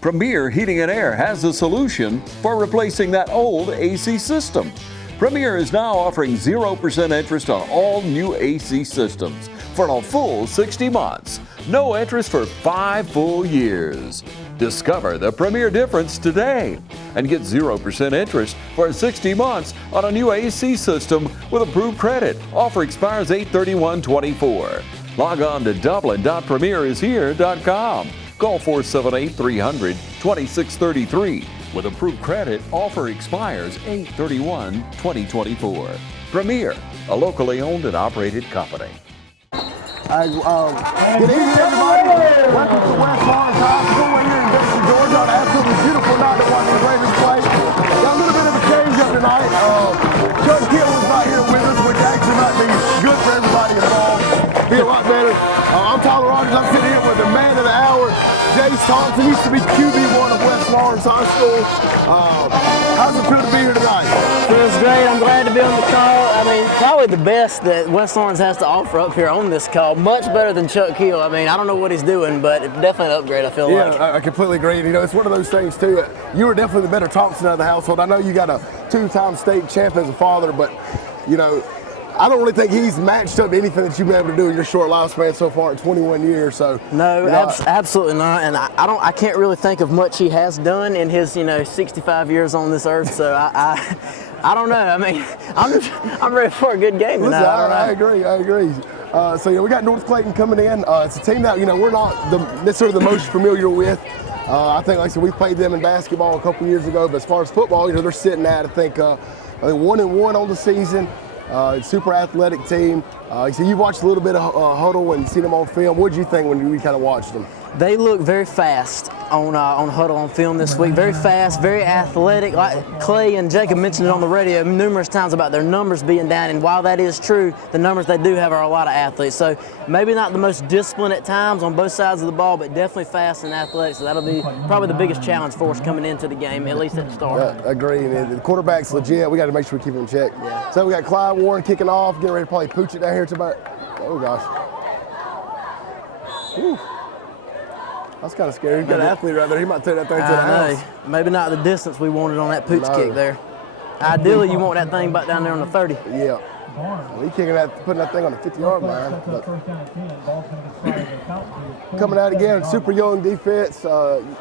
Premier Heating and Air has a solution for replacing that old AC system. Premier is now offering 0% interest on all new AC systems for a full 60 months. No interest for 5 full years. Discover the Premier difference today and get 0% interest for 60 months on a new AC system with approved credit. Offer expires 8/31/24. Log on to dublin.premierishere.com. Call 478-300-2633. With approved credit, offer expires 8/31/2024. Premier, a locally owned and operated company. Good evening, everybody. Welcome to West Lawrence High School. We're here in Dixon, Georgia, on an absolutely beautiful night to watch the Ravens play. Got a little bit of a change up tonight. Chuck Gill is not here with us, which actually might be good for everybody involved. Be a lot better. I'm Tyler Rogers. I'm sitting here with the man of the hour, Jace Thompson. Used to be QB1 of West Lawrence High School. How's it feel to be here tonight? Feels great. I'm glad to be on the call. I mean, probably the best that West Lawrence has to offer up here on this call. Much better than Chuck Hill. I mean, I don't know what he's doing, but it's definitely an upgrade, I feel like. Yeah, I completely agree. You know, it's one of those things, too. You were definitely the better Thompson out of the household. I know you got a 2-time state champ as a father, but, you know, I don't really think he's matched up to anything that you've been able to do in your short lifespan so far at 21 years. So no, absolutely not. And I can't really think of much he has done in his 65 years on this earth. So I don't know. I mean, I'm ready for a good game tonight. I agree. So we got North Clayton coming in. It's a team that we're not necessarily the most familiar with. I think, like I said, we played them in basketball a couple years ago. But as far as football, they're sitting at I think 1-1 on the season. Super athletic team. So you watched a little bit of Huddle and seen them on film. What did you think when you kind of watched them? They look very fast on Huddle on film this week. Very fast, very athletic. Like Clay and Jacob mentioned it on the radio numerous times about their numbers being down. And while that is true, the numbers they do have are a lot of athletes. So maybe not the most disciplined at times on both sides of the ball, but definitely fast and athletic. So that'll be probably the biggest challenge for us coming into the game, at least at the start. Yeah, agree. And the quarterback's legit. We got to make sure we keep him in check. Yeah. So we got Clyde Warren kicking off, getting ready to probably pooch it down here to about. Oh gosh. Whew. That's kind of scary. He's got an athlete right there. He might take that thing to the house. Maybe not the distance we wanted on that pooch kick there. Ideally, you want that thing back down there on the 30. Yeah. Well, he kicking that, putting that thing on the 50-yard line. Coming out again, super young defense.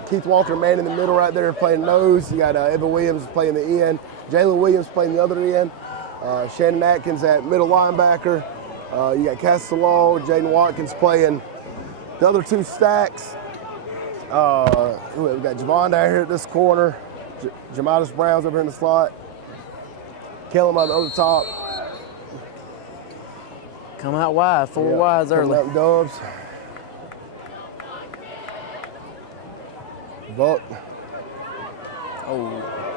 Keith Walker, man in the middle right there, playing nose. You got Evan Williams playing the end. Jalen Williams playing the other end. Shannon Atkins at middle linebacker. You got Castello, Jaden Watkins playing the other two stacks. We got Javon down here at this corner. Jamidas Brown's over in the slot. Kellum on the other top. Come out wide, four wides early. Coming out Dubs. Buck. Oh,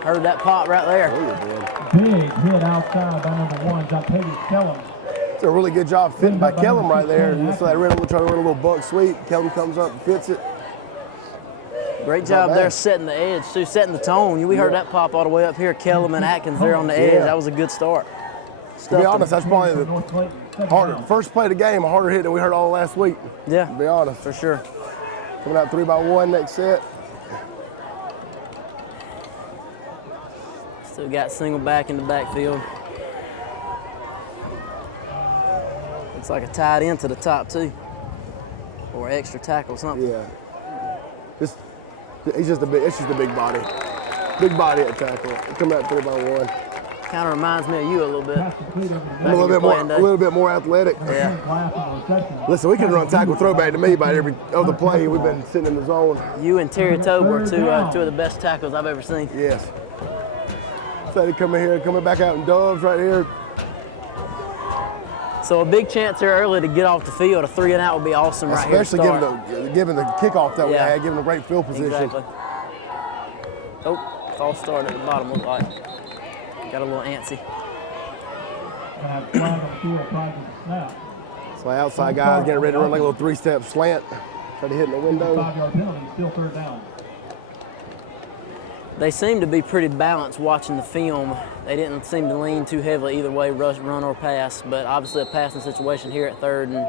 heard that pop right there. Big hit outside by number 1, Kellum. It's a really good job fitting by Kellum right there. So they trying to run a little buck sweep. Kellum comes up and fits it. Great job there setting the edge, too, setting the tone. We heard that pop all the way up here. Kellum and Atkins there on the edge. That was a good start. To be honest, that's probably the first play of the game, a harder hit than we heard all last week. Yeah, to be honest. For sure. Coming out 3-by-1 next set. Still got single back in the backfield. Looks like a tight end to the top, too. Or extra tackle, something. Yeah. It's just a big body. Big body at tackle. Coming out 3-by-1. Kind of reminds me of you a little bit. I'm a little bit more athletic. Yeah. Listen, we can run tackle throwback to me by every other play. We've been sitting in the zone. You and Terry Tobe were two of the best tackles I've ever seen. Yes. So they coming back out in Doves right here. So a big chance here early to get off the field. A 3-and-out would be awesome right here. Especially given the kickoff that we had, given a great field position. Exactly. Oh, false start at the bottom looked like. Got a little antsy. So outside guys getting ready to run like a little 3-step slant. Try to hit in the window. 5-yard penalty, still 3rd down. They seem to be pretty balanced watching the film. They didn't seem to lean too heavily either way, run or pass. But obviously a passing situation here at 3rd and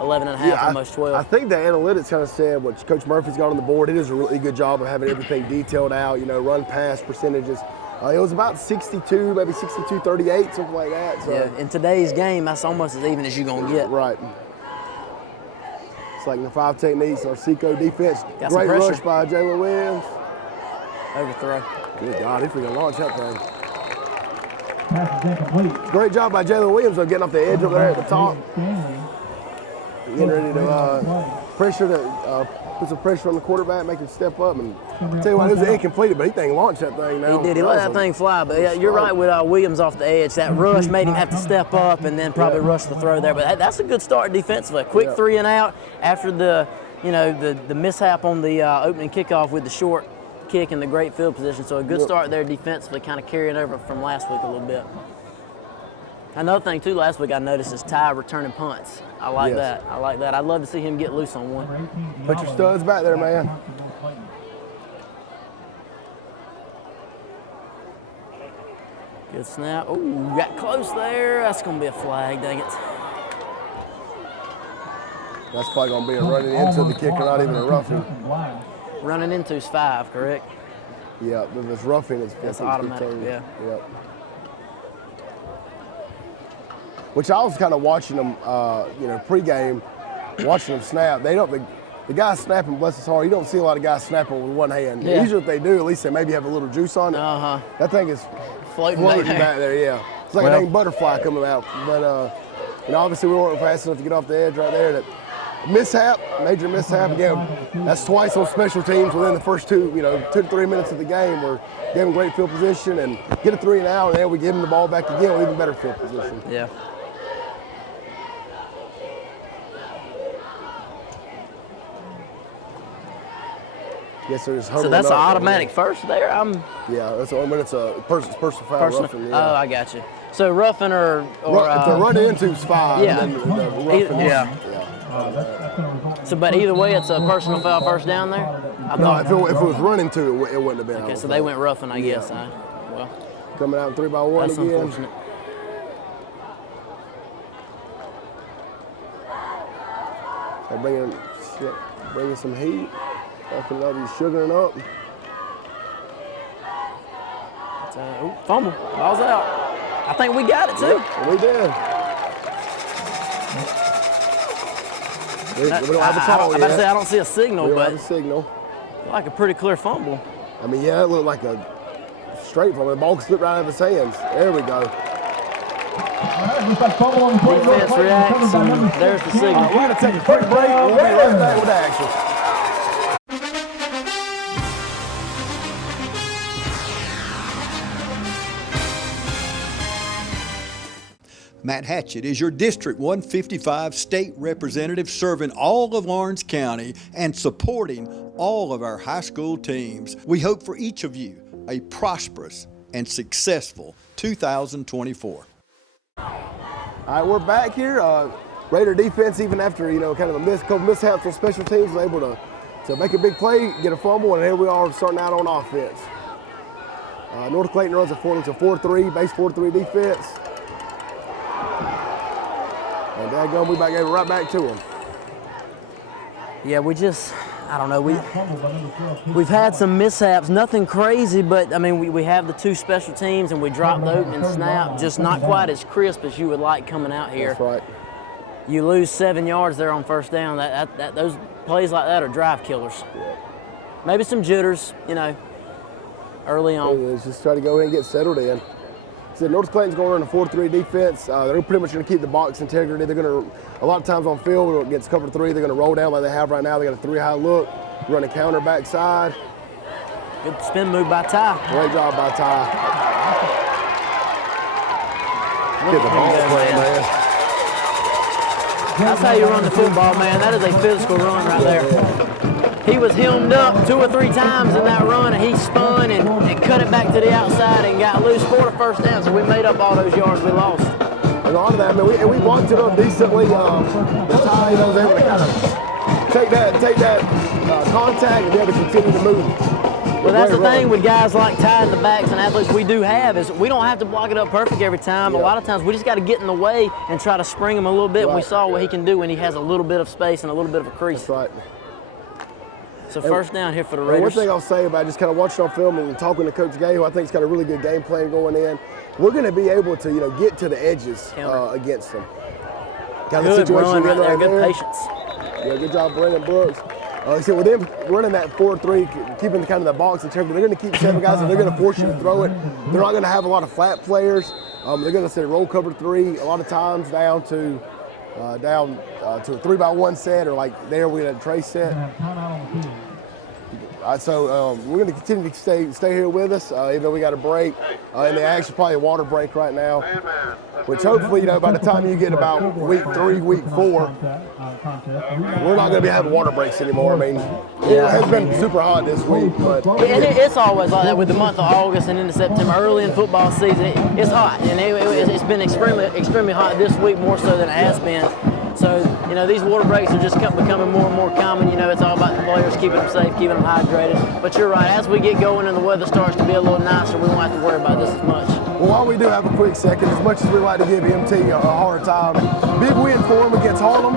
11 and a half, almost 12. I think the analytics kind of said what Coach Murphy's got on the board. It is a really good job of having everything detailed out, run pass percentages. It was about 62, maybe 62, 38, something like that. So. Yeah, in today's game, that's almost as even as you're going to get. Right. It's like the 5 techniques, our Seco defense. Got Great some rush by Jalen Williams. Overthrow. Good God, if we can launch that thing. Pass is incomplete. Great job by Jalen Williams of getting off the edge over there at the top. Getting ready to put some pressure on the quarterback, make him step up. And tell you what, it was incomplete, but he launched that thing now. He did. He let that thing fly. But yeah, you're right with Williams off the edge. That rush made him have to step up and then probably rush the throw there. But that's a good start defensively. A quick 3 and out after the mishap on the opening kickoff with the short kick and the great field position. So a good start there defensively, kind of carrying over from last week a little bit. Another thing too, last week I noticed is Ty returning punts. I like that. I like that. I'd love to see him get loose on one. Put your studs back there, man. Good snap. Oh, got close there. That's going to be a flag, dang it. That's probably going to be a running into the kicker, not even a roughing. Running into is 5, correct? Yeah, if it's roughing, it's automatic, 15. yeah. Yep. Which I was kind of watching them, pregame, watching them snap. The guys snapping, bless his heart, you don't see a lot of guys snapping with one hand. Yeah. Usually if they do, at least they maybe have a little juice on it. That thing is floating back there, yeah. It's like a dang butterfly coming out. But, obviously we weren't fast enough to get off the edge right there. That major mishap. Again, that's twice on special teams within the first 2 to 3 minutes of the game. We're giving great field position and get a 3 and out, and then we give them the ball back again with even better field position. Yeah. Yes, so that's an automatic first there? Yeah, that's when it's a personal foul. Roughing, yeah. Oh, I got you. So roughing or if the run into is 5. Yeah. And then the roughing yeah. So, but either way, it's a personal foul first down there? No, if it was running to, it wouldn't have been. Okay, so they went roughing, I guess. Well, coming out 3-by-1 that's again. Unfortunate. They're bringing some heat. Talking about he's sugaring up. Fumble. Ball's out. I think we got it too. Yep, we did. We don't have a call yet. I don't see a signal, we don't but have a signal. Like a pretty clear fumble. I mean, yeah, it looked like a straight fumble. The ball slipped right out of his hands. There we go. Defense reacts, and there's the signal. We're going to take a quick break. We'll be right back with action. Matt Hatchett is your District 155 state representative serving all of Lawrence County and supporting all of our high school teams. We hope for each of you a prosperous and successful 2024. All right, we're back here. Raider defense, even after kind of a couple mishaps on special teams, was able to make a big play, get a fumble, and here we are starting out on offense. North Clayton runs a 4-3, base 4-3 defense. And daggone, we gave it right back to him. Yeah, I don't know. We've had some mishaps, nothing crazy, but I mean, we have the 2 special teams and we dropped the opening snap, just not quite as crisp as you would like coming out here. That's right. You lose 7 yards there on first down. Those plays like that are drive killers. Yeah. Maybe some jitters, early on. Let's just try to go ahead and get settled in. So North Clayton's going to run a 4-3 defense. They're pretty much going to keep the box integrity. They're going to, a lot of times on field, against cover 3, they're going to roll down like they have right now. They got a 3-high look, run a counter backside. Good spin move by Ty. Great job by Ty. Get the ball playing, man. That's how you run the football, man. That is a physical run right there. He was hemmed up 2 or 3 times in that run, and he spun and cut it back to the outside and got loose for the first down, so we made up all those yards we lost. And on that, man, we wanted them decently. The Ty was able to kind of take that contact and be able to continue to move. Well, that's the thing with guys like Ty in the backs and athletes we do have is we don't have to block it up perfect every time. A lot of times we just got to get in the way and try to spring him a little bit. And we saw what he can do when he has a little bit of space and a little bit of a crease. That's right. So first down here for the Raiders. One thing I'll say about just kind of watching on film and talking to Coach Gay, who I think has got a really good game plan going in, we're going to be able to, get to the edges against them. Got the situation right there. Good there. patience. Yeah, good job, Brandon Brooks. So with them running that 4-3, keeping kind of the box in terms, they're going to keep 7 guys, and they're going to force you to throw it. They're not going to have a lot of flat players. They're going to say roll cover 3 a lot of times down to a 3-by-1 set, or like there we had a trace set. So we're going to continue to stay here with us, even though we got a break. And they actually probably a water break right now, which hopefully, by the time you get about week 3, week 4, we're not going to be having water breaks anymore. I mean, it has been super hot this week. But and it's always like that with the month of August and into September, early in football season. It's hot, and it's been extremely hot this week, more so than it has been. So, these water breaks are just becoming more and more common. It's all about the players, keeping them safe, keeping them hydrated. But you're right, as we get going and the weather starts to be a little nicer, we won't have to worry about this as much. Well, while we do have a quick second, as much as we like to give MT a hard time, big win for them against Harlem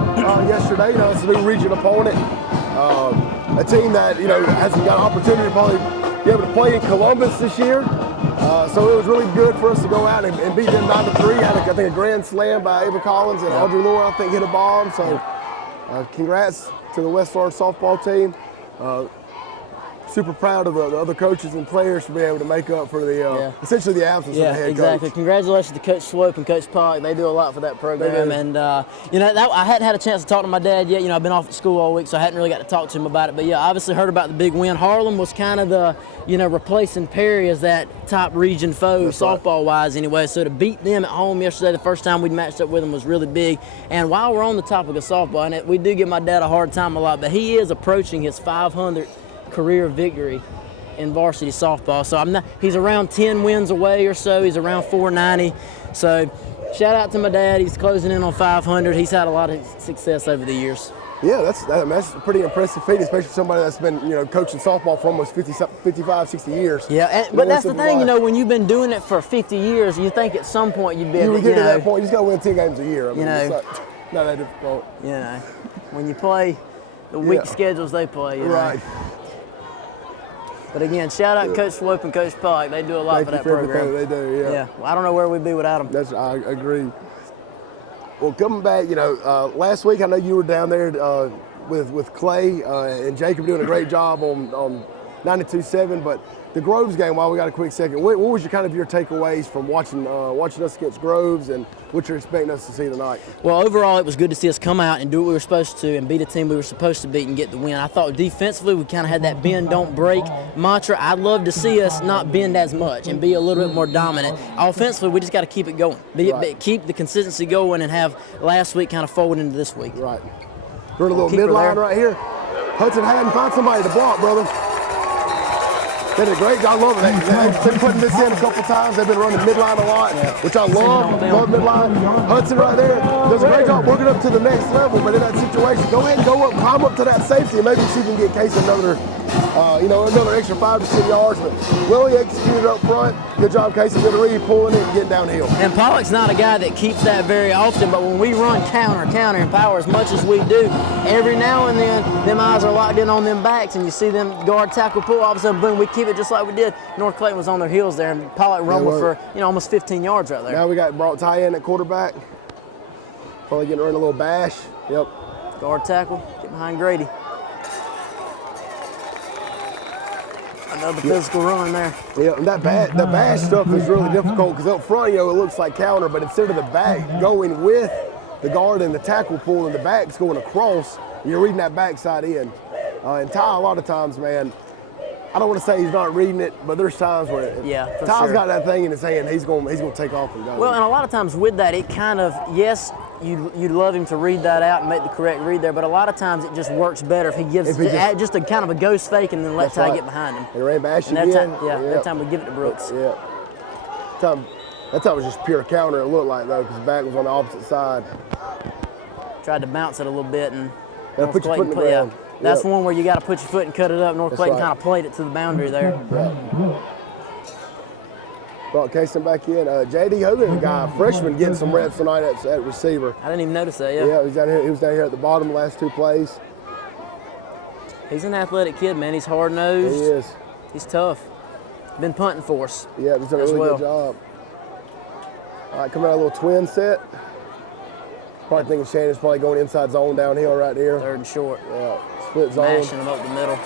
yesterday. It's a new region opponent. A team that, hasn't got an opportunity to probably be able to play in Columbus this year. So it was really good for us to go out and beat them 9-3. Had, I think, a grand slam by Ava Collins, and Audrey Lohr, I think, hit a bomb. So congrats to the West Florida softball team. Super proud of the other coaches and players for being able to make up for the essentially the absence of the head exactly. coach. Congratulations to Coach Swope and Coach Pollock. They do a lot for that program. And I hadn't had a chance to talk to my dad yet. I've been off at school all week, so I hadn't really got to talk to him about it. But yeah, obviously heard about the big win. Harlem was kind of the replacing Perry as that top region foe, softball wise anyway. So to beat them at home yesterday, the first time we'd matched up with them, was really big. And while we're on the topic of softball, and we do give my dad a hard time a lot, but he is approaching his 500th career victory in varsity softball. So he's around 10 wins away or so. He's around 490. So shout out to my dad. He's closing in on 500. He's had a lot of success over the years. Yeah, that's a pretty impressive feat, especially for somebody that's been, coaching softball for almost 55, 60 years. Yeah, but that's the thing, when you've been doing it for 50 years, you think at some point you'd be able to, get to that point, you just got to win 10 games a year. I mean, it's not that difficult. When you play the week schedules they play. Right. But again, shout out Coach Swope and Coach Pollock. They do a lot for that program. They do, yeah. Well, I don't know where we'd be without them. I agree. Well, coming back, last week I know you were down there with Clay and Jacob doing a great job on 92.7, but the Groves game, while we got a quick second, what was your takeaways from watching us against Groves and what you're expecting us to see tonight? Well, overall, it was good to see us come out and do what we were supposed to and beat a team we were supposed to beat and get the win. I thought defensively we kind of had that bend, don't break mantra. I'd love to see us not bend as much and be a little bit more dominant. Offensively, we just got to keep it going. Keep the consistency going and have last week kind of forward into this week. Right. We're in a little midline right here. Hudson Haddon, find somebody to block, brother. They did a great job. I love it. They've been putting this in a couple times. They've been running midline a lot, which I love. Love midline. Hudson right there does a great job working up to the next level. But in that situation, go ahead and go up, climb up to that safety, and maybe see if you can get Case another extra 5 to 10 yards. But Willie executed up front. Good job, Casey. Good read, pulling it and getting downhill. And Pollock's not a guy that keeps that very often, but when we run counter, and power as much as we do, every now and then, them eyes are locked in on them backs, and you see them guard, tackle, pull, all of a sudden, boom, we keep it just like we did. North Clayton was on their heels there, and Pollock rumbled for almost 15 yards right there. Now we brought Ty in at quarterback. Probably getting run a little bash. Yep. Guard, tackle, get behind Grady. Another physical run there. Yeah, and the bash stuff is really difficult because up front, it looks like counter, but instead of the back going with the guard and the tackle pull and the back's going across, you're reading that backside in. And Ty, a lot of times, man, I don't want to say he's not reading it, but there's times where Ty's got that thing in his hand, he's going to take off and go. Well, and a lot of times with that, it kind of, you'd love him to read that out and make the correct read there, but a lot of times it just works better if he gives just a kind of a ghost fake and then let Ty get behind him. He ran bash and again. That time we give it to Brooks. Yeah. That time was just pure counter, it looked like, though, because the back was on the opposite side. Tried to bounce it a little bit and put your foot in the ground. That's one where you got to put your foot and cut it up. North Clayton right. kind of played it to the boundary there. Brought Clayton back in. J.D. Hogan, a guy, freshman, getting some reps tonight at receiver. I didn't even notice that. Yeah, he was down here at the bottom the last 2 plays. He's an athletic kid, man. He's hard-nosed. He is. He's tough. Been punting for us. Yeah, he's done a really good job. All right, coming out a little twin set. Probably thinking Shannon's probably going inside zone downhill right here. 3rd and short. Yeah, split zone. Mashing him up the middle.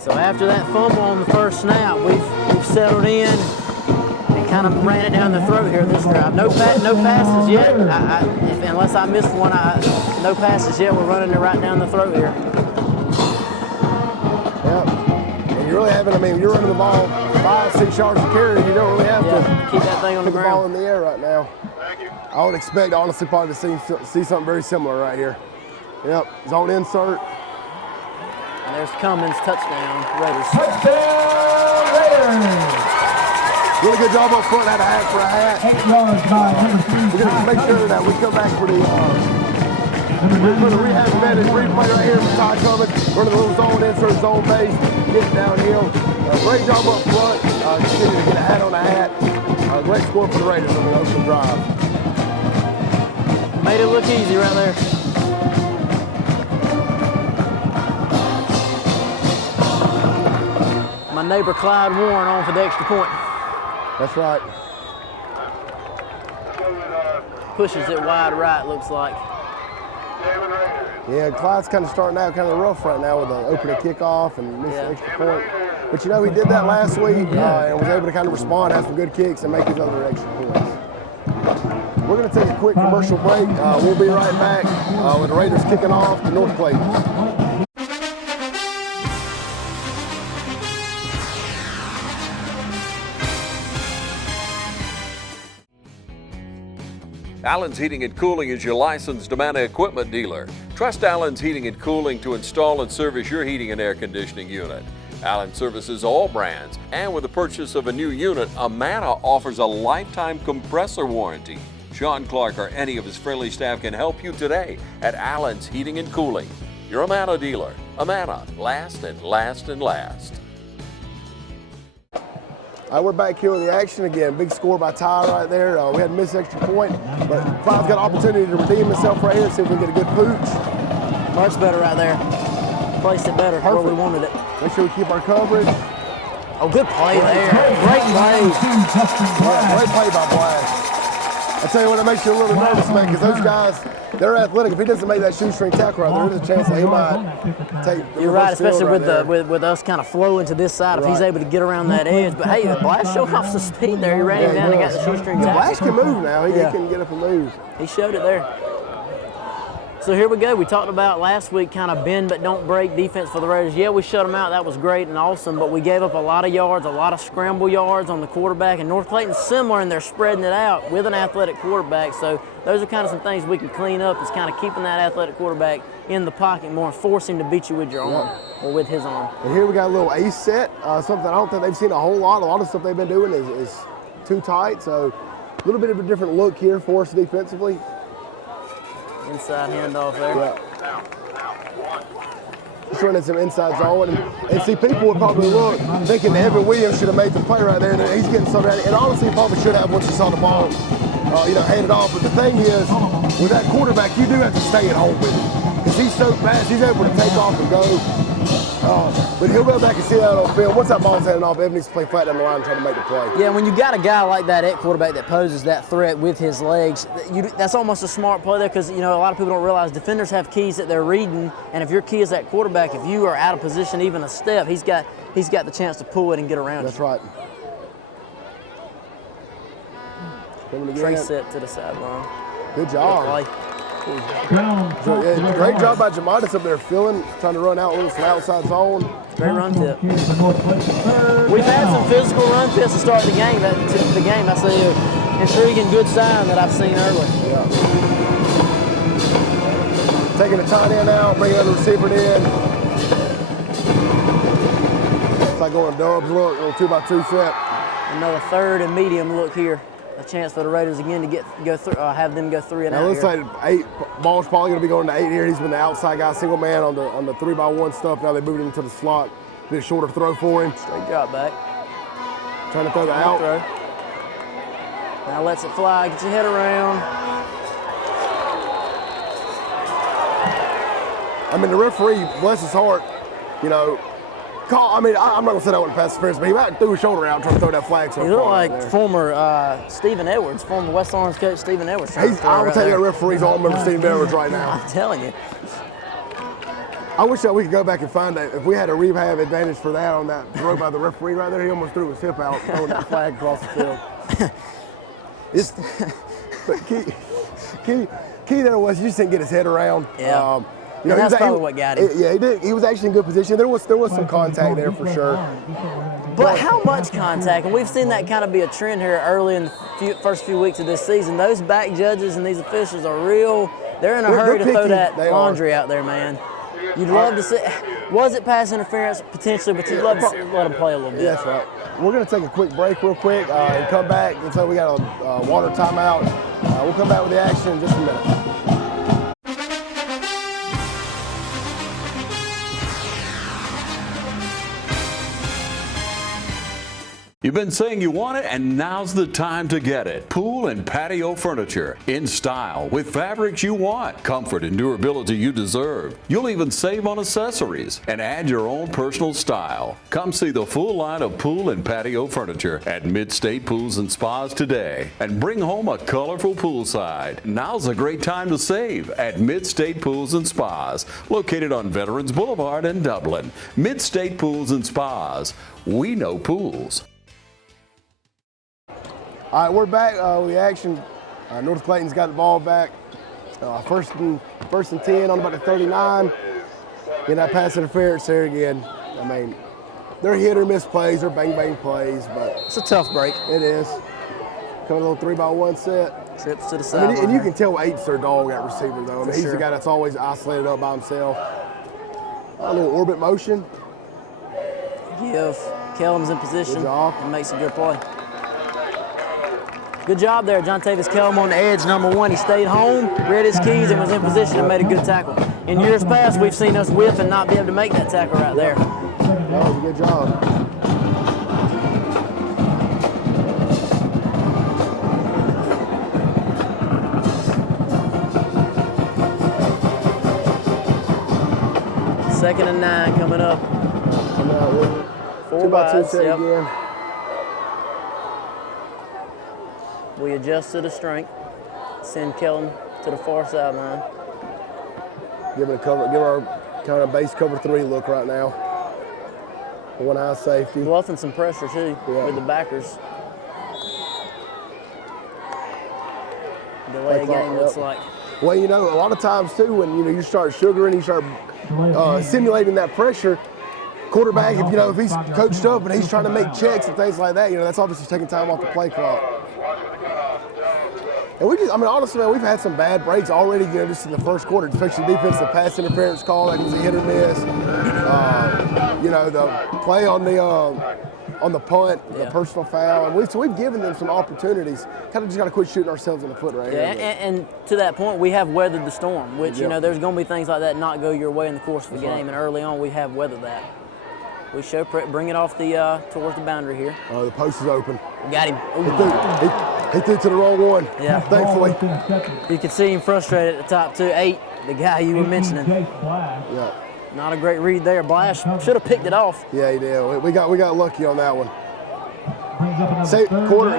So after that fumble on the first snap, we've settled in and kind of ran it down the throat here this drive. No passes yet. Unless I missed one, no passes yet. We're running it right down the throat here. Yep. And you're really having, you're running the ball 5-6 yards to carry, and you don't really have to keep that thing on the ground. Put the ball in the air right now. I would expect, honestly, probably to see something very similar right here. Yep, zone insert. And there's Cummins, touchdown, Raiders. Touchdown, Raiders! Really good job up front, had a hat for a hat. 8 yards by number 3. We're going to make sure that we come back for the rehab advantage replay right here from Ty Cummins. Running a little zone insert, zone base, getting downhill. Great job up front. Continue to get a hat on a hat. Great score for the Raiders on the open drive. Made it look easy right there. My neighbor Clyde Warren on for the extra point. That's right. Pushes it wide right, looks like. Yeah, Clyde's kind of starting out kind of rough right now with the opening kickoff and missed the extra point. But you know, he did that last week and was able to kind of respond, have some good kicks, and make his other extra points. We're going to take a quick commercial break. We'll be right back with the Raiders kicking off to North Clayton. Allen's Heating and Cooling is your licensed Amana equipment dealer. Trust Allen's Heating and Cooling to install and service your heating and air conditioning unit. Allen services all brands, and with the purchase of a new unit, Amana offers a lifetime compressor warranty. Sean Clark or any of his friendly staff can help you today at Allen's Heating and Cooling. Your Amana dealer. Amana, last and last and last. We're back here with the action again. Big score by Ty right there. We had a missed extra point, but Clyde's got an opportunity to redeem himself right here, see if we can get a good pooch. Much better right there. Placed it better where we wanted it. Make sure we keep our coverage. Oh, good play there. Great play. Yeah, great play by Blash. I tell you what, it makes you a little nervous, man, because those guys, they're athletic. If he doesn't make that shoestring tackle right there, there's a chance that he might take the You're right, especially right with us kind of flowing to this side. If he's able to get around that edge. But hey, Blash showed off some speed there. He ran him down and got the shoestring tackle. Blash can move now. He can get up and move. He showed it there. So here we go. We talked about last week kind of bend but don't break defense for the Raiders. Yeah, we shut them out. That was great and awesome, but we gave up a lot of yards, a lot of scramble yards on the quarterback. And North Clayton's similar, and they're spreading it out with an athletic quarterback. So those are kind of some things we can clean up, is kind of keeping that athletic quarterback in the pocket more and force him to beat you with your arm or with his arm. And here we got a little ace set, something I don't think they've seen a whole lot. A lot of stuff they've been doing is too tight. So a little bit of a different look here for us defensively. Inside handoff there. Yeah. Just running some inside zone. And see, people would probably look thinking that Evan Williams should have made the play right there. And he's getting something out of it. And honestly, he probably should have once he saw the ball, handed off. But the thing is, with that quarterback, you do have to stay at home with him. Because he's so fast, he's able to take off and go. But he'll go back and see that on film. Once that ball's handed off, Evan needs to play flat down the line and try to make the play. Yeah, when you got a guy like that at quarterback that poses that threat with his legs, that's almost a smart play there, because a lot of people don't realize defenders have keys that they're reading, and if your key is that quarterback, if you are out of position even a step, he's got the chance to pull it and get around. That's right. Trace set to the sideline. Good job. Ground. Great job by Jamidas up there, trying to run out a little from outside zone. Great run tip. We've had some physical run tips to start the game. That's an intriguing, good sign that I've seen early. Yeah. Taking the tight end out, bringing the receiver in. It's like going Dubs look, a little 2x2 set. Another third and medium look here. a chance for the Raiders again to have them go 3 and Now out. it looks Here. like 8 ball's probably going to be going to 8 here. He's been the outside guy, single man on the 3x1 stuff. Now they moved him into the slot. Bit shorter throw for him. Straight drop back. Trying to throw the out. Throw. Now lets it fly. Get your head around. I mean, the referee, bless his heart, you know, I'm not going to say that wasn't pass interference, but he went and threw his shoulder out trying to throw that flag so He far. looked like right there. former Stephen Edwards, former West Orange coach Stephen Edwards. I will tell you that referee's all member Steve Edwards right now. I'm telling you. I wish that we could go back and find that. If we had a rehab advantage for that on that throw by the referee right there, he almost threw his hip out throwing that flag across the field. But key there was, you just didn't get his head around. Yeah. You know, that's probably what got him. Yeah, he did. He was actually in good position. There was some contact there for sure. But how much contact? And we've seen that kind of be a trend here early in the first few weeks of this season. Those back judges and these officials are real. They're in a hurry to throw picky. that They laundry out there, man. You'd love to see. Was it pass interference potentially? But you'd love to let them play a little bit. Yeah, that's right. We're going to take a quick break real quick and come back. And so we got a water timeout. We'll come back with the action in just a minute. You've been saying you want it, and now's the time to get it. Pool and patio furniture in style with fabrics you want, comfort and durability you deserve. You'll even save on accessories and add your own personal style. Come see the full line of pool and patio furniture at Mid-State Pools and Spas today and bring home a colorful poolside. Now's a great time to save at Mid-State Pools and Spas, located on Veterans Boulevard in Dublin. Mid-State Pools and Spas. We know pools. All right, we're back with the action. North Clayton's got the ball back. First and 10 on about the 39. Get that pass interference there again. I mean, they're hit or miss plays, they're bang plays, but It's a tough break. it is. Come a little 3x1 set. Trips to the side. And you can tell 8's their dog at receiver though. I mean, he's sure. the guy that's always isolated up by himself. A little orbit motion. Give. Kellum's in position Good job. and makes a good play. Good job there, John Tavis Kellum on the edge, number 1. He stayed home, read his keys, and was in position and made a good tackle. In years past, we've seen us whiff and not be able to make that tackle right there. That was a good job. Second and 9 coming up. Coming out with 4 2x2 wides, set yep. again. We adjust to the strength. Send Kellum to the far sideline. Give our kind of base cover 3 look right now. One eye safety. Bluffing some pressure too Yeah. with the backers. Delay Play clock, game looks yep. like. Well, you know, a lot of times too, when you start sugaring, you start simulating that pressure. Quarterback, if he's coached up and he's trying to make checks and things like that, that's obviously taking time off the play clock. And honestly, man, we've had some bad breaks already, just in the first quarter, especially defensive pass interference call, that was a hit or miss. The play on the punt, the personal foul. And we've given them some opportunities. Kind of just got to quit shooting ourselves in the foot right Yeah, here. and to that point, we have weathered the storm, which, Yep. there's going to be things like that not go your way in the course of the game, and early on we have weathered that. We bring it off towards the boundary here. Oh, the post is open. We got him. He threw to the wrong one. Yeah. Thankfully. You can see him frustrated at the top too. 8, the guy you were mentioning. Yeah. Not a great read there. Blash should have picked it off. Yeah, he did. We got lucky on that one.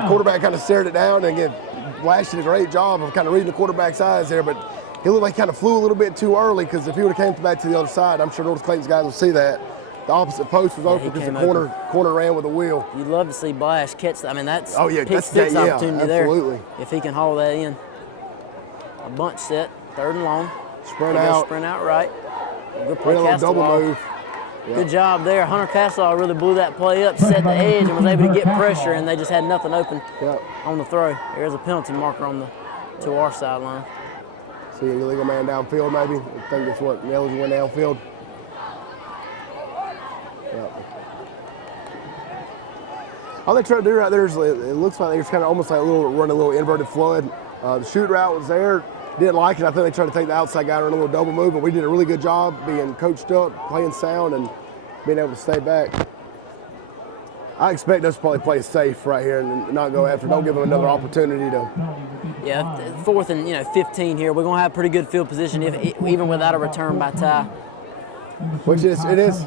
Quarterback kind of stared it down, and again, Blash did a great job of kind of reading the quarterback's eyes there, but he looked like he kind of flew a little bit too early, because if he would have came back to the other side, I'm sure North Clayton's guys will see that. The opposite post was open because the corner ran with a wheel. You'd love to see Blash catch that. I mean, that's that's six opportunity absolutely. there. If he can haul that in. A bunch set, 3rd and long. Sprint out. Sprint out right. Good play, A little double Castleall. move. Yeah. Good job there. Hunter Castleall really blew that play up, set the edge, and was able to get pressure, and they just had nothing open on the throw. There's a penalty marker to our sideline. See an illegal man downfield maybe. I think that's what Nels went downfield. Yep. All they try to do right there is it looks like they're kind of almost like running a little inverted flood. The shoot route was there. Didn't like it. I think they tried to take the outside guy and run a little double move, but we did a really good job being coached up, playing sound, and being able to stay back. I expect us to probably play safe right here and not go after. Don't give them another opportunity to. Yeah, 4th and 15 here. We're gonna have pretty good field position even without a return by Ty. Which it is.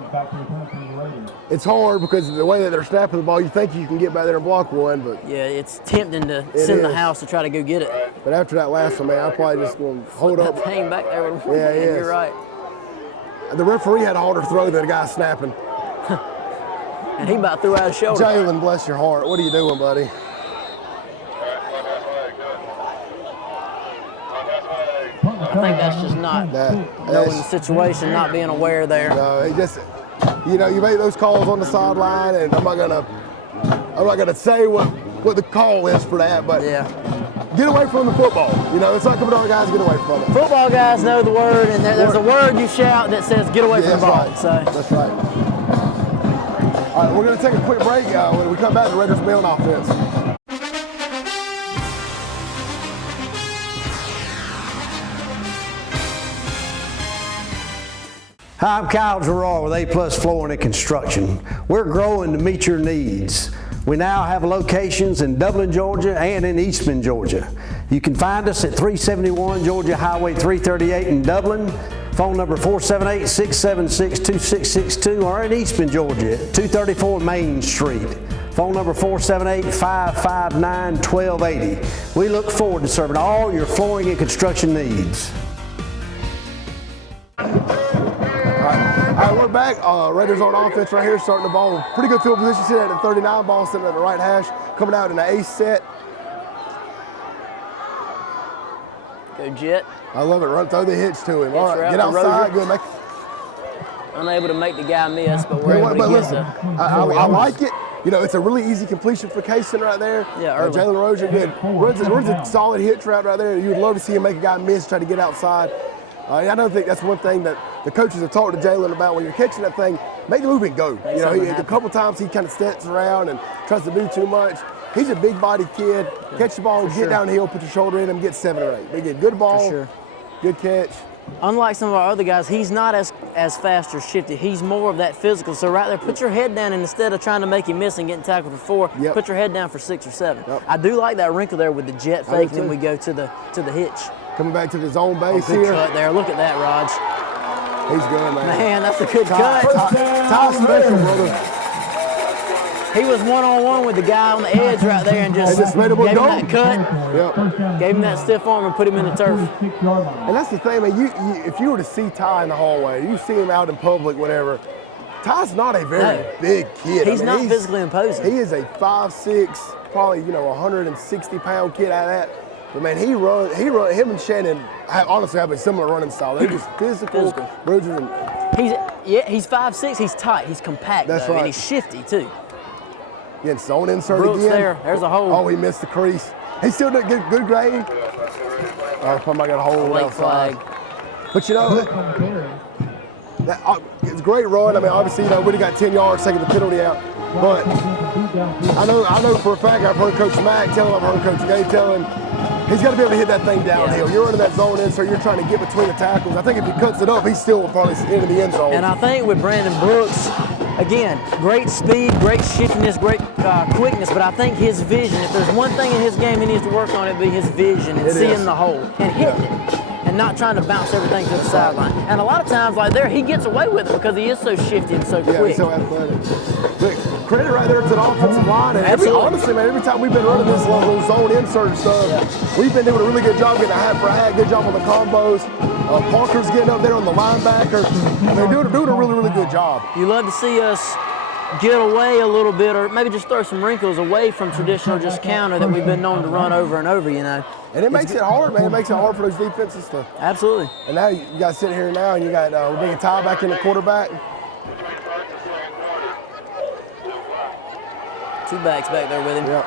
It's hard because of the way that they're snapping the ball. You think you can get back there and block one, but yeah, it's tempting to send the house to try to go get it. But after that last one, man, I'm probably just going to hold up. Hang back there. Yeah, you're right. The referee had a harder throw than the guy snapping. And he about threw out his shoulder. Jalen, bless your heart. What are you doing, buddy? I think that's just not knowing the situation, not being aware there. No, he just, you make those calls on the sideline, and I'm not gonna say what the call is for that, but yeah. Get away from the football. It's not coming on, guys. Get away from it. Football guys know the word, and there's a word you shout that says "get away from the ball." Right. So that's right. All right, we're gonna take a quick break. When we come back, the Raiders will be on offense. Hi, I'm Kyle Gerard with A+ Flooring and Construction. We're growing to meet your needs. We now have locations in Dublin, Georgia and in Eastman, Georgia. You can find us at 371 Georgia Highway 338 in Dublin, phone number 478-676-2662, or in Eastman, Georgia at 234 Main Street, phone number 478-559-1280. We look forward to serving all your flooring and construction needs. All right, we're back. Raiders on offense right here, starting the ball. Pretty good field position, sitting at the 39 ball, sitting at the right hash, coming out in an ace set. go Jet. I love it. Run, throw the hitch to him. All right, get outside. Good. Unable to make the guy miss, but we're able to get the. I like it. It's a really easy completion for Clayton right there. Yeah, Jalen Rozier, good. Runs a solid hitch route right there. You would love to see him make a guy miss, try to get outside. I don't think that's one thing that the coaches have talked to Jalen about. When you're catching that thing, make the move and go. A couple times he kind of steps around and tries to do too much. He's a big-bodied kid. Catch the ball, get downhill, put your shoulder in him, get 7 or 8. They get good ball, good catch. Unlike some of our other guys, he's not as fast or shifty. He's more of that physical. So right there, put your head down, and instead of trying to make him miss and getting tackled for 4, put your head down for 6 or 7. Yep. I do like that wrinkle there with the jet fake, and then we go to the hitch. Coming back to the zone base good here. Cut there. Look at that, Raj. He's good, man. Man, that's a good cut. Top special, brother. He was one-on-one with the guy on the edge right there and just made him gave him go. that cut, gave him that stiff arm and put him in the turf. And that's the thing, man. If you were to see Ty in the hallway, you see him out in public, whatever, Ty's not a very big kid. He's not physically imposing. He is a 5'6", probably 160-pound kid out of that. But man, he run. Him and Shannon honestly have a similar running style. They're just physical. He's 5'6". He's tight. He's compact. That's though, right. And he's shifty too. Getting zone insert Brooks again. There's a hole. Oh, he missed the crease. He still did good grade. Somebody got a hole Late outside. flag. But it's a great run. I mean, obviously, we already got 10 yards taking the penalty out. But I know for a fact, I've heard Coach Mack tell him, I've heard Coach Gay tell him, he's got to be able to hit that thing downhill. You're running that zone in, so you're trying to get between the tackles. I think if he cuts it up, he still will probably into the end zone. And I think with Brandon Brooks, again, great speed, great shiftiness, great quickness, but I think his vision, if there's one thing in his game he needs to work on, it'd be his vision and seeing the hole and hitting it. And not trying to bounce everything to the sideline. And a lot of times, like there, he gets away with it because he is so shifty and so quick. Yeah, he's so athletic. But credit right there to the offensive line. And honestly, man, every time we've been running this little zone insert stuff, we've been doing a really good job getting a hat for a hat, good job on the combos. Parker's getting up there on the linebacker. They're doing a really, really good job. You love to see us get away a little bit, or maybe just throw some wrinkles away from traditional just counter that we've been known to run over and over, And it makes it hard, man. It makes it hard for those defenses to. Absolutely. And now you guys sit here now, and you got we're bringing Ty back in the quarterback. 2 backs back there with him. Yep.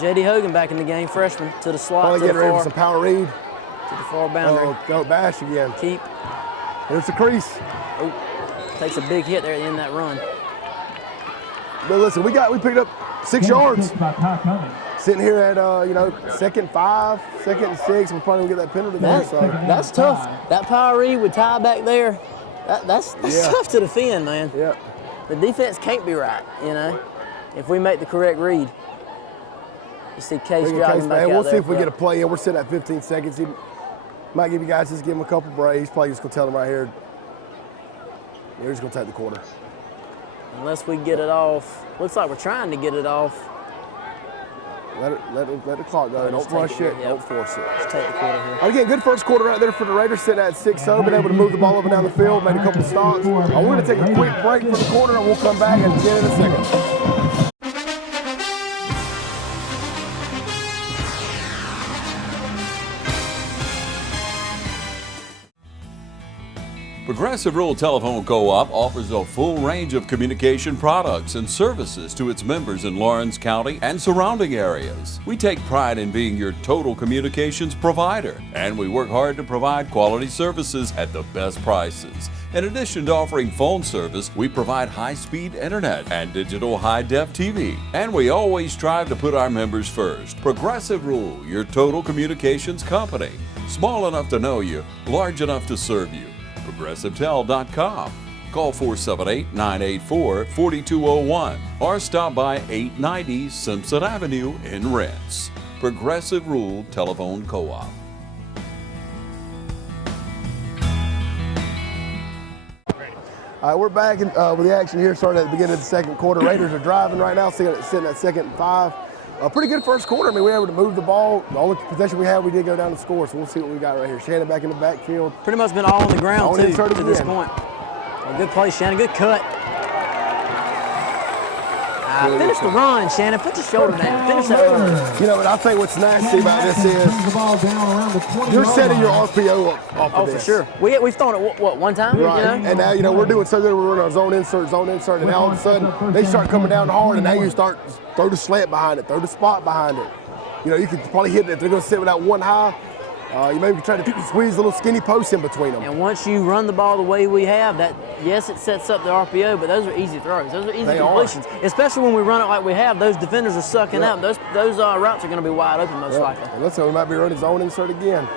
J.D. Hogan back in the game, freshman, to the slot. Probably getting ready for some power read. To the far boundary. Go bash again. Keep. There's the crease. Oh, takes a big hit there at the end of that run. But listen, we picked up 6 yards. Kick by Ty Cummings. Sitting here at 2nd 5, 2nd 6, we're probably gonna get that penalty there. So That's tough. That power read with Ty back there, that's tough to defend, man. yeah. The defense can't be right, if we make the correct read. You see Case driving back out We'll there. see if we get a play in. We're sitting at 15 seconds. He might give you guys, just give him a couple breaks. He's probably just gonna tell them right here. We're just gonna take the quarter. Unless we get it off. Looks like we're trying to get it off. Let the clock go. Don't rush it. Yeah. Don't force it. Let's take the quarter here. Again, good first quarter right there for the Raiders, sitting at 6-0, been able to move the ball up and down the field, made a couple of stops. We're going to take a quick break for the quarter, and we'll come back and get in a second. Progressive Rural Telephone Co-op offers a full range of communication products and services to its members in Lawrence County and surrounding areas. We take pride in being your total communications provider, and we work hard to provide quality services at the best prices. In addition to offering phone service, we provide high-speed internet and digital high-def TV. And we always strive to put our members first. Progressive Rural, your total communications company. Small enough to know you, large enough to serve you. ProgressiveTel.com. Call 478-984-4201 or stop by 890 Simpson Avenue in Rents. Progressive Rural Telephone Co-op. All right, we're back with the action here, starting at the beginning of the second quarter. Raiders are driving right now, sitting at 2nd and 5. A pretty good first quarter. I mean, we were able to move the ball. The only possession we had, we did go down to score, so we'll see what we got right here. Shannon back in the backfield. Pretty much been all on the ground, too, insert to this again. point. A good play, Shannon. Good cut. Finish the run, Shannon. Put your shoulder down. Finish that run. You know, and I think what's nasty about this is you're setting your RPO up off of Oh, this. for sure. We've thrown it, what, one time? Right. And now, we're doing so good. We're running our zone insert, and now all of a sudden they start coming down hard, and now you start throw the slant behind it, throw the spot behind it. You could probably hit it if they're going to sit with that one high. You maybe try to squeeze a little skinny post in between them. And once you run the ball the way we have, yes, it sets up the RPO, but those are easy throws. Those are easy completions. Especially when we run it like we have, those defenders are sucking up. Those routes are going to be wide open most likely. And let's say we might be running zone insert again.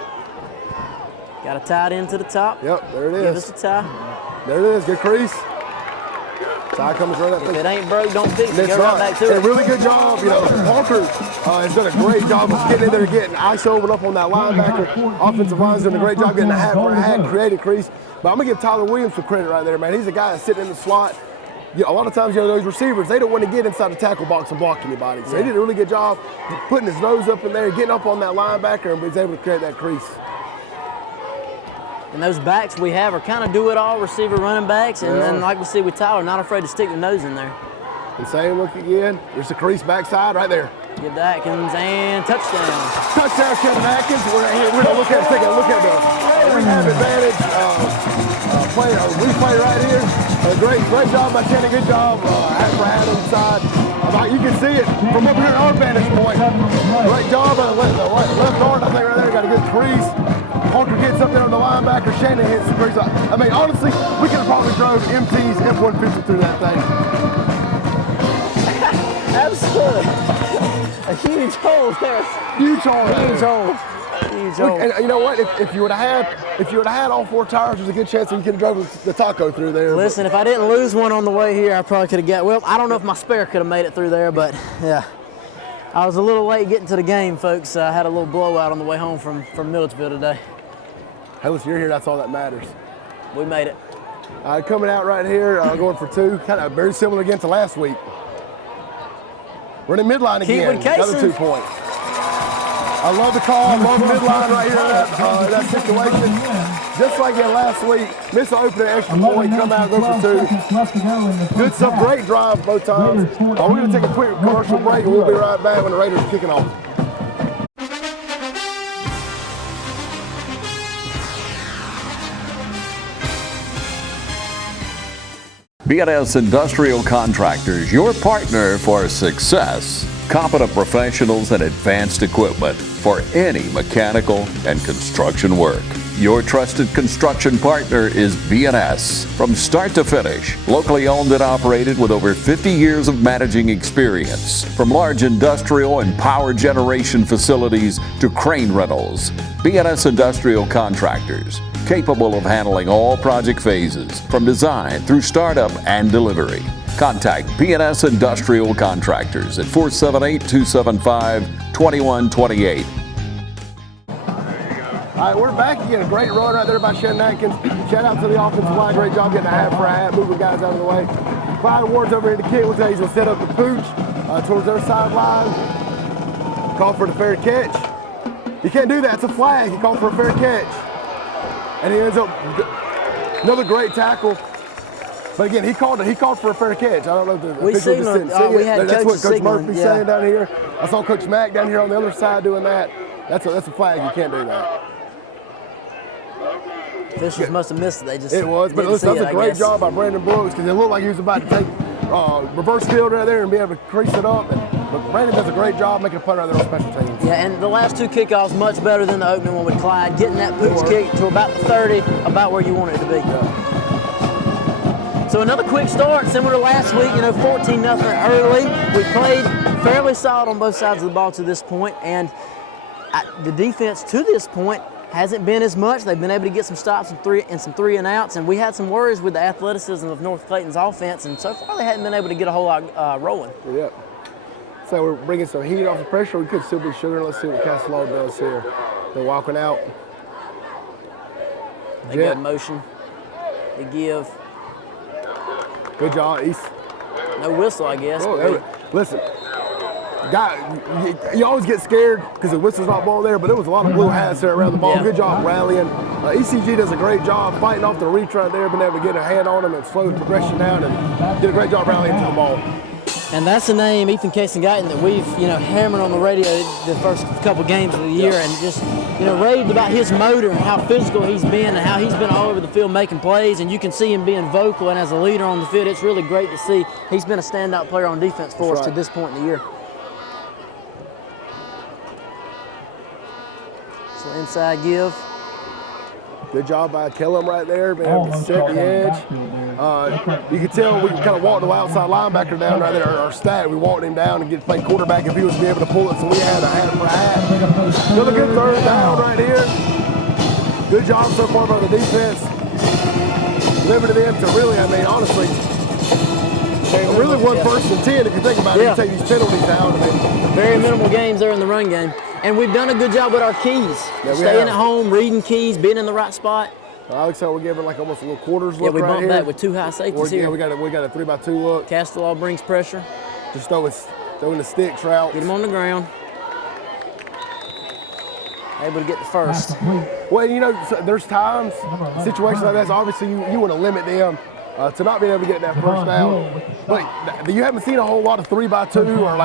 Got a tight end to the top. Yep, there it is. Give us a tie. There it is. Good crease. Side comes right up. If it ain't broke, don't fix it. That's Go right back to a it. really good job. Parker has done a great job of getting in there, getting ISO up on that linebacker. Offensive line's doing a great job getting a hat for a hat, creating crease. But I'm going to give Tyler Williams some credit right there, man. He's a guy that's sitting in the slot. A lot of times, those receivers, they don't want to get inside the tackle box and block anybody. So he did a really good job putting his nose up in there, getting up on that linebacker, and was able to create that crease. And those backs we have are kind of do-it-all receiver running backs. And then, like we see with Tyler, not afraid to stick their nose in there. And same look again. There's the crease backside right there. Give to Atkins and touchdown. Touchdown, Kevin Atkins. We're going to take a look at the rehab advantage replay right here. Great job by Shannon. Good job for Adam side. You can see it from up here at our vantage point. Great job on the left guard. I think right there got a good crease. Parker gets up there on the linebacker. Shannon hits the crease. I mean, honestly, we could have probably drove MT's F-150 through that thing. Absolutely. A huge hole there. Huge hole. Huge hole. Huge hole. And you know what? If you would have had all 4 tires, there's a good chance that you could have drove the taco through there. Listen, if I didn't lose one on the way here, I probably could have got. Well, I don't know if my spare could have made it through there, but yeah. I was a little late getting to the game, folks. I had a little blowout on the way home from Milledgeville today. Hey, listen, you're here. That's all that matters. We made it. Coming out right here, going for 2. Kind of very similar again to last week. Running midline again. Another 2 points. I love the call. I love midline right here in that situation. Just like in last week, miss an opening extra point, come out, go for 2. Good stuff. Great drive both times. We're going to take a quick commercial break, and we'll be right back when the Raiders are kicking off. BNS Industrial Contractors, your partner for success. Competent professionals and advanced equipment for any mechanical and construction work. Your trusted construction partner is B&S. From start to finish, locally owned and operated with over 50 years of managing experience. From large industrial and power generation facilities to crane rentals, B&S Industrial Contractors, capable of handling all project phases, from design through startup and delivery. Contact B&S Industrial Contractors at 478-275-2128. All right, we're back again. A great run right there by Shannon Atkins. Shout out to the offensive line. Great job getting a hat for a hat, moving guys out of the way. Clyde Ward's over here to kick. Looks like he's going to set up the pooch towards their sideline. Call for the fair catch. You can't do that. It's a flag. He called for a fair catch. And he ends up another great tackle. But again, he called for a fair catch. I don't know if the official just didn't see it. That's what Coach Murphy's saying down here. I saw Coach Mack down here on the other side doing that. That's a flag. You can't do that. Officials must have missed it. They just it was, but listen, that's a great job by Brandon Brooks because it looked like he was about to take reverse field right there and be able to crease it up. But Brandon does a great job making a punt right there on special teams. Yeah, and the last two kickoffs much better than the opening one with Clyde. Getting that pooch kick to about the 30, about where you want it to be. Yeah. So another quick start, similar to last week. 14-0 early. We played fairly solid on both sides of the ball to this point, and the defense to this point hasn't been as much. They've been able to get some stops and some three and outs, and we had some worries with the athleticism of North Clayton's offense, and so far they hadn't been able to get a whole lot rolling. Yep. So we're bringing some heat off the pressure. We could still be shooting. Let's see what Castellano does here. They're walking out. They got motion. They give. Good job, East. No whistle, I guess. Oh, listen. You always get scared because the whistle's not blowing there, but there was a lot of blue hats there around the ball. Yeah. Good job rallying. ECG does a great job fighting off the reach right there, being able to get a hand on him and slow the progression down, and did a great job rallying to the ball. And that's the name, Ethan Casey-Guyton, that we've hammered on the radio the first couple games of the year, and just raved about his motor and how physical he's been and how he's been all over the field making plays, and you can see him being vocal and as a leader on the field. It's really great to see. He's been a standout player on defense for us to this point in the year. So inside give. Good job by Kellum right there, being able to set the edge. You can tell we kind of walked the outside linebacker down right there, our stat. We walked him down and get to play quarterback if he was to be able to pull it, so we had a hat for a hat. Another good third down right here. Good job so far by the defense. Limited in to really, honestly, it really was 1st and 10 if you think about it. You take these penalties down. Very minimal games there in the run game. And we've done a good job with our keys. Staying at home, reading keys, being in the right spot. I like how we're giving like almost a little quarters look right here. Yeah, we bumped that with two high safeties here. Yeah, we got a 3x2 look. Castellano brings pressure. Just throwing the sticks route. Get him on the ground. Able to get the first. Well, there's times, situations like that, so obviously you want to limit them to not being able to get that first down. But you haven't seen a whole lot of 3x2 or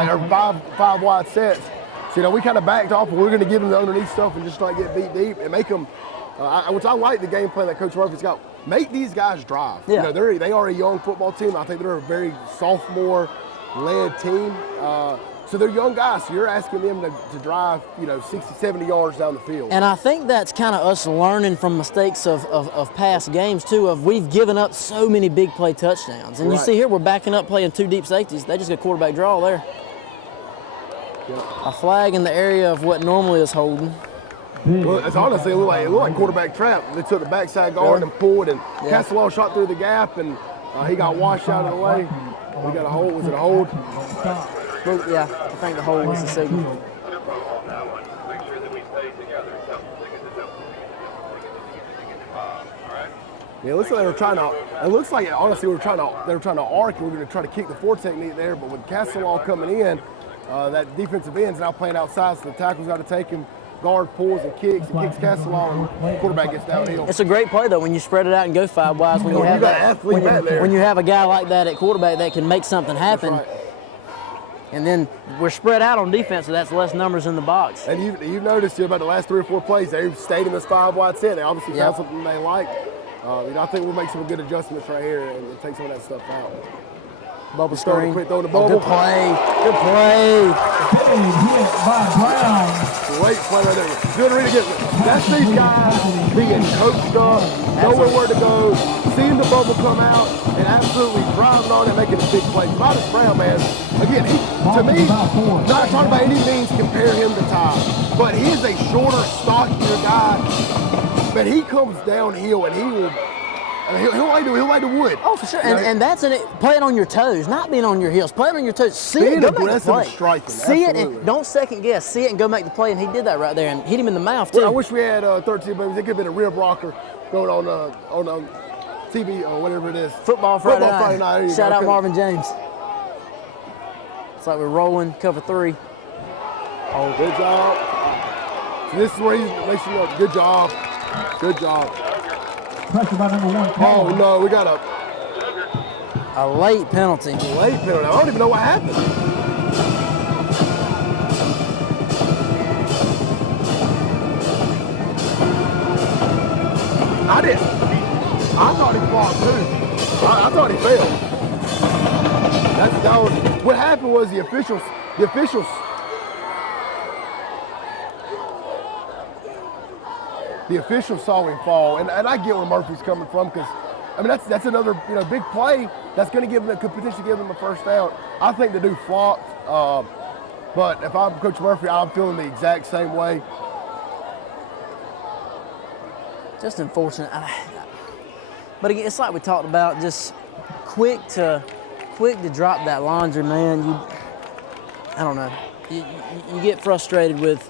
five wide sets. So, we kind of backed off, but we're going to give them the underneath stuff and just get beat deep and make them, which I like the game plan that Coach Murphy's got. Make these guys drive. Yeah. They are a young football team. I think they're a very sophomore-led team. So they're young guys, so you're asking them to drive, 60, 70 yards down the field. And I think that's kind of us learning from mistakes of past games, too, we've given up so many big play touchdowns. And you see here, we're backing up playing two deep safeties. They just got quarterback draw there. Yep. A flag in the area of what normally is holding. Well, it's honestly, it looked like quarterback trap. They took the backside guard and pulled, and Castellano shot through the gap, and he got washed out of the way. We got a hold. Was it a hold? Yeah, I think the hold was the signal. Yeah, it looks like they were trying to. It looks like honestly they were trying to arc. We were going to try to kick the 4 technique there, but with Castellano coming in, that defensive end's now playing outside, so the tackle's got to take him. Guard pulls and kicks Castellano, and quarterback gets downhill. It's a great play though when you spread it out and go 5 wides. When you have when you have a guy like that at quarterback that can make something happen. That's right. And then we're spread out on defense, so that's less numbers in the box. And you've noticed about the last 3 or 4 plays, they've stayed in this 5 wide set. They obviously found something they like. I think we'll make some good adjustments right here and take some of that stuff out. Bubble He's throwing screen. the quick, throwing the Oh, bubble. good play. Good play. Big hit by Brown. Great play right there. Good read again. That's these guys being coached up, knowing where to go, seeing the bubble come out, and absolutely driving on and making a big play. Modest Brown, man, again, to me, not talking about any means compare him to Ty, but he is a shorter, stockier guy, but he comes downhill and he will, he'll lay the wood. Oh, for sure. And that's playing on your toes, not being on your heels. Playing on your toes. See it, Being go make the aggressive play. and striking, See it absolutely. and don't second guess. See it and go make the play. And he did that right there and hit him in the mouth too. Well, I wish we had 13 babies. It could have been a rib rocker going on TV or whatever it is. Football Friday Friday night. There you Shout go. out Marvin James. It's like we're rolling cover 3. Oh, good job. So this is where he makes you know, good job. Good job. Pressure by number 1. Oh, no, we got A late penalty. late penalty. I don't even know what happened. I didn't. I thought he fought too. I thought he failed. That was, what happened was the officials saw him fall, and I get where Murphy's coming from, because I mean that's another big play that's going to give them, could potentially give them a first down. I think the dude flopped, but if I'm Coach Murphy, I'm feeling the exact same way. Just unfortunate. But again, it's like we talked about, just quick to drop that laundry, man. I don't know. You get frustrated with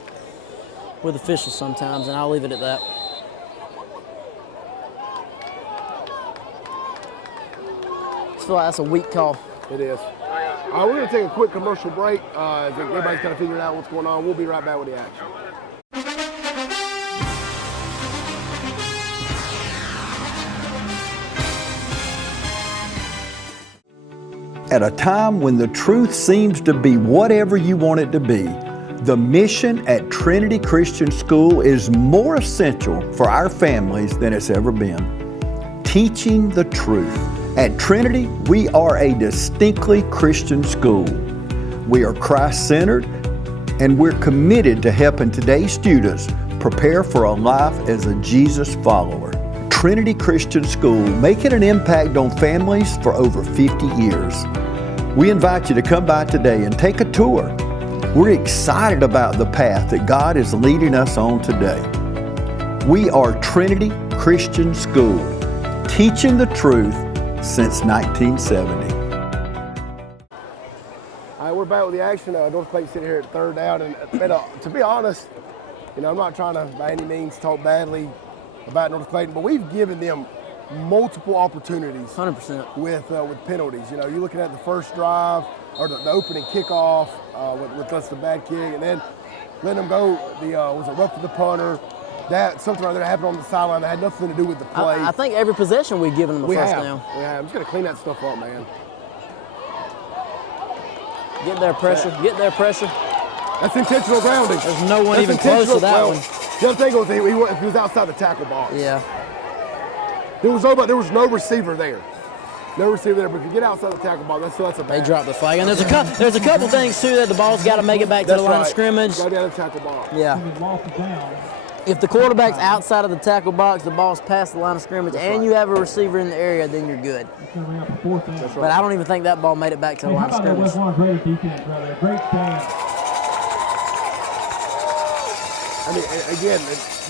officials sometimes, and I'll leave it at that. I feel like that's a weak call. It is. All right, we're going to take a quick commercial break as everybody's kind of figuring out what's going on. We'll be right back with the action. At a time when the truth seems to be whatever you want it to be, the mission at Trinity Christian School is more essential for our families than it's ever been. Teaching the truth. At Trinity, we are a distinctly Christian school. We are Christ-centered, and we're committed to helping today's students prepare for a life as a Jesus follower. Trinity Christian School, making an impact on families for over 50 years. We invite you to come by today and take a tour. We're excited about the path that God is leading us on today. We are Trinity Christian School, teaching the truth since 1970. All right, we're back with the action. North Clayton sitting here at third down, and to be honest, I'm not trying to by any means talk badly about North Clayton, but we've given them multiple opportunities 100%. with penalties. You're looking at the first drive or the opening kickoff with us the bad kick, and then letting them go. Was it rough to the punter? That something right there happened on the sideline that had nothing to do with the play. I think every possession we've given them a first down. We have. I'm just gonna clean that stuff up, man. Get their pressure. Get their pressure. That's intentional grounding. There's no one even close to that one. The other thing was he was outside the tackle box. Yeah. There was no receiver there. No receiver there, but if you get outside the tackle box, that's a bad. They dropped the flag. And there's a couple things too that the ball's got to make it back to the line of scrimmage. Go down the tackle box. Yeah. If the quarterback's outside of the tackle box, the ball's past the line of scrimmage, and you have a receiver in the area, then you're good. That's right. But I don't even think that ball made it back to the line of scrimmage. Great defense, brother. Great stand. I mean, again,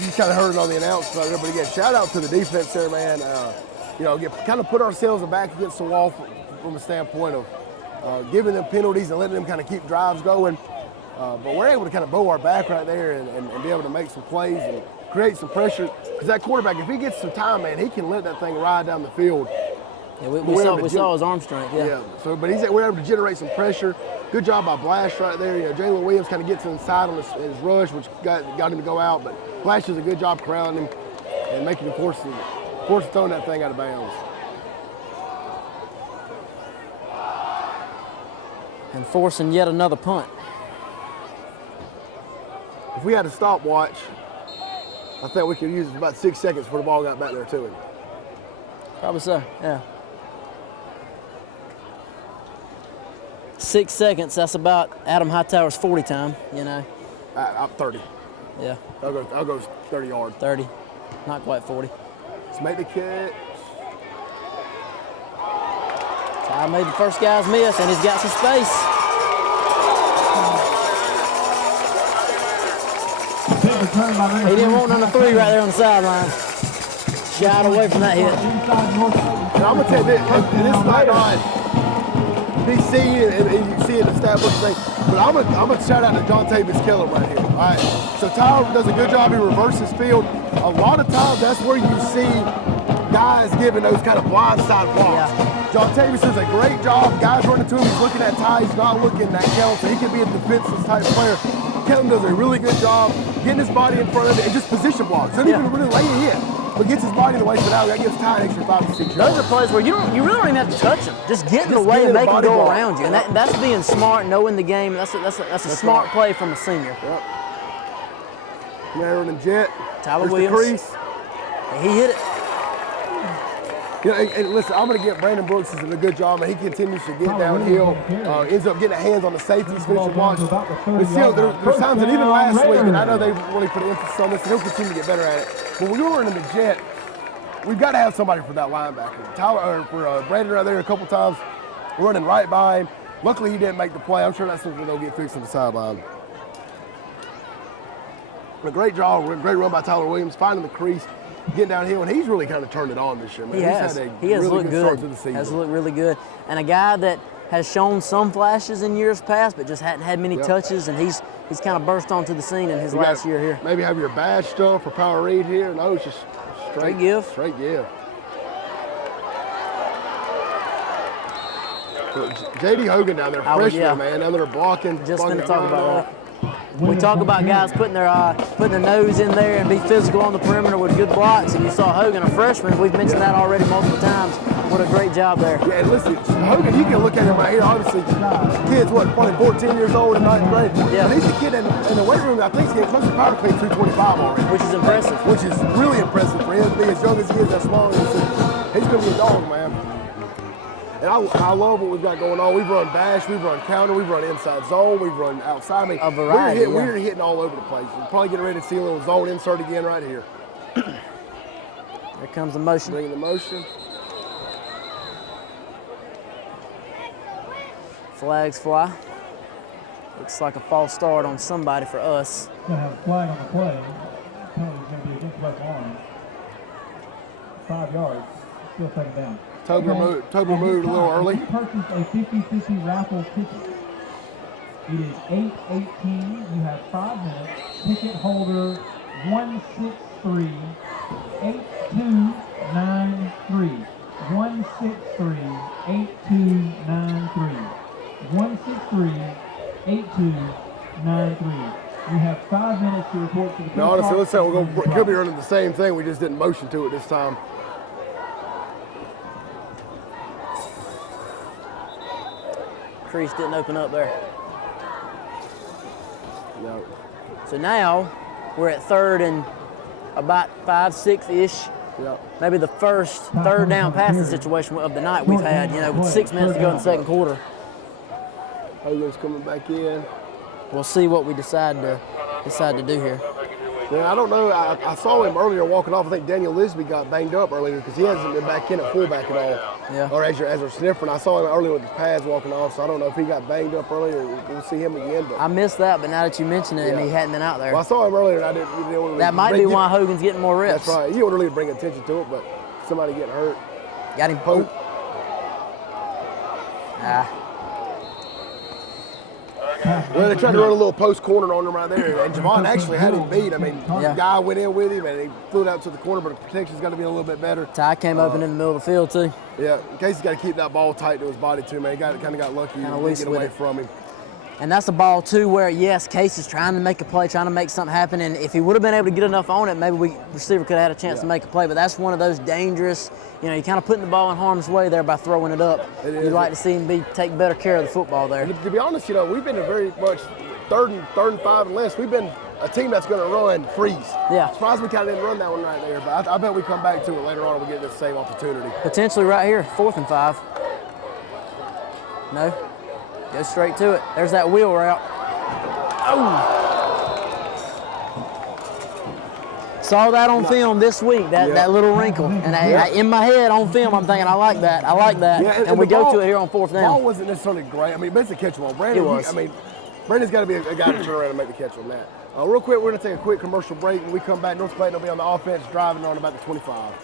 you kind of heard it on the announcement there, but again, shout out to the defense there, man. Kind of put ourselves back against the wall from a standpoint of giving them penalties and letting them kind of keep drives going. But we're able to kind of bow our back right there and be able to make some plays and create some pressure. Because that quarterback, if he gets some time, man, he can let that thing ride down the field. Yeah, we saw his arm strength. Yeah. So, but we're able to generate some pressure. Good job by Blash right there. Jalen Williams kind of gets inside on his rush, which got him to go out. But Blash does a good job corralling him and making him force throwing that thing out of bounds. And forcing yet another punt. If we had a stopwatch, I think we could use it for about 6 seconds before the ball got back there to him. Probably so, yeah. 6 seconds, that's about Adam Hightower's 40 time, you know. I'm 30. Yeah. I'll go 30 yards. 30, not quite 40. Let's make the catch. Ty made the first guy's miss, and he's got some space. He didn't want none of 3 right there on the sideline. Shied away from that hit. And I'm going to tell you this might not be seen, and you see it in the stat book thing, but I'm gonna shout out to John Tavis Keller right here. All right, so Tyler does a good job. He reverses field. A lot of times that's where you see guys giving those kind of blindside blocks. Yeah. John Tavis does a great job. Guys running to him, he's looking at Ty, he's not looking at Kellen, so he can be a defensive type player. Kellen does a really good job getting his body in front of it and just position blocks. Doesn't even really lay it in, but gets his body in the way. So now that gives Ty an extra 5 to 6 yards. Those are plays where you really don't even have to touch them. Just get in the way and make them go around you. And that's being smart, knowing the game. That's a smart play from a senior. Yep. Narrowing and jet. Tyler There's Williams. The crease. He hit it. You know, and listen, I'm going to give Brandon Brooks a good job, and he continues to get downhill. Ends up getting hands on the safeties, finishing blocks. But still, there's times that even last week, and I know they really put emphasis on this, and he'll continue to get better at it. But when we're running the jet, we've got to have somebody for that linebacker. Tyler, or for Brandon right there a couple times, running right by him. Luckily, he didn't make the play. I'm sure that's something they'll get fixed on the sideline. A great draw, great run by Tyler Williams, finding the crease, getting downhill, and he's really kind of turned it on this year, man. He has. He has looked good. Start to the season. Has looked really good. And a guy that has shown some flashes in years past, but just hadn't had many touches, and he's kind of burst onto the scene in his last year here. Maybe have your badge stuff for power read here. No, it's just straight give. Straight give. J.D. Hogan down there, freshman, man, down there blocking. Just going to talk about that. We talk about guys putting their nose in there and be physical on the perimeter with good blocks, and you saw Hogan, a freshman. We've mentioned that already multiple times. What a great job there. Yeah, and listen, Hogan, you can look at him right here. Obviously, the kid's probably 14 years old in 9th grade. Yeah. But he's a kid in the weight room. I think he's getting close to power clean 225 already. Which is impressive. Which is really impressive for him to be as young as he is, that small. He's going to be a dog, man. And I love what we've got going on. We've run bash, we've run counter, we've run inside zone, we've run outside. I mean, a variety, we're hitting all over the place. We're probably getting ready to see a little zone insert again right here. There comes the motion. Bringing the motion. Flags fly. Looks like a false start on somebody for us. Going to have a flag on the play. Penalty's going to be against left arm. 5 yards. Still second down. Tober moved a little early. Purchased a 50-50 raffle ticket. It is 8:18. You have 5 minutes. Ticket holder 163-8293. 163-8293. 163-8293. You have 5 minutes to report to the. No, honestly, let's say we're could be running the same thing. We just didn't motion to it this time. Crease didn't open up there. No. So now we're at 3rd and about 5-6-ish. Yep. Maybe the first third down passing situation of the night we've had, with 6 minutes to go in the second quarter. Hogan's coming back in. We'll see what we decide to do here. Yeah, I don't know. I saw him earlier walking off. I think Daniel Lisby got banged up earlier because he hasn't been back in at fullback at all. Yeah. Or as a sniffer. And I saw him earlier with his pads walking off, so I don't know if he got banged up earlier. We'll see him again. But I missed that, but now that you mention it, he hadn't been out there. Well, I saw him earlier, and I didn't that might be why Hogan's getting more reps. That's right. You don't really bring attention to it, but somebody getting hurt. Got him. Poke. Well, they tried to run a little post corner on him right there, and Javon actually had him beat. I mean, the guy went in with him, and he flew it out to the corner, but the protection's got to be a little bit better. Ty came open in the middle of the field, too. Yeah, Casey's got to keep that ball tight to his body, too, man. He kind of got lucky to get away from him. And that's a ball, too, where, yes, Casey's trying to make a play, trying to make something happen, and if he would have been able to get enough on it, maybe receiver could have had a chance to make a play, but that's one of those dangerous, you kind of putting the ball in harm's way there by throwing it up. You'd like to see him take better care of the football there. And to be honest, we've been a very much third and 5 and less. We've been a team that's going to run freeze. Yeah. Surprised we kind of didn't run that one right there, but I bet we come back to it later on and we get the same opportunity. Potentially right here, 4th and 5. No. Go straight to it. There's that wheel route. Oh! Saw that on film this week, that little wrinkle. And in my head on film, I'm thinking, I like that. Yeah, and we go to it here on 4th down. The ball wasn't necessarily great. I mean, but it's a catchable. Brandon, Brandon's got to be a guy to turn around and make the catch on that. Real quick, we're going to take a quick commercial break. When we come back, North Clayton will be on the offense, driving on about the 25.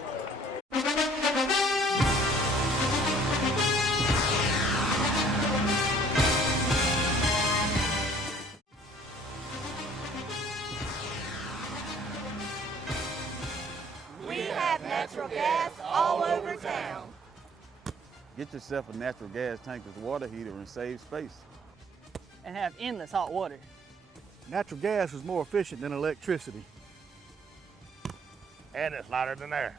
Natural gas all over town. Get yourself a natural gas tankless water heater and save space. And have endless hot water. Natural gas is more efficient than electricity. And it's lighter than air.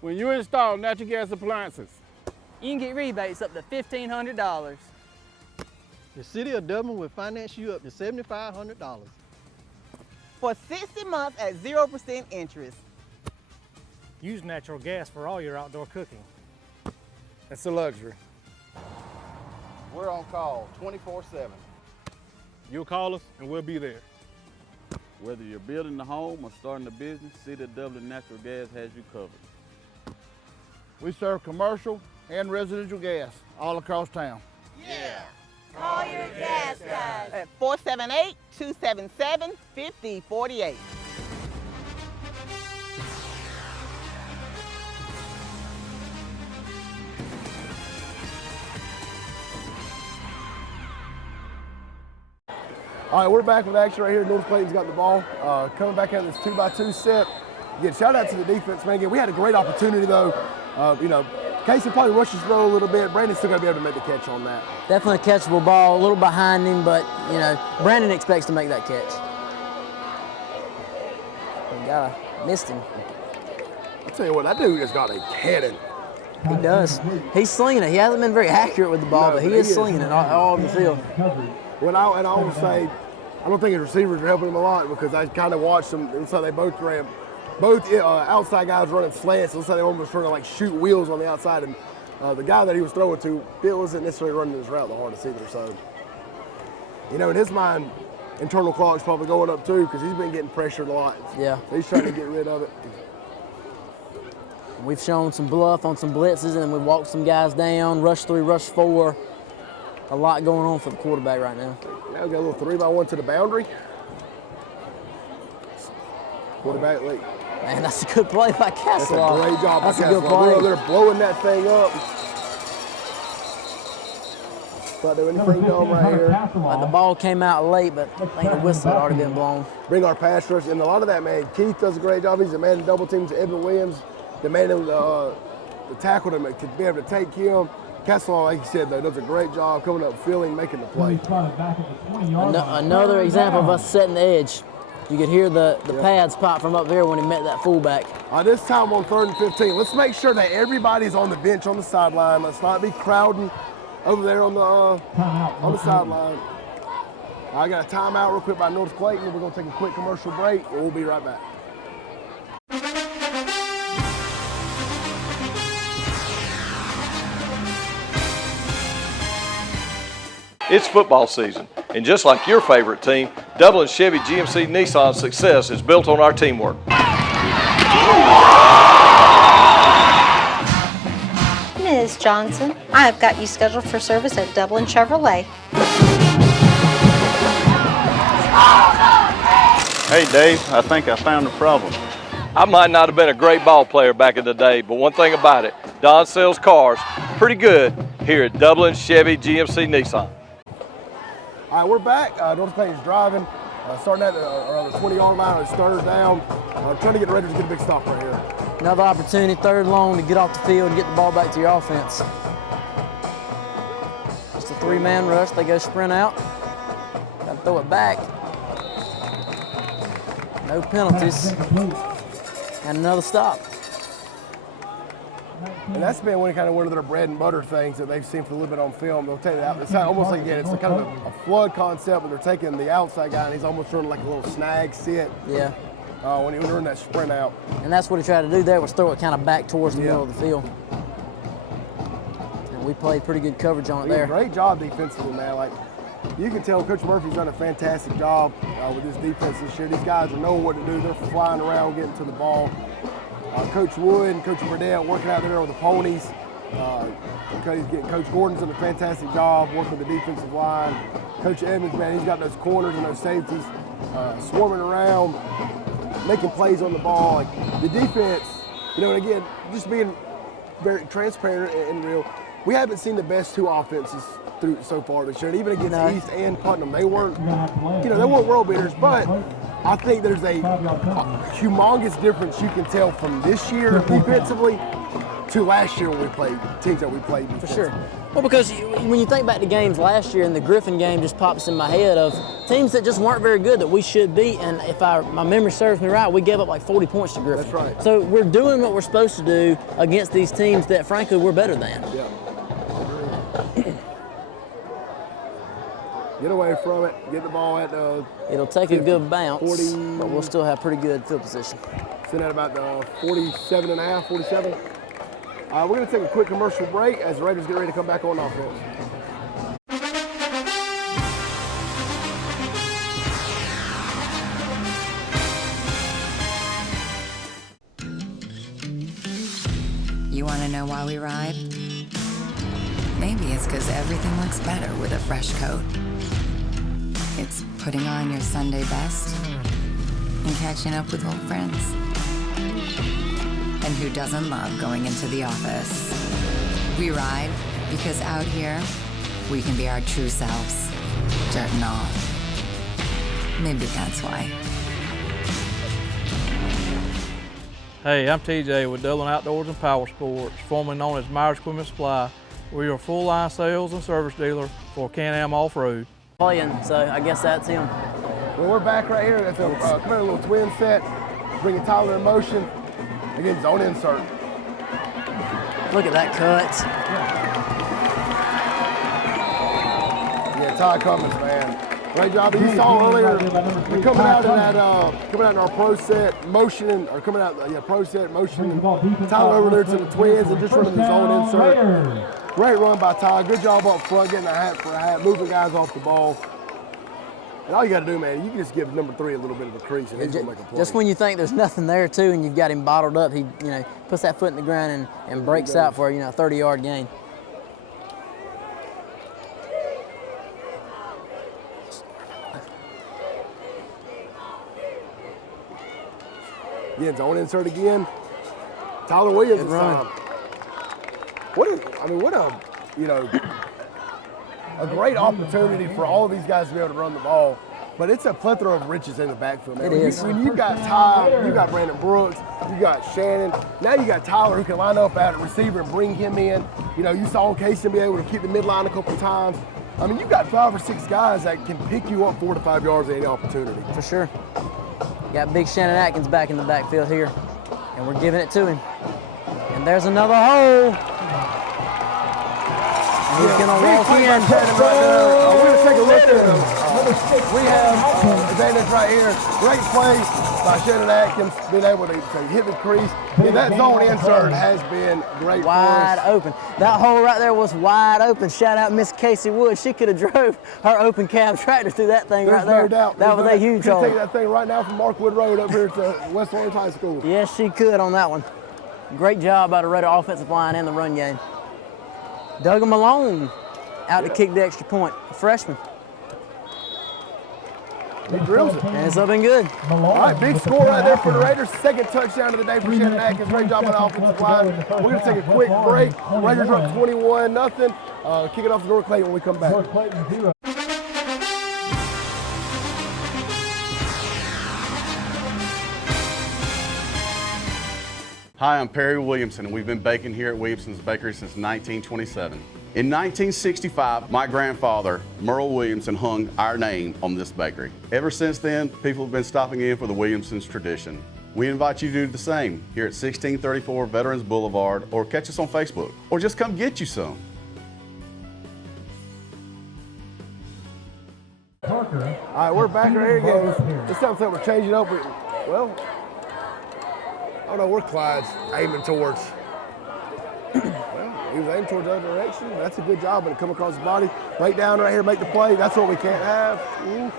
When you install natural gas appliances, you can get rebates up to $1,500. The City of Dublin will finance you up to $7,500. For 60 months at 0% interest. Use natural gas for all your outdoor cooking. it's a luxury. We're on call 24/7. You'll call us and we'll be there. Whether you're building a home or starting a business, City of Dublin Natural Gas has you covered. We serve commercial and residential gas all across town. Yeah. Call your gas guys. At 478-277-5048. All right, we're back with action right here. North Clayton's got the ball. Coming back out of this 2x2 set. Again, shout out to the defense, man. Again, we had a great opportunity, though. Casey probably rushes through a little bit. Brandon's still got to be able to make the catch on that. Definitely a catchable ball, a little behind him, but, Brandon expects to make that catch. Missed him. I'll tell you what, that dude has got a cannon. He does. He's slinging it. He hasn't been very accurate with the ball, but he is slinging it all over the field. And I always say, I don't think his receivers are helping him a lot because I kind of watched them. It looks like they both ran, outside guys running slants. It looks like they almost trying to like shoot wheels on the outside. And the guy that he was throwing to, it wasn't necessarily running his route the hardest either. So, in his mind, internal clock's probably going up too because he's been getting pressured a lot. Yeah. So he's trying to get rid of it. We've shown some bluff on some blitzes, and then we walked some guys down, rush 3, rush 4. A lot going on for the quarterback right now. Now we got a little 3x1 to the boundary. Quarterback late. Man, that's a good play by Castle. That's a great job by That's a good Castle. play. They're blowing that thing up. Not doing anything dumb right here. The ball came out late, but I think the whistle had already been blown. Bring our pass rush, and a lot of that, man, Keith does a great job. He's the man in double teams, Evan Williams, the man in the tackle to be able to take him. Castle, like you said, though, does a great job coming up, feeling, making the play. Another example of us setting the edge. You could hear the pads pop from up there when he met that fullback. This time on 3rd and 15, let's make sure that everybody's on the bench on the sideline. Let's not be crowding over there on the sideline. I got a timeout real quick by North Clayton. We're going to take a quick commercial break, and we'll be right back. It's football season, and just like your favorite team, Dublin Chevy GMC Nissan's success is built on our teamwork. Ms. Johnson, I have got you scheduled for service at Dublin Chevrolet. Hey Dave, I think I found the problem. I might not have been a great ball player back in the day, but one thing about it, Don sells cars pretty good here at Dublin Chevy GMC Nissan. All right, we're back. North Clayton's driving, starting at around the 20-yard line. It's 3rd down. Trying to get ready to get a big stop right here. Another opportunity, 3rd long, to get off the field and get the ball back to your offense. Just a 3-man rush. They go sprint out. Got to throw it back. No penalties. And another stop. And that's been one of their bread and butter things that they've seen for a little bit on film. They'll take it out. It's almost like, again, it's kind of a flood concept, but they're taking the outside guy and he's almost running like a little snag sit. Yeah. When he was running that sprint out. And that's what he tried to do there, was throw it kind of back towards the middle of the field. And we played pretty good coverage on it there. Great job defensively, man. Like, you can tell Coach Murphy's done a fantastic job with this defense this year. These guys are knowing what to do. They're flying around, getting to the ball. Coach Wood and Coach Burdett working out there with the ponies. Coach Gordon's done a fantastic job working with the defensive line. Coach Evans, man, he's got those corners and those safeties swarming around, making plays on the ball. Like, the defense, you know, and again, just being very transparent and real, we haven't seen the best two offenses through so far this year. And even against East and Putnam, they weren't, you know, they weren't world beaters, but I think there's a humongous difference you can tell from this year defensively to last year when we played teams that we played defensively. For sure. Well, because when you think back to games last year, and the Griffin game just pops in my head of teams that just weren't very good that we should beat, and if my memory serves me right, we gave up like 40 points to Griffin. That's right. So we're doing what we're supposed to do against these teams that, frankly, we're better than. Yeah. Get away from it. Get the ball at the. It'll take 50, a good bounce, 40, but we'll still have pretty good field position. Sitting at about the 47 and a half, 47. We're going to take a quick commercial break as the Raiders get ready to come back on offense. You want to know why we ride? Maybe it's because everything looks better with a fresh coat. It's putting on your Sunday best and catching up with old friends. And who doesn't love going into the office? We ride because out here, we can be our true selves, dirt and all. Maybe that's why. Hey, I'm TJ with Dublin Outdoors and Power Sports, formerly known as Myers Equipment Supply. We're a full-line sales and service dealer for Can-Am Off-Road. Playing, so I guess that's him. Well, we're back right here. That's a little twin set, bringing Tyler in motion. Again, zone insert. Look at that cut. Yeah, Ty Cummins, man. Great job. You saw earlier, they're coming out in our pro set, motioning, or coming out, pro set, motioning. Tyler over there to the twins and just running the zone insert. Great run by Ty. Good job up front, getting a hat for a hat, moving guys off the ball. And all you got to do, man, you can just give number 3 a little bit of a crease, and he's going to make a play. Just when you think there's nothing there, too, and you've got him bottled up, he, puts that foot in the ground and breaks out for a 30-yard gain. Again, zone insert again. Tyler Williams this time. What a great opportunity for all of these guys to be able to run the ball. But it's a plethora of riches in the backfield, man. It is. When you got Ty, you got Brandon Brooks, you got Shannon. Now you got Tyler who can line up at a receiver and bring him in. You saw Casey be able to keep the midline a couple of times. I mean, you got 5 or 6 guys that can pick you up 4 to 5 yards at any opportunity. For sure. Got big Shannon Atkins back in the backfield here, and we're giving it to him. And there's another hole. And he's going to walk in. We're going to take a look at him. We have advantage right here. Great play by Shannon Atkins, being able to hit the crease. And that zone insert has been great wide for us. Open. That hole right there was wide open. Shout out Miss Casey Wood. She could have drove her open cab tractor through that thing. There's right there. No doubt. That was a huge hole. Take that thing right now from Markwood Road up here to West Orange High School. Yes, she could on that one. Great job by the Raider offensive line and the run game. Doug Malone out to kick the extra point. A freshman. He drills it. And it's looking good. All right, big score right there for the Raiders. Second touchdown of the day for Shannon Atkins. Great job by the offensive line. We're going to take a quick break. Raiders up 21-0. Kick it off to North Clayton when we come back. Hi, I'm Perry Williamson, and we've been baking here at Williamson's Bakery since 1927. In 1965, my grandfather, Merle Williamson, hung our name on this bakery. Ever since then, people have been stopping in for the Williamson's tradition. We invite you to do the same here at 1634 Veterans Boulevard, or catch us on Facebook, or just come get you some. All right, we're back right here again. This time we're changing up. Well, I don't know where Clyde's aiming towards. Well, He was aiming towards the other direction. That's a good job, but it come across his body. Break down right here, make the play. That's what we can't have. Ooh.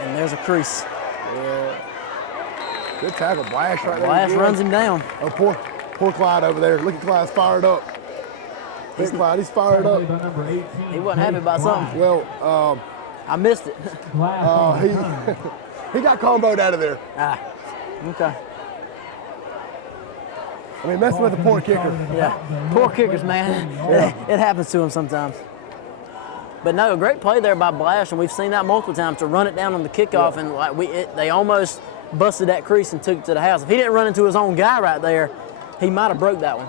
And there's a crease. Yeah. Good tackle. Blash right there. Blash runs him down. Oh, poor Clyde over there. Look at Clyde's fired up. Big Clyde, he's fired up. He wasn't happy about something. Well, I missed it. He got comboed out of there. Ah, okay. I mean, messing with the poor kicker. Yeah, poor kickers, man. It happens to them sometimes. But no, a great play there by Blash, and we've seen that multiple times to run it down on the kickoff, and like they almost busted that crease and took it to the house. If he didn't run into his own guy right there, he might have broke that one,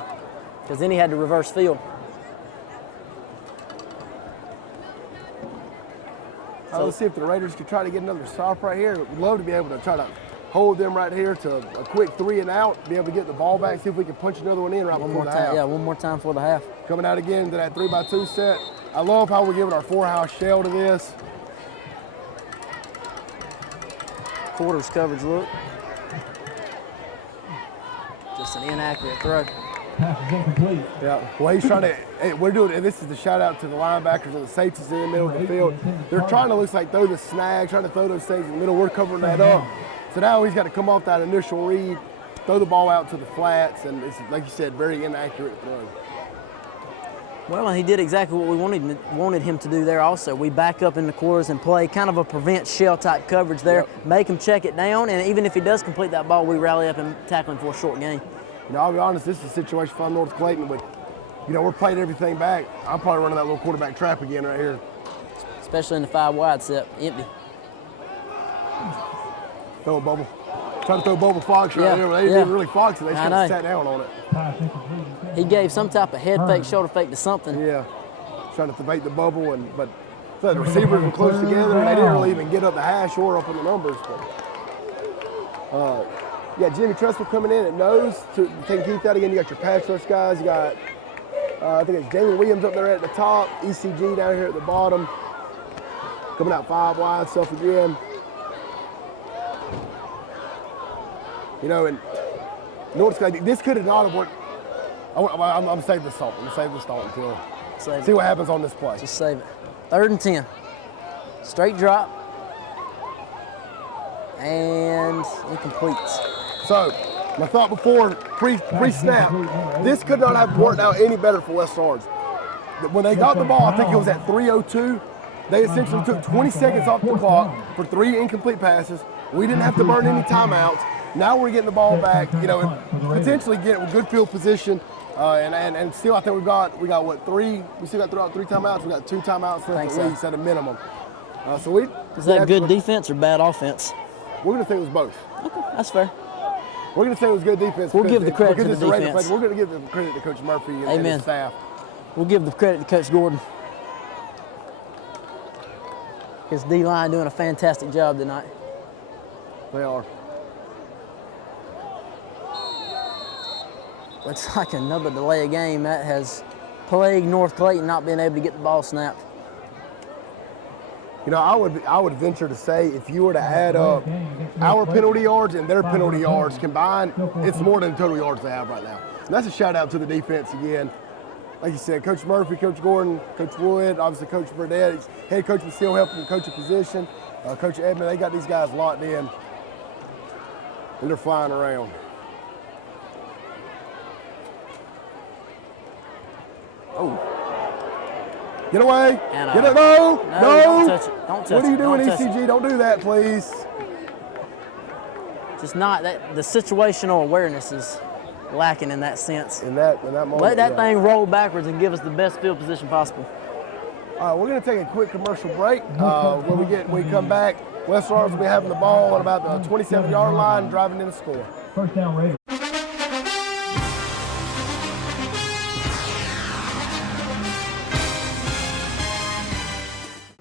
because then he had to reverse field. Let's see if the Raiders could try to get another stop right here. We'd love to be able to try to hold them right here to a quick 3 and out, be able to get the ball back, see if we can punch another one in right before the half. Yeah, one more time for the half. Coming out again to that 3x2 set. I love how we're giving our 4-house shell to this. Quarters coverage look. Just an inaccurate throw. Pass is incomplete. Yeah, well, he's trying to, we're doing, and this is the shout out to the linebackers and the safeties in the middle of the field. They're trying to, looks like, throw the snag, trying to throw those things in the middle. We're covering that up. So now he's got to come off that initial read, throw the ball out to the flats, and it's, like you said, very inaccurate throw. Well, he did exactly what we wanted him to do there also. We back up in the quarters and play kind of a prevent shell type coverage there, make him check it down, and even if he does complete that ball, we rally up and tackle him for a short gain. You know, I'll be honest, this is a situation for North Clayton, but, you know, we're playing everything back. I'm probably running that little quarterback trap again right here. Especially in the 5 wide set, empty. Throw a bubble. Try to throw Bubble Fox right there, but they didn't really fox it. They just kind of sat down on it. He gave some type of head fake, shoulder fake to something. Yeah, trying to debate the bubble, but so the receivers were close together, and they didn't really even get up the hash or up in the numbers. But yeah, Jimmy Tressel coming in at nose to keep that again. You got your pass rush guys. You got I think it's Jalen Williams up there at the top, ECG down here at the bottom, coming out 5 wide stuff again. You know, and North Carolina, this could have not have worked. I'm saving the salt. I'm going to save the salt until see what happens on this play. Just save it. 3rd and 10. Straight drop. And incomplete. So, my thought before, pre-snap, this could not have worked out any better for West Orange. When they got the ball, I think it was at 3:02. They essentially took 20 seconds off the clock for 3 incomplete passes. We didn't have to burn any timeouts. Now we're getting the ball back, you know, and potentially getting good field position. And still, I think we got what, 3? We still got throughout 3 timeouts. We got 2 timeouts left at least at a minimum. Is that good defense or bad offense? We're going to say it was both. Okay, that's fair. We're going to say it was good defense. We'll give the credit to the defense. We're going to give the credit to Coach Murphy and his staff. We'll give the credit to Coach Gordon. His D-line doing a fantastic job tonight. They are. Looks like another delay of game that has plagued North Clayton not being able to get the ball snapped. You know, I would venture to say if you were to add up our penalty yards and their penalty yards combined, it's more than the total yards they have right now. And that's a shout out to the defense again. Like you said, Coach Murphy, Coach Gordon, Coach Wood, obviously Coach Burdett. His head coach was still helping him coach a position. Coach Edmond, they got these guys locked in, and they're flying around. Oh. Get away. And, get it. No. Don't touch it. Don't touch it. What are you doing, ECG? ECG? Don't do that, please. Just not that. The situational awareness is lacking in that sense. In that moment. Let that thing roll backwards and give us the best field position possible. All right, we're going to take a quick commercial break. When we come back, West Orange will be having the ball on about the 27-yard line, driving in the score. First down, Raiders.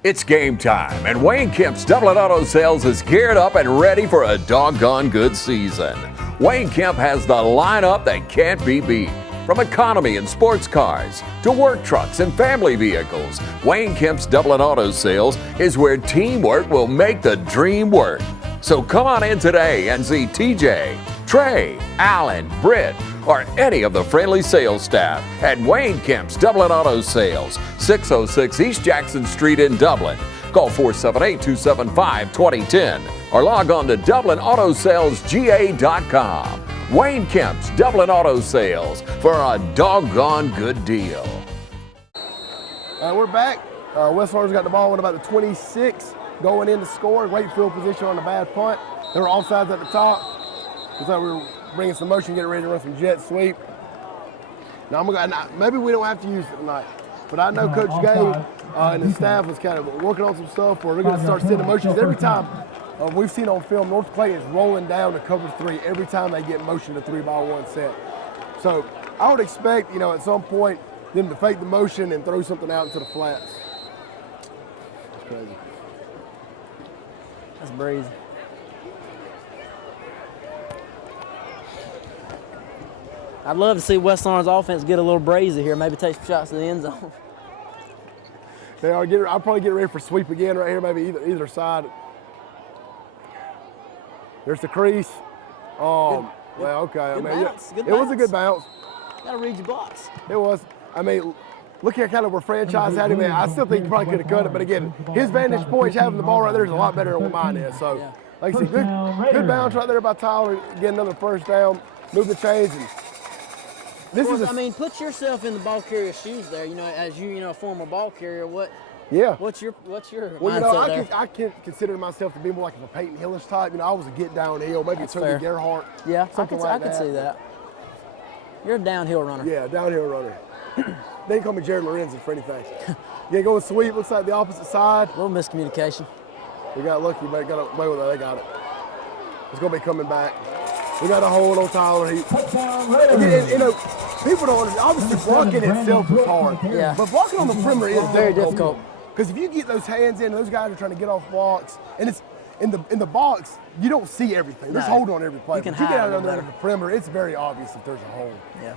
It's game time, and Wayne Kemp's Dublin Auto Sales is geared up and ready for a doggone good season. Wayne Kemp has the lineup that can't be beat. From economy and sports cars to work trucks and family vehicles, Wayne Kemp's Dublin Auto Sales is where teamwork will make the dream work. So come on in today and see TJ, Trey, Alan, Britt, or any of the friendly sales staff at Wayne Kemp's Dublin Auto Sales, 606 East Jackson Street in Dublin. Call 478-275-2010 or log on to DublinAutoSalesGA.com. Wayne Kemp's Dublin Auto Sales for a doggone good deal. We're back. West Orange got the ball with about the 26, going in to score. Great field position on a bad punt. They were offsides at the top. Looks like we were bringing some motion, getting ready to run some jet sweep. Now maybe we don't have to use it tonight, but I know Coach Gay and his staff was kind of working on some stuff where we're going to start setting motions every time. We've seen on film North Clayton is rolling down to cover 3 every time they get motion to 3-by-1 set. So I would expect, at some point them to fake the motion and throw something out into the flats. That's crazy. That's breezy. I'd love to see West Orange offense get a little brazy here, maybe take some shots to the end zone. I'll probably get ready for sweep again right here, maybe either side. There's the crease. Well, okay. It was a good bounce. Gotta read your blocks. It was. Look at kind of where franchise had him at. I still think he probably could have cut it, but again, his vantage point, having the ball right there is a lot better than what mine is. So, like I said, good bounce right there by Tyler. Get another first down, move the chains. And put yourself in the ball carrier's shoes there. As a former ball carrier, what's your mindset there? I can't consider myself to be more like a Peyton Hillis type. I was a get downhill, maybe a Toby Gerhardt. Yeah, something like that. I can see that. You're a downhill runner. Yeah, downhill runner. They call me Jared Lorenzen for anything. Going sweep, looks like the opposite side. A little miscommunication. We got lucky, but got away with it. They got it. It's going to be coming back. We got a hold on Tyler. People don't understand. Obviously, blocking itself is hard. Yeah. But blocking on the perimeter is very difficult. Because if you get those hands in, those guys are trying to get off blocks, and it's in the box, you don't see everything. There's hold on every play. You get out under the perimeter, it's very obvious if there's a hold. Yeah.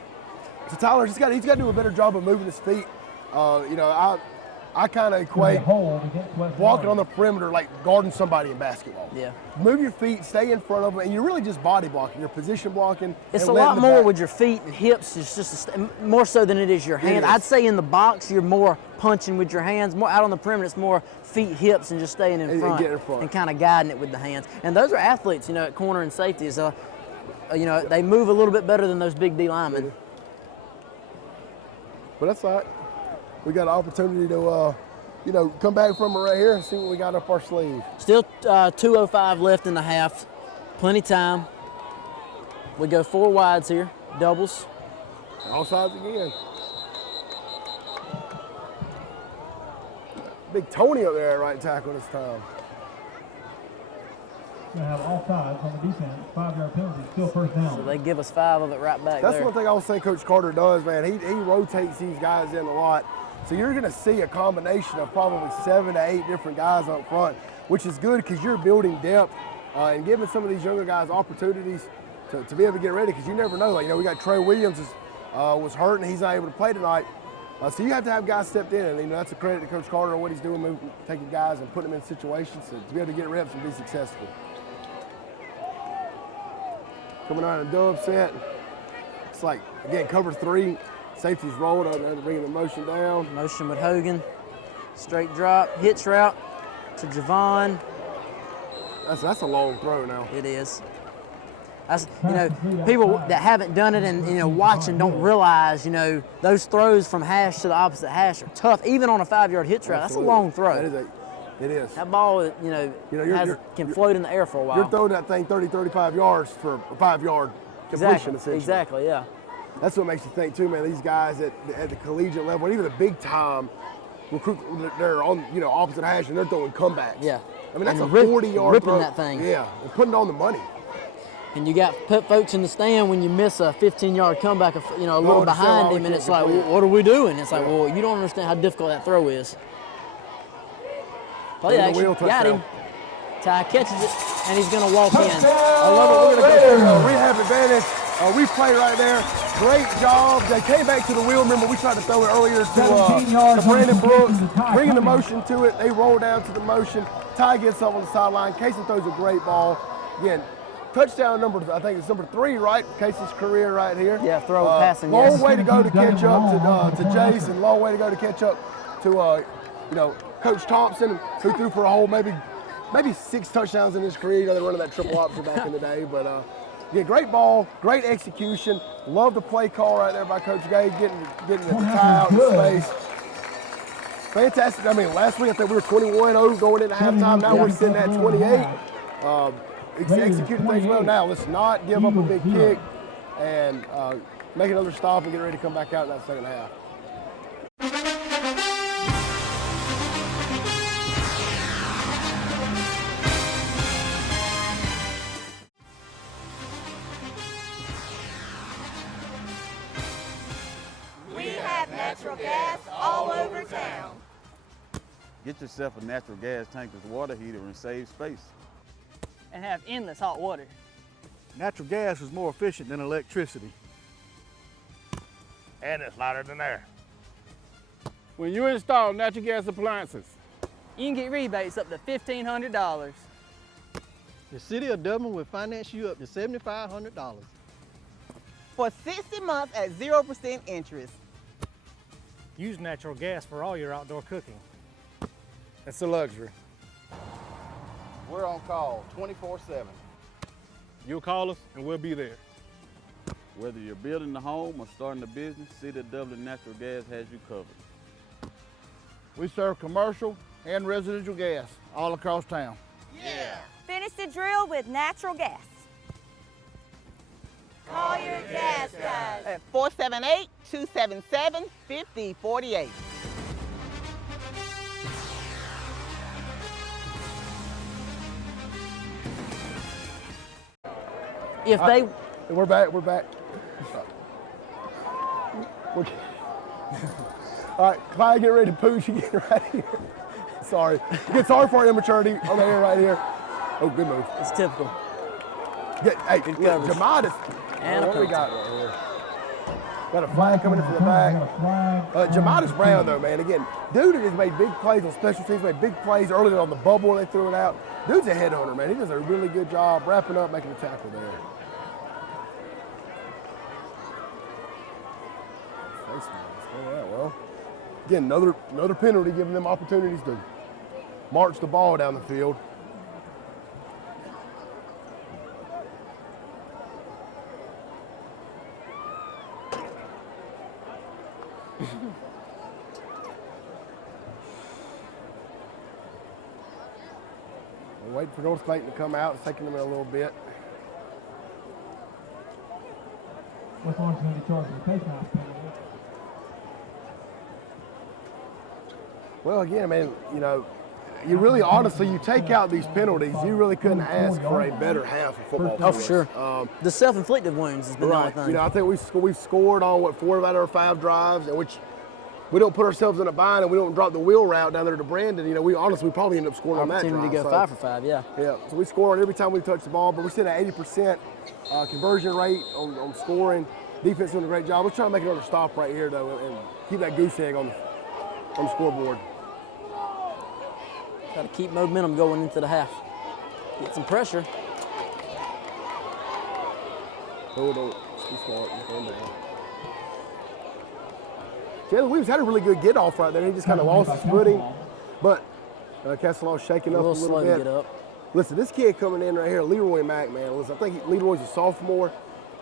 So Tyler, he's got to do a better job of moving his feet. I kind of equate walking on the perimeter like guarding somebody in basketball. Yeah. Move your feet, stay in front of them, and you're really just body blocking. You're position blocking. It's a lot more with your feet and hips. It's just more so than it is your hands. I'd say in the box, you're more punching with your hands. More out on the perimeter, it's more feet, hips, and just staying in front and kind of guiding it with the hands. And those are athletes, at corner and safety. So, they move a little bit better than those big D linemen. But that's all right. We got an opportunity to, come back from it right here and see what we got up our sleeve. Still 2:05 left in the half. Plenty time. We go 4 wides here, doubles. All sides again. Big Tony up there at right tackle this time. Going to have all sides on the defense, 5-yard penalty, still first down. So they give us 5 of it right back That's there. one thing I was saying Coach Carter does, man. He rotates these guys in a lot. So you're going to see a combination of probably 7 to 8 different guys up front, which is good because you're building depth and giving some of these younger guys opportunities to be able to get ready because you never know. We got Trey Williams was hurt and he's not able to play tonight. So you have to have guys stepped in, and that's a credit to Coach Carter on what he's doing, taking guys and putting them in situations to be able to get reps and be successful. Coming out of a dub set. It's like, again, cover 3. Safety's rolled up, bringing the motion down. Motion with Hogan. Straight drop, hitch route to Javon. That's a long throw now. It is. That's, people that haven't done it and, watching don't realize, those throws from hash to the opposite hash are tough, even on a 5-yard hitch route. That's a long throw. It is. That ball, can float in the air for a while. You're throwing that thing 30, 35 yards for a 5-yard completion, essentially. Exactly, yeah. That's what makes you think, too, man. These guys at the collegiate level, and even the big time, they're on, opposite hash, and they're throwing comebacks. Yeah. That's a 40-yard throw. Ripping that thing. Yeah, and putting it on the money. And you got folks in the stand when you miss a 15-yard comeback, a little behind him, and it's like, well, what are we doing? It's like, well, you don't understand how difficult that throw is. Play action, got him. Ty catches it, and he's going to walk in. I love it. We're going to go for a rehab advantage. Replay right there. Great job. They came back to the wheel. Remember, we tried to throw it earlier to Brandon Brooks, bringing the motion to it. They roll down to the motion. Ty gets up on the sideline. Casey throws a great ball. Again, touchdown number, I think it's number 3, right? Casey's career right here. Yeah, passing. Long yes. way to go to catch up to Jason. Long way to go to catch up to Coach Thompson, who threw for a whole maybe 6 touchdowns in his career. They were running that triple option back in the day, but yeah, great ball, great execution. Love the play call right there by Coach Gage, getting the tie out in space. Fantastic. I mean, last week I think we were 21-0 going into halftime. Now we're sitting at 28. Executing things well now. Let's not give up a big kick and make another stop and get ready to come back out in that second half. We have natural gas all over town. Get yourself a natural gas tankless water heater and save space. And have endless hot water. Natural gas is more efficient than electricity. And it's lighter than air. When you install natural gas appliances, You can get rebates up to $1,500. The City of Dublin will finance you up to $7,500. For 60 months at 0% interest. Use natural gas for all your outdoor cooking. it's a luxury. We're on call 24/7. You'll call us and we'll be there. Whether you're building a home or starting a business, City of Dublin Natural Gas has you covered. We serve commercial and residential gas all across town. Yeah. Finish the drill with natural gas. Call your gas guys. At 478-277-5048. If they... We're back. All right, Clyde, get ready to pooch again right here. Sorry. Sorry for our immaturity on the air right here. Oh, good move. It's typical. Hey, Jamatis. And what we got right here? Got a flag coming in from the back. Jamatis Brown, though, man. Again, dude has made big plays on special teams, made big plays earlier on the bubble when they threw it out. Dude's a headhunter, man. He does a really good job wrapping up, making a tackle there. Face mask. All right, well. Again, another penalty, giving them opportunities to march the ball down the field. We're waiting for North Clayton to come out. It's taking them a little bit. West Orange is going to be charged with a face mask penalty. Well, again, man, you know, you really honestly, you take out these penalties, you really couldn't ask for a better half of football. Oh, for sure. The self-inflicted wounds has been the only thing. You know, I think we've scored on, 4 out of our 5 drives, in which we don't put ourselves in a bind and we don't drop the wheel route down there to Brandon. You know, we probably end up scoring on that drive. Opportunity to go 5 for 5, yeah. Yeah, so we score on every time we touch the ball, but we're sitting at 80% conversion rate on scoring. Defense doing a great job. We're trying to make another stop right here, though, and keep that goose egg on the scoreboard. Got to keep momentum going into the half. Get some pressure. Oh, don't be smart. He's going down. Jalen Williams had a really good get off right there. He just kind of lost his footing, but Castellano shaking up a little bit. To get up. Listen, this kid coming in right here, Leroy Mack, man. Listen, I think Leroy's a sophomore.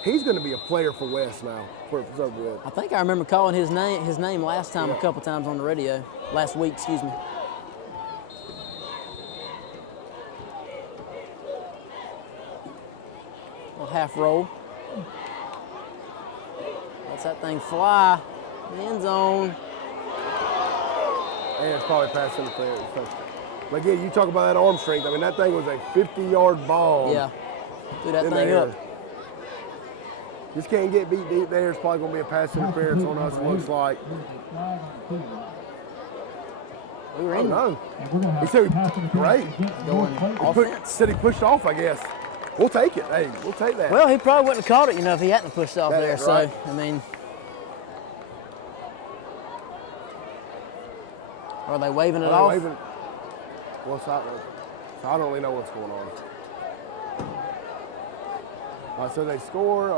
He's going to be a player for West now. For good. I think I remember calling his name last time a couple times on the radio. Last week, excuse me. Little half roll. Lets that thing fly. The end zone. And it's probably past interference. But again, you talk about that arm strength. I mean, that thing was a 50-yard ball. Yeah. Threw that thing up. Just can't get beat deep there. It's probably going to be a pass interference on us, it looks like. We were in. No. He said, great. He said he pushed off, I guess. We'll take it. Hey, we'll take that. Well, he probably wouldn't have caught it, if he hadn't pushed off there. Right. So, I mean. Are they waving it off? Well, so I don't really know what's going on. So they score.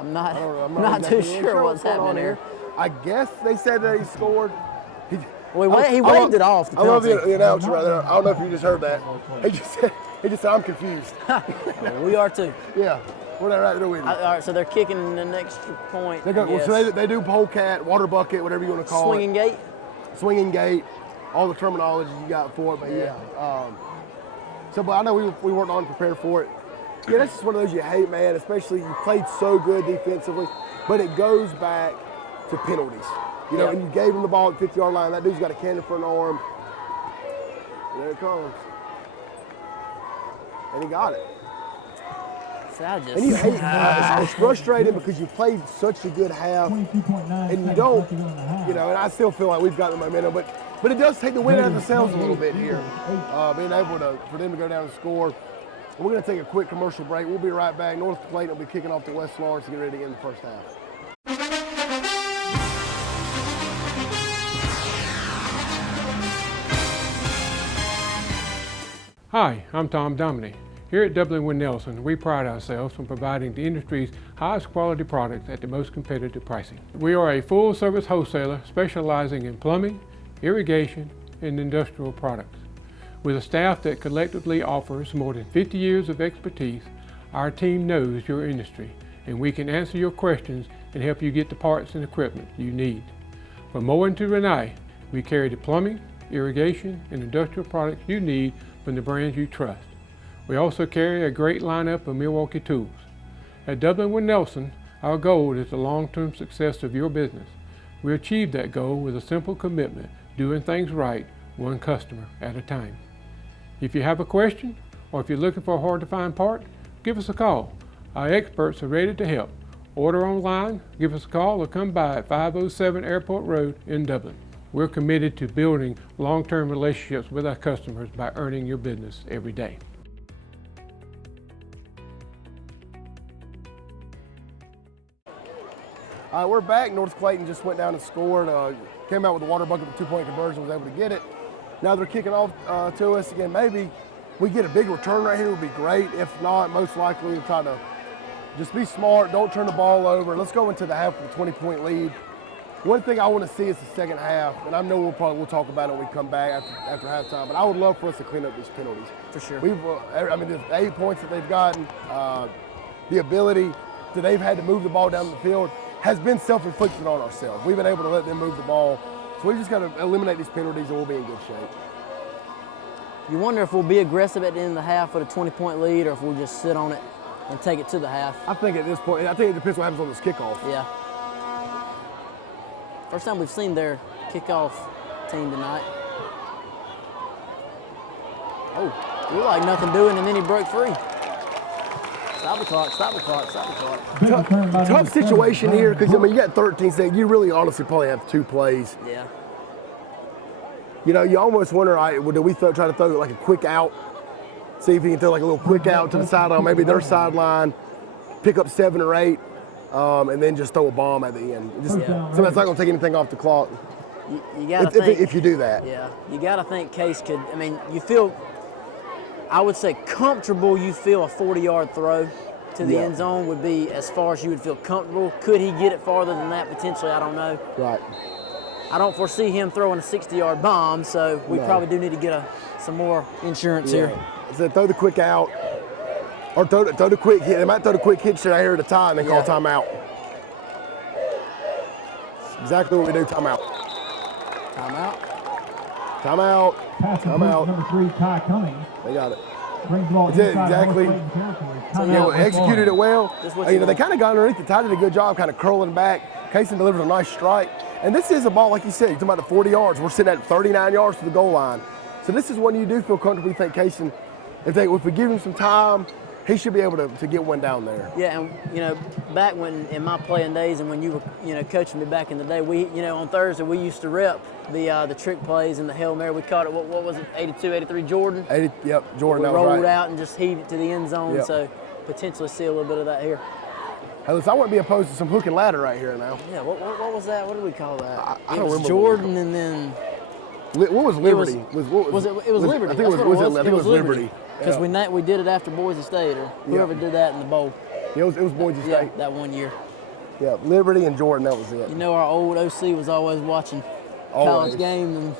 I'm not exactly too sure what's going on happening here. I guess they said that he scored. He waved it off. The I love penalty. the announcer right there. I don't know if you just heard that. He just said, I'm confused. We are too. Yeah, we're right there with you. All right, so they're kicking an extra point. So they do polecat, water bucket, whatever you want to call Swinging gate? Swinging gate, all the terminology you got for it, but yeah. But I know we weren't on prepared for it. Yeah, that's just one of those you hate, man, especially you played so good defensively, but it goes back to penalties. You know, and you gave him the ball at the 50-yard line. That dude's got a cannon for an arm. There it comes. And he got it. And you hate it's frustrating because you played such a good half, and you don't, and I still feel like we've got the momentum, but it does take the wind out of the sails a little bit here, being able for them to go down and score. We're going to take a quick commercial break. We'll be right back. North Clayton will be kicking off to West Lawrence to get ready to end the first half. Hi, I'm Tom Dominy. Here at Dublin Wind Nelson, we pride ourselves on providing the industry's highest quality products at the most competitive pricing. We are a full-service wholesaler specializing in plumbing, irrigation, and industrial products. With a staff that collectively offers more than 50 years of expertise, our team knows your industry, and we can answer your questions and help you get the parts and equipment you need. From Moen to Renee, we carry the plumbing, irrigation, and industrial products you need from the brands you trust. We also carry a great lineup of Milwaukee tools. At Dublin Wind Nelson, our goal is the long-term success of your business. We achieve that goal with a simple commitment, doing things right, one customer at a time. If you have a question, or if you're looking for a hard-to-find part, give us a call. Our experts are ready to help. Order online, give us a call, or come by at 507 Airport Road in Dublin. We're committed to building long-term relationships with our customers by earning your business every day. All right, we're back. North Clayton just went down and scored. Came out with the water bucket with 2-point conversion, was able to get it. Now they're kicking off to us again. Maybe we get a big return right here would be great. If not, most likely we'll try to just be smart. Don't turn the ball over. Let's go into the half with a 20-point lead. One thing I want to see is the second half, and I know we'll talk about it when we come back after halftime, but I would love for us to clean up these penalties. For sure. The 8 points that they've gotten, the ability that they've had to move the ball down the field has been self-inflicted on ourselves. We've been able to let them move the ball. So we just got to eliminate these penalties and we'll be in good shape. You wonder if we'll be aggressive at the end of the half with a 20-point lead or if we'll just sit on it and take it to the half. I think at this point, it depends what happens on this kickoff. Yeah. First time we've seen their kickoff team tonight. Oh, looked like nothing doing, and then he broke free. Stop the clock, stop the clock, stop the clock. Tough situation here because, you got 13 seconds. You really honestly probably have 2 plays. Yeah. You almost wonder, do we try to throw like a quick out? See if he can throw like a little quick out to the sideline, maybe their sideline, pick up 7 or 8, and then just throw a bomb at the end. So that's not going to take anything off the clock. You got to think. If you do that. Yeah. You got to think Case could, you feel, I would say comfortable you feel a 40-yard throw to the end zone would be as far as you would feel comfortable. Could he get it farther than that? Potentially, I don't know. Right. I don't foresee him throwing a 60-yard bomb, so we probably do need to get some more insurance here. So throw the quick out, or throw the quick hit. They might throw the quick hitch right here at a time and call timeout. Exactly what we do, timeout. Timeout. Timeout. Timeout. Number 3, Ty Cummings. They got it. Brings the ball Exactly. So executed it well. They kind of got underneath it. Ty did a good job kind of curling back. Kaysen delivered a nice strike. And this is a ball, like you said, you're talking about the 40 yards. We're sitting at 39 yards to the goal line. So this is one you do feel comfortable. You think Kaysen, if we give him some time, he should be able to get one down there. Yeah, and back when in my playing days and when you were coaching me back in the day, we on Thursday we used to rep the trick plays and the Hail Mary. We caught it, what was it, 82, 83 Jordan? Jordan. We rolled out and just heaved it to the end zone. Yep. So potentially see a little bit of that here. Hey, listen, I wouldn't be opposed to some hook and ladder right here now. Yeah, what was that? What did we call that? I don't remember. Jordan and then. What was Liberty? It was Liberty. I think it was Liberty. Because we did it after Boise State or whoever did that in the bowl. It was Boise State. Yeah, that one year. Yeah, Liberty and Jordan, that was it. You know, our old OC was always watching college games and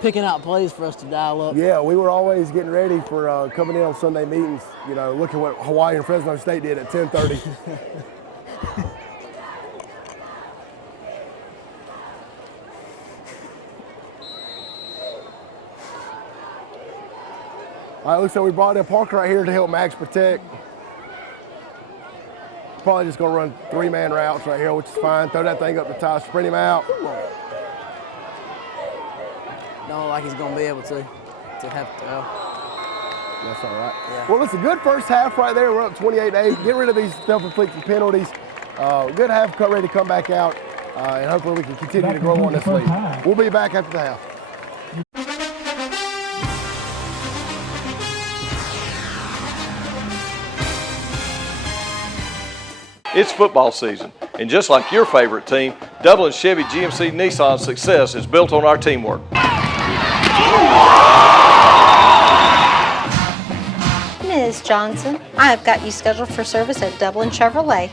picking out plays for us to dial up. Yeah, we were always getting ready for coming in on Sunday meetings, you know, look at what Hawaii and Fresno State did at 10:30. All right, looks like we brought in Parker right here to help Max protect. Probably just gonna run 3-man routes right here, which is fine. Throw that thing up the top, sprint him out. Don't look like he's gonna be able to have to. That's all right. Yeah. Well, it's a good first half right there. We're up 28-8. Get rid of these self-inflicted penalties. Good half, ready to come back out, and hopefully we can continue to grow on this lead. We'll be back after the half. It's football season, and just like your favorite team, Dublin Chevy GMC Nissan's success is built on our teamwork. Ms. Johnson, I have got you scheduled for service at Dublin Chevrolet.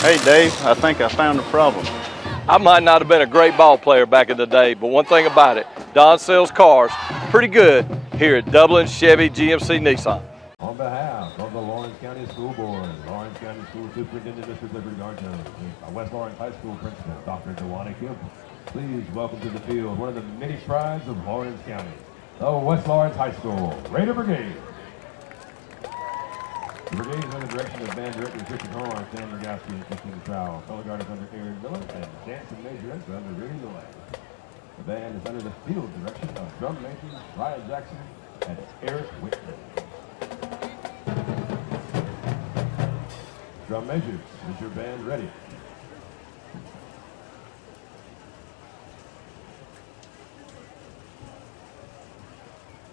Hey Dave, I think I found the problem. I might not have been a great ball player back in the day, but one thing about it, Don sells cars pretty good here at Dublin Chevy GMC Nissan. On behalf of the Lawrence County School Board, Lawrence County School Superintendent Mr. Clifford Garjo, West Lawrence High School Principal Dr. Dewanna Kibb, please welcome to the field one of the many prides of Lawrence County, the West Lawrence High School Raider Brigade. The brigade is under the direction of band directors Richard Horn, Sam Rogowski, and Christine Trowell. Color guard is under Aaron Miller, and dance and majorette are under Rudy Millay. The band is under the field direction of drum majors Ryan Jackson and Eric Whitman. Drum majors, is your band ready?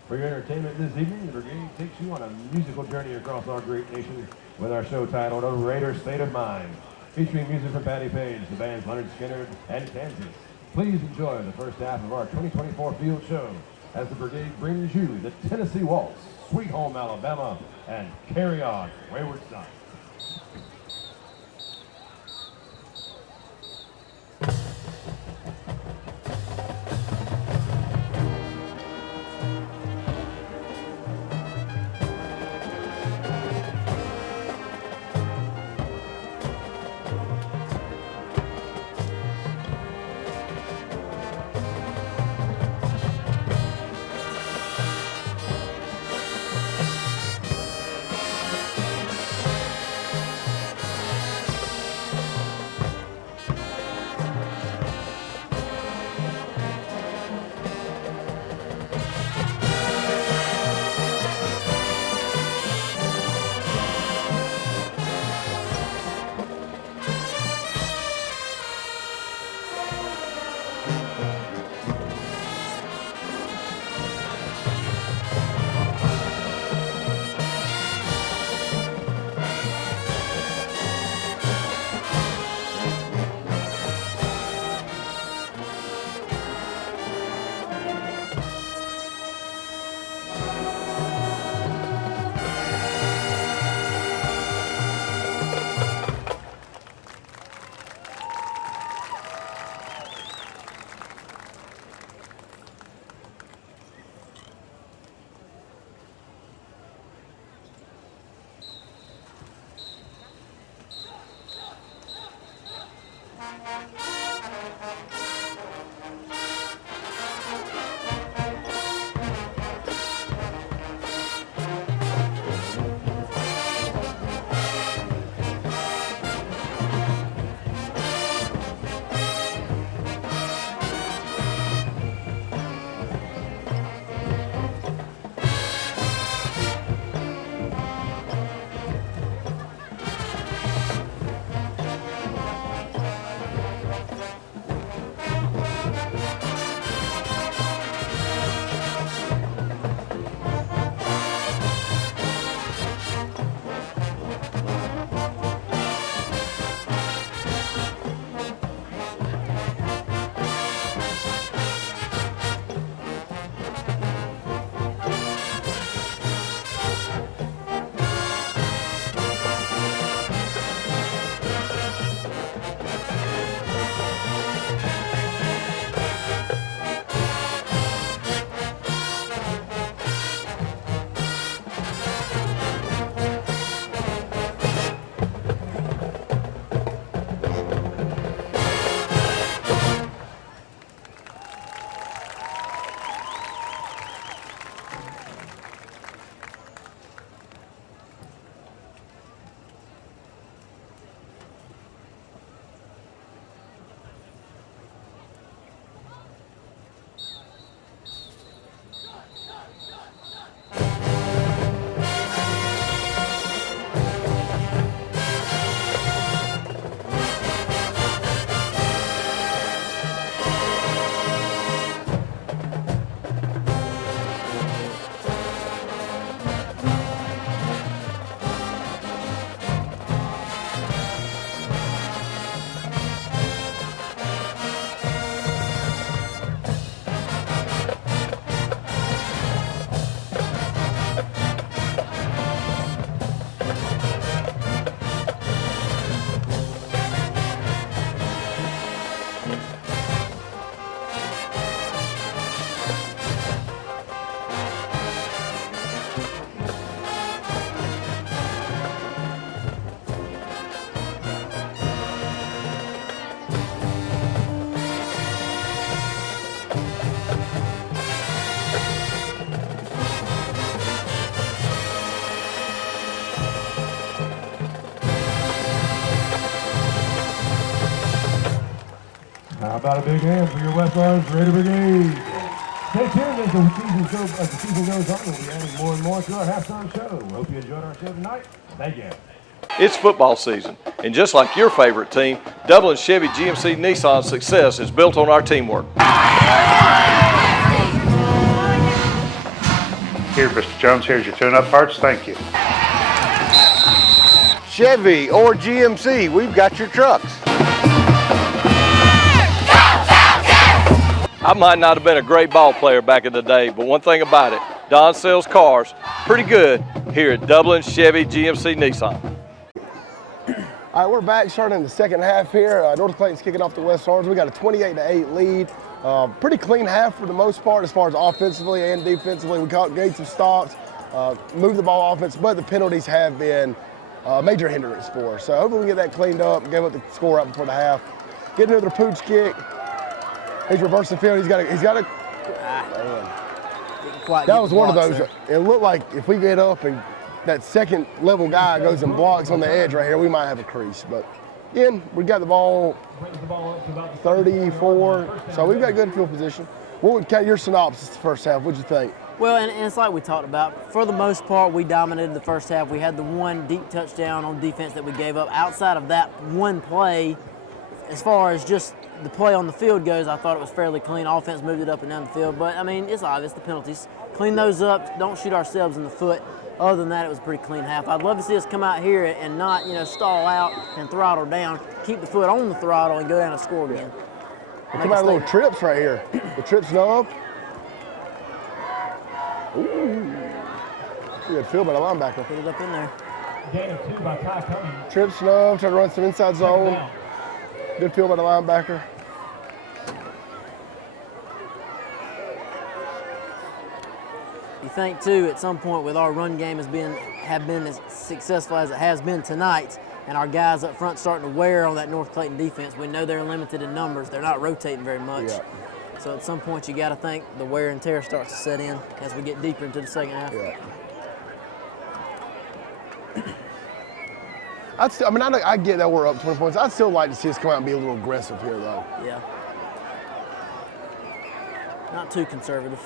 For your entertainment this evening, the brigade takes you on a musical journey across our great nation with our show titled A Raider State of Mind, featuring music from Patty Page, the bands Leonard Skinner, and Kansas. Please enjoy the first half of our 2024 field show as the brigade brings you the Tennessee Waltz, Sweet Home Alabama, and Carry On, Wayward Son. about a big hand for your West Orange Raider Brigade? Stay tuned as the season goes on. We'll be adding more and more to our halftime show. Hope you enjoyed our show tonight. Thank you. It's football season, and just like your favorite team, Dublin Chevy GMC Nissan's success is built on our teamwork. Here, Mr. Jones, here's your tune-up parts. Thank you. Chevy or GMC, we've got your trucks. I might not have been a great ball player back in the day, but one thing about it, Don sells cars pretty good here at Dublin Chevy GMC Nissan. All right, we're back starting in the second half here. North Clayton's kicking off the West Orange. We got a 28-8 lead. Pretty clean half for the most part as far as offensively and defensively. We gained some stops, moved the ball offense, but the penalties have been a major hindrance for us. So hopefully we get that cleaned up and give up the score right before the half. Get another pooch kick. He's reversing field. He's got a man. That was one of those. There. It looked like if we get up and that second level guy goes and blocks on the edge right here, we might have a crease. But again, we got the ball 34, so we've got good field position. What would kind of your synopsis the first half? What'd you think? Well, and it's like we talked about. For the most part, we dominated the first half. We had the one deep touchdown on defense that we gave up. Outside of that one play, as far as just the play on the field goes, I thought it was fairly clean. Offense moved it up and down the field. But, I mean, it's obvious, the penalties. Clean those up. Don't shoot ourselves in the foot. Other than that, it was a pretty clean half. I'd love to see us come out here and not, stall out and throttle down. Keep the foot on the throttle and go down and score again. Come out little trips right here. The trips snub. Ooh. Good field by the linebacker. Put it up in there. Gain of 2 by Ty Cummings. Trip snub, try to run some inside zone. Good field by the linebacker. You think too, at some point with our run game have been as successful as it has been tonight, and our guys up front starting to wear on that North Clayton defense, we know they're limited in numbers. They're not rotating very much. Yeah. So at some point you got to think the wear and tear starts to set in as we get deeper into the second half. Yeah. I get that we're up 20 points. I'd still like to see us come out and be a little aggressive here, though. Yeah. Not too conservative.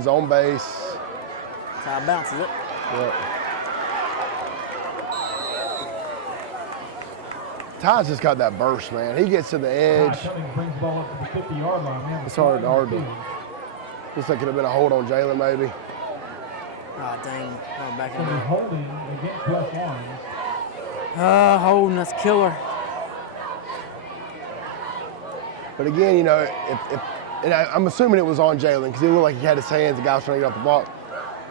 Zone base. That's how it bounces it. Yep. Ty's just got that burst, man. He gets to the edge. Brings the ball up to the 50-yard line. Man, it's hard to. Looks like it could have been a hold on Jalen, maybe. Oh, dang. Oh, back in there. Holding against West Orange. Holding, that's killer. But again, and I'm assuming it was on Jalen because he looked like he had his hands, the guy was trying to get off the block.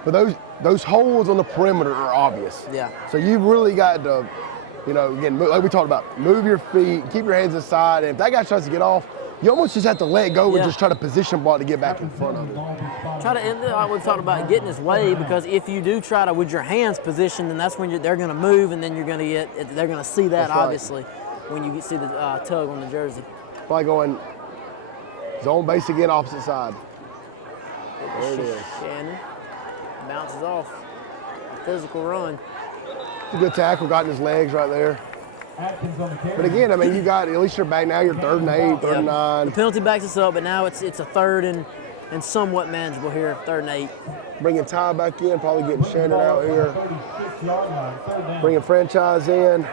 But those holes on the perimeter are obvious. Yeah. So you've really got to, again, like we talked about, move your feet, keep your hands inside, and if that guy tries to get off, you almost just have to let go and just try to position block to get back in front of him. Try to end it, like we've talked about, getting his way, because if you do try to, with your hands positioned, then that's when they're going to move, and then they're going to see that, obviously, when you see the tug on the jersey. Probably going zone base again, opposite side. There it is. Shannon bounces off. Physical run. It's a good tackle, got in his legs right there. But again, you got, at least you're back now, you're 3rd and 8, 3rd and 9. The penalty backs us up, but now it's a 3rd and somewhat manageable here, 3rd and 8. Bringing Ty back in, probably getting Shannon out here. Bringing Franchise in.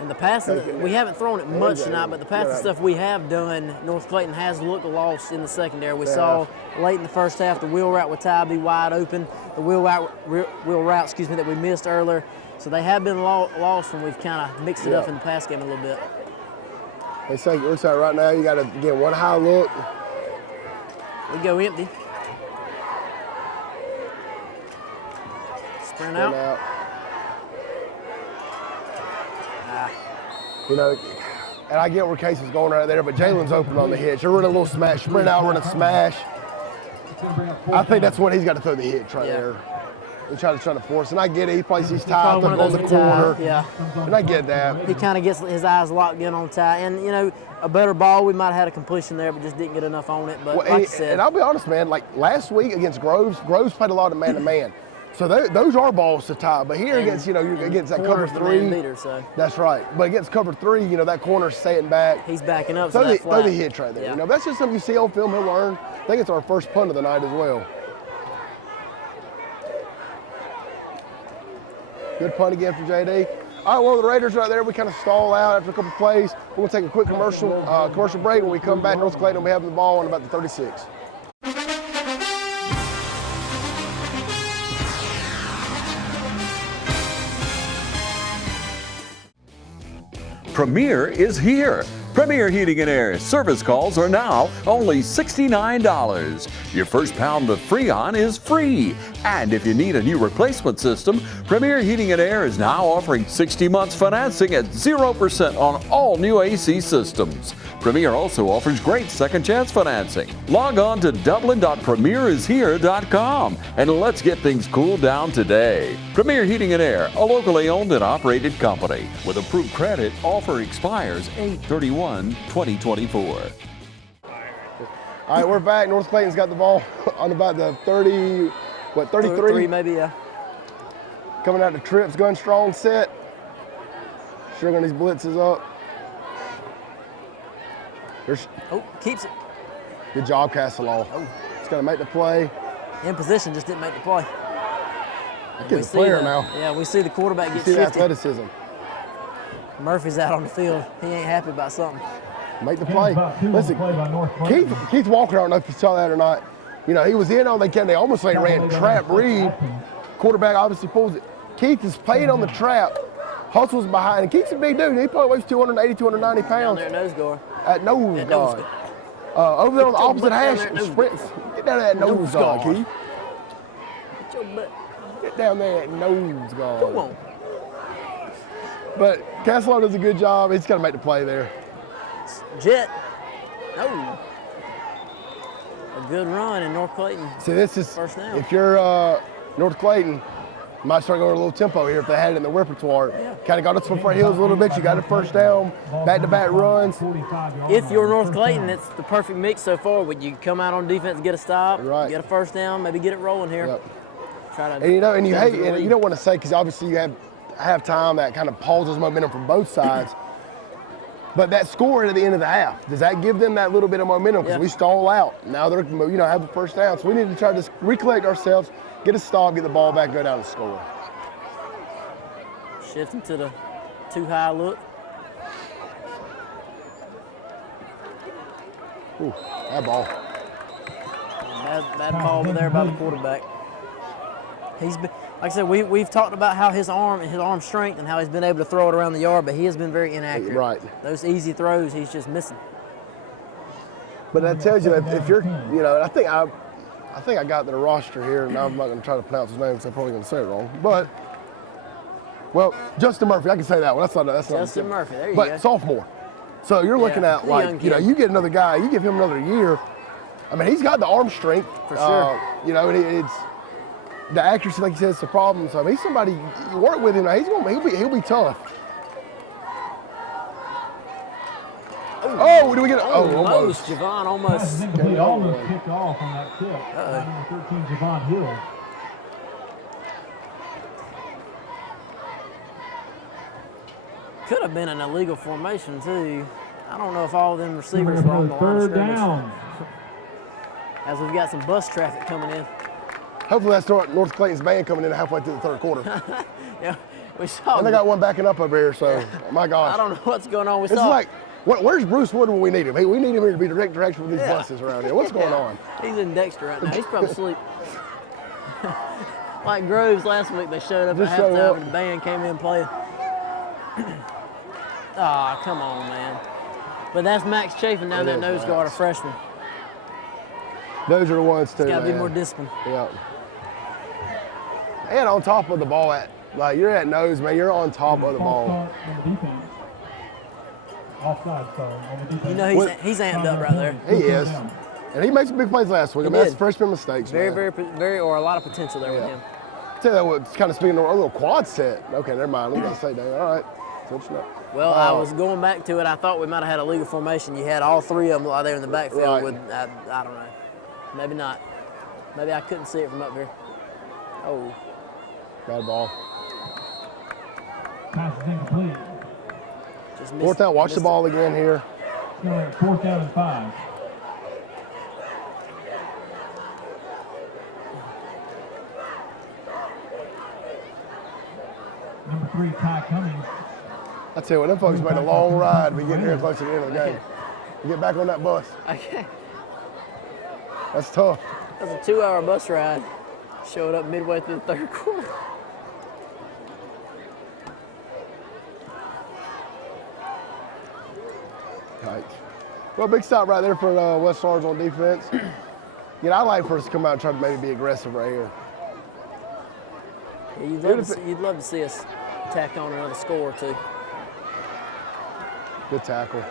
And the passes, we haven't thrown it much tonight, but the passing stuff we have done, North Clayton has looked lost in the secondary. We saw late in the first half the wheel route with Ty be wide open, the wheel route that we missed earlier. So they have been lost when we've kind of mixed it up in the pass game a little bit. It looks like right now you got to get one high look. We go empty. Sprint out. And I get where Casey's going right there, but Jalen's open on the hitch. They're running a little smash, sprint out, run a smash. I think that's when he's got to throw the hitch right there. And try to force. And I get it. He plays his tie up on the corner. Yeah. And I get that. He kind of gets his eyes locked in on Ty. And, a better ball, we might have had a completion there, but just didn't get enough on it. But like I said. And I'll be honest, man, like last week against Groves played a lot of man-to-man. So those are balls to tie, but here against, you're against that cover 3. Beater, so. That's right. But against cover 3, that corner's setting back. He's backing up. Throw the hitch right there. Yeah. That's just something you see on film. He'll learn. I think it's our first punt of the night as well. Good punt again for JD. All right, well, the Raiders right there, we kind of stall out after a couple plays. We're going to take a quick commercial break. When we come back, North Clayton will be having the ball on about the 36. Premier is here. Premier Heating and Air service calls are now only $69. Your first pound of Freon is free. And if you need a new replacement system, Premier Heating and Air is now offering 60 months financing at 0% on all new AC systems. Premier also offers great second chance financing. Log on to dublin.premierishere.com and let's get things cooled down today. Premier Heating and Air, a locally owned and operated company with approved credit. Offer expires 8/31/2024. All right, we're back. North Clayton's got the ball on about the 33? 33 maybe, yeah. Coming out the trips, gun strong set. Sugaring these blitzes up. Keeps it. Good job, Castle. It's going to make the play. In position, just didn't make the play. Get the player now. Yeah, we see the quarterback get shifted. shifted. Athleticism. Murphy's out on the field. He ain't happy about something. Make the play. Listen, Keith Walker, I don't know if you saw that or not. He was in on they almost ran trap read. Quarterback obviously pulls it. Keith is playing on the trap. Hustles behind. And Keith's a big dude. He probably weighs 280, 290 pounds. Down there at nose guard. At nose guard. Over there on the opposite hash, sprints. Get down there at nose guard, Keith. Get your butt. Get down there at nose guard. Come on. But Castle does a good job. He's got to make the play there. Jet. No. A good run in North Clayton. See, this is, first down. If you're North Clayton, you might start going a little tempo here if they had it in the repertoire. Yeah. Kind of got us from front heels a little bit. You got a first down, back-to-back runs. If you're North Clayton, it's the perfect mix so far. When you come out on defense, get a stop, get a first down, maybe get it rolling here. Yep. Try to. And you don't want to say, because obviously you have time that kind of pauses momentum from both sides. But that score at the end of the half, does that give them that little bit of momentum? Because we stall out. Now they're, have a first down. So we need to try to recollect ourselves, get a stop, get the ball back, go down and score. Shifting to the too high look. Ooh, that ball. Bad ball over there by the quarterback. He's been, like I said, we've talked about how his arm strength and how he's been able to throw it around the yard, but he has been very inaccurate. Right. Those easy throws, he's just missing. But that tells you if you're, I think I got the roster here, and I'm not going to try to pronounce his name because I'm probably going to say it wrong. But, Justin Murphy, I can say that one. That's not Justin Murphy, there you go. go. But sophomore. So you're looking at, you get another guy, you give him another year. I mean, he's got the arm strength. For sure. It's the accuracy, like you said, is the problem. So he's somebody, you work with him, he'll be tough. Oh, do we get it? Almost. Javon almost. He almost kicked off on that tip. Number 13, Javon Hill. Could have been an illegal formation, too. I don't know if all of them receivers were on the line of scrimmage. Down. As we've got some bus traffic coming in. Hopefully that's North Clayton's band coming in halfway through the third quarter. Yeah, we saw. And they got one backing up over here, so my gosh. I don't know what's going on. It's like, where's Bruce Wood when we need him? Hey, we need him here to be direct direction with these buses around here. What's going on? He's in Dexter right now. He's probably asleep. Like Groves last week, they showed up at halftime and the band came in playing. Ah, come on, man. But that's Max Chafin down that nose guard, a freshman. Those are the ones too. It's got to be more discipline. Yeah. And on top of the ball, you're at nose, man. You're on top of the ball. Offside, on the defense. He's amped up right there. He is. And he made some big plays last week. That's freshman mistakes, a lot of potential there with him. Tell you that what's kind of speaking of a little quad set. Okay, never mind. Let me say that. All right. Well, I was going back to it. I thought we might have had a legal formation. You had all three of them out there in the backfield with, I don't know. Maybe not. Maybe I couldn't see it from up here. Oh. Bad ball. Pass is incomplete. Fourth down, watch the ball again here. Fourth down and 5. Number 3, Ty Cummings. I tell you what, them folks made a long ride. We get here close to the end of the game. We get back on that bus. Okay. That's tough. That's a 2-hour bus ride. Showed up midway through the third quarter. Right. Well, big stop right there for West Lawrence on defense. You know, I'd like for us to come out and try to maybe be aggressive right here. Yeah, you'd love to see us tack on another score or two. Good tackle.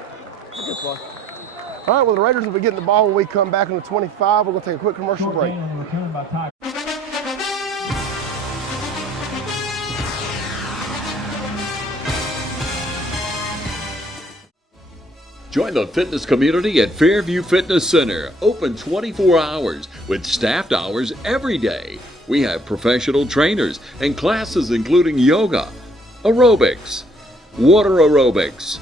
Good play. All right, well, the Raiders will be getting the ball when we come back on the 25. We're going to take a quick commercial break. Join the fitness community at Fairview Fitness Center, open 24 hours with staffed hours every day. We have professional trainers and classes including yoga, aerobics, water aerobics.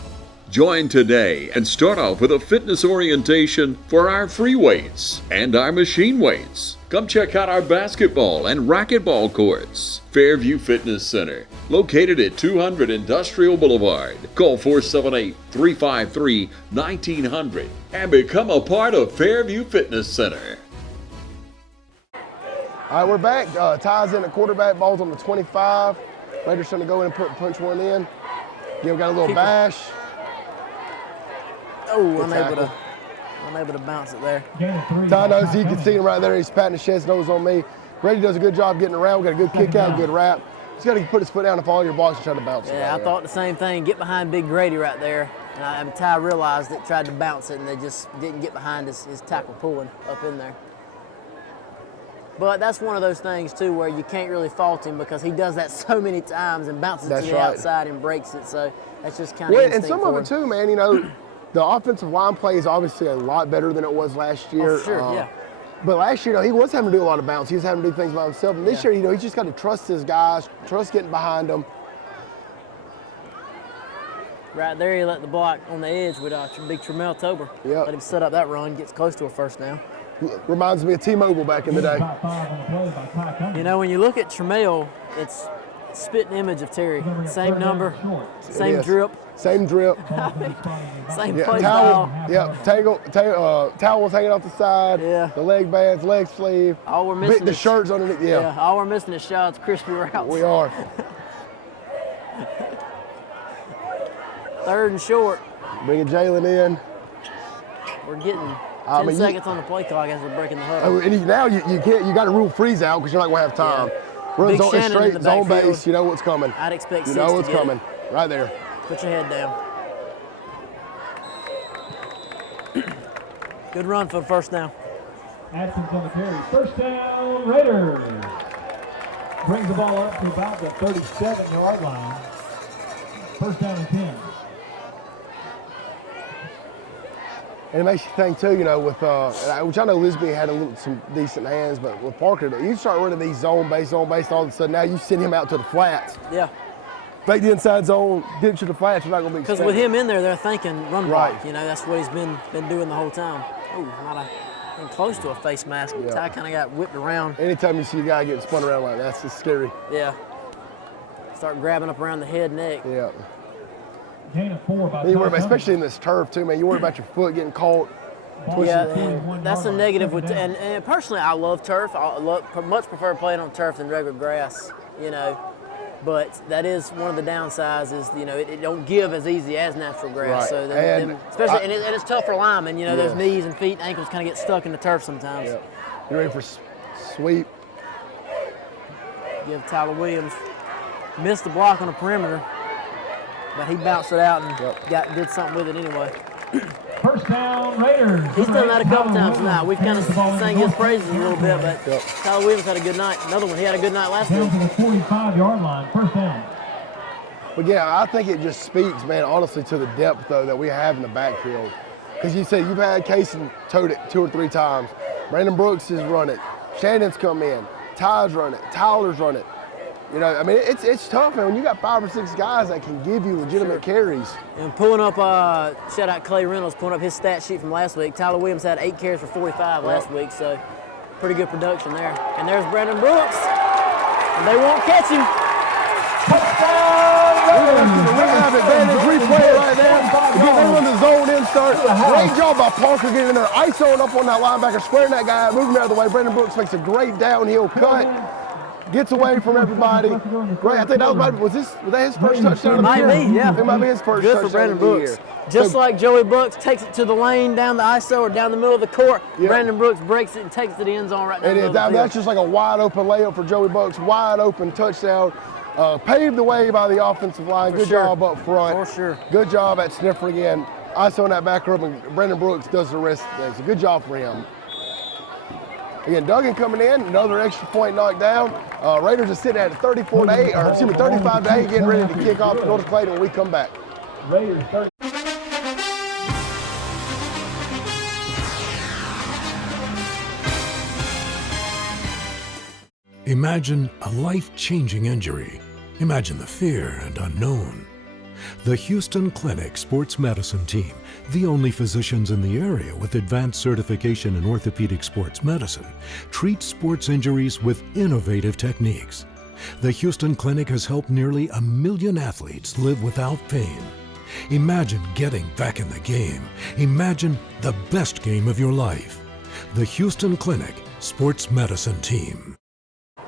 Join today and start off with a fitness orientation for our free weights and our machine weights. Come check out our basketball and racquetball courts. Fairview Fitness Center, located at 200 Industrial Boulevard. Call 478-353-1900 and become a part of Fairview Fitness Center. All right, we're back. Ty's in the quarterback, ball's on the 25. Raiders trying to go in and punch one in. Yeah, we got a little bash. Oh, unable to bounce it there. Ty knows, you can see him right there. He's patting his chest, nose on me. Grady does a good job getting around. We got a good kick out, good wrap. He's got to put his foot down and follow your blocks and try to bounce it. Yeah, I thought the same thing. Get behind Big Grady right there. And Ty realized it, tried to bounce it, and they just didn't get behind his tackle pulling up in there. But that's one of those things, too, where you can't really fault him because he does that so many times and bounces to the outside and breaks it. So that's just kind of and some of it, too, man, you know, the offensive line play is obviously a lot better than it was last year. Oh, for sure, yeah. But last year, you know, he was having to do a lot of bounce. He was having to do things by himself. And this year, you know, he's just got to trust his guys, trust getting behind them. Right there, he let the block on the edge with big Tremel Tober. Yep. Let him set up that run, gets close to a first down. Reminds me of T-Mobile back in the day. You know, when you look at Tremel, it's spitting image of Terry. Same number, same drip. Same drip. Same play style. Yeah, towel was hanging off the side. Yeah. The leg bands, leg sleeve. All we're missing the shirts underneath. Yeah. All we're missing is shots, crispy routes. We are. 3rd and short. Bringing Jalen in. We're getting 10 seconds on the play clock as we're breaking the huddle. Oh, and now you can't. You got to rule freeze out because you're not going to have time. Yeah. Run straight zone base. You know what's coming. I'd expect you know what's coming. Right there. Put your head down. Good run for the first down. Absence on the carry. First down, Raiders. Brings the ball up to about the 37-yard line. First down and 10. And it makes you think too, you know, with which I know Lisby had some decent hands, but with Parker, you start running these zone-based, all of a sudden now you send him out to the flats. Yeah. Fake the inside zone, get to the flats, you're not going to be because with him in there, they're thinking run block. Right. You know, that's what he's been doing the whole time. Ooh, not close to a face mask. Yeah. Ty kind of got whipped around. Anytime you see a guy getting spun around like that, that's just scary. Yeah. Start grabbing up around the head, neck. Yeah. Gain of 4 by you worry about, especially in this turf too, man. You worry about your foot getting caught. Yeah, that's a negative. And personally, I love turf. I much prefer playing on turf than regular grass. You know, but that is one of the downsides. Is you know it don't give as easy as natural grass. Right. So especially and it's tough for linemen. You know, those knees and feet, and ankles kind of get stuck in the turf sometimes. Yeah. You ready for sweep? Give Tyler Williams missed the block on the perimeter. But he bounced it out and did something with it anyway. First down, Raiders. He's done that a couple times tonight. We've kind of sang his praises a little bit, but Tyler Williams had a good night. Another one, he had a good night last week. Down to the 45-yard line, first down. But yeah, I think it just speaks, man, honestly, to the depth, though, that we have in the backfield. Because you said you've had Kaysen towed it 2 or 3 times. Brandon Brooks has run it. Shannon's come in. Ty's run it. Tyler's run it. You know, I mean, it's tough, man. When you got 5 or 6 guys that can give you legitimate carries. And pulling up, shout out Clay Reynolds, pulling up his stat sheet from last week. Tyler Williams had 8 carries for 45 last week, so pretty good production there. And there's Brandon Brooks, and they won't catch him. We have advantage replay right there. Again, they run the zone in start. Great job by Parker getting in there, ISOing up on that linebacker, squaring that guy, moving out of the way. Brandon Brooks makes a great downhill cut. Gets away from everybody. Great. I think that was that his first touchdown of the year? It might be, yeah. It might be his first Good touchdown for Brandon of the Brooks. year. Just like Joey Bucks takes it to the lane down the ISO or down the middle of the court, Brandon Brooks breaks it and takes it to the end zone right down the middle of the That's field. just like a wide open layup for Joey Bucks. Wide open touchdown. Paved the way by the offensive line. Good job up front. For sure. Good job at Sniffer again. ISO in that back row, and Brandon Brooks does the rest of the things. So good job for him. Again, Duggan coming in, another extra point knocked down. Raiders are sitting at 34-8, or excuse me, 35-8, getting ready to kick off North Clayton when we come back. Raiders 30. Imagine a life-changing injury. Imagine the fear and unknown. The Houston Clinic Sports Medicine Team, the only physicians in the area with advanced certification in orthopedic sports medicine, treats sports injuries with innovative techniques. The Houston Clinic has helped nearly 1 million athletes live without pain. Imagine getting back in the game. Imagine the best game of your life. The Houston Clinic Sports Medicine Team. All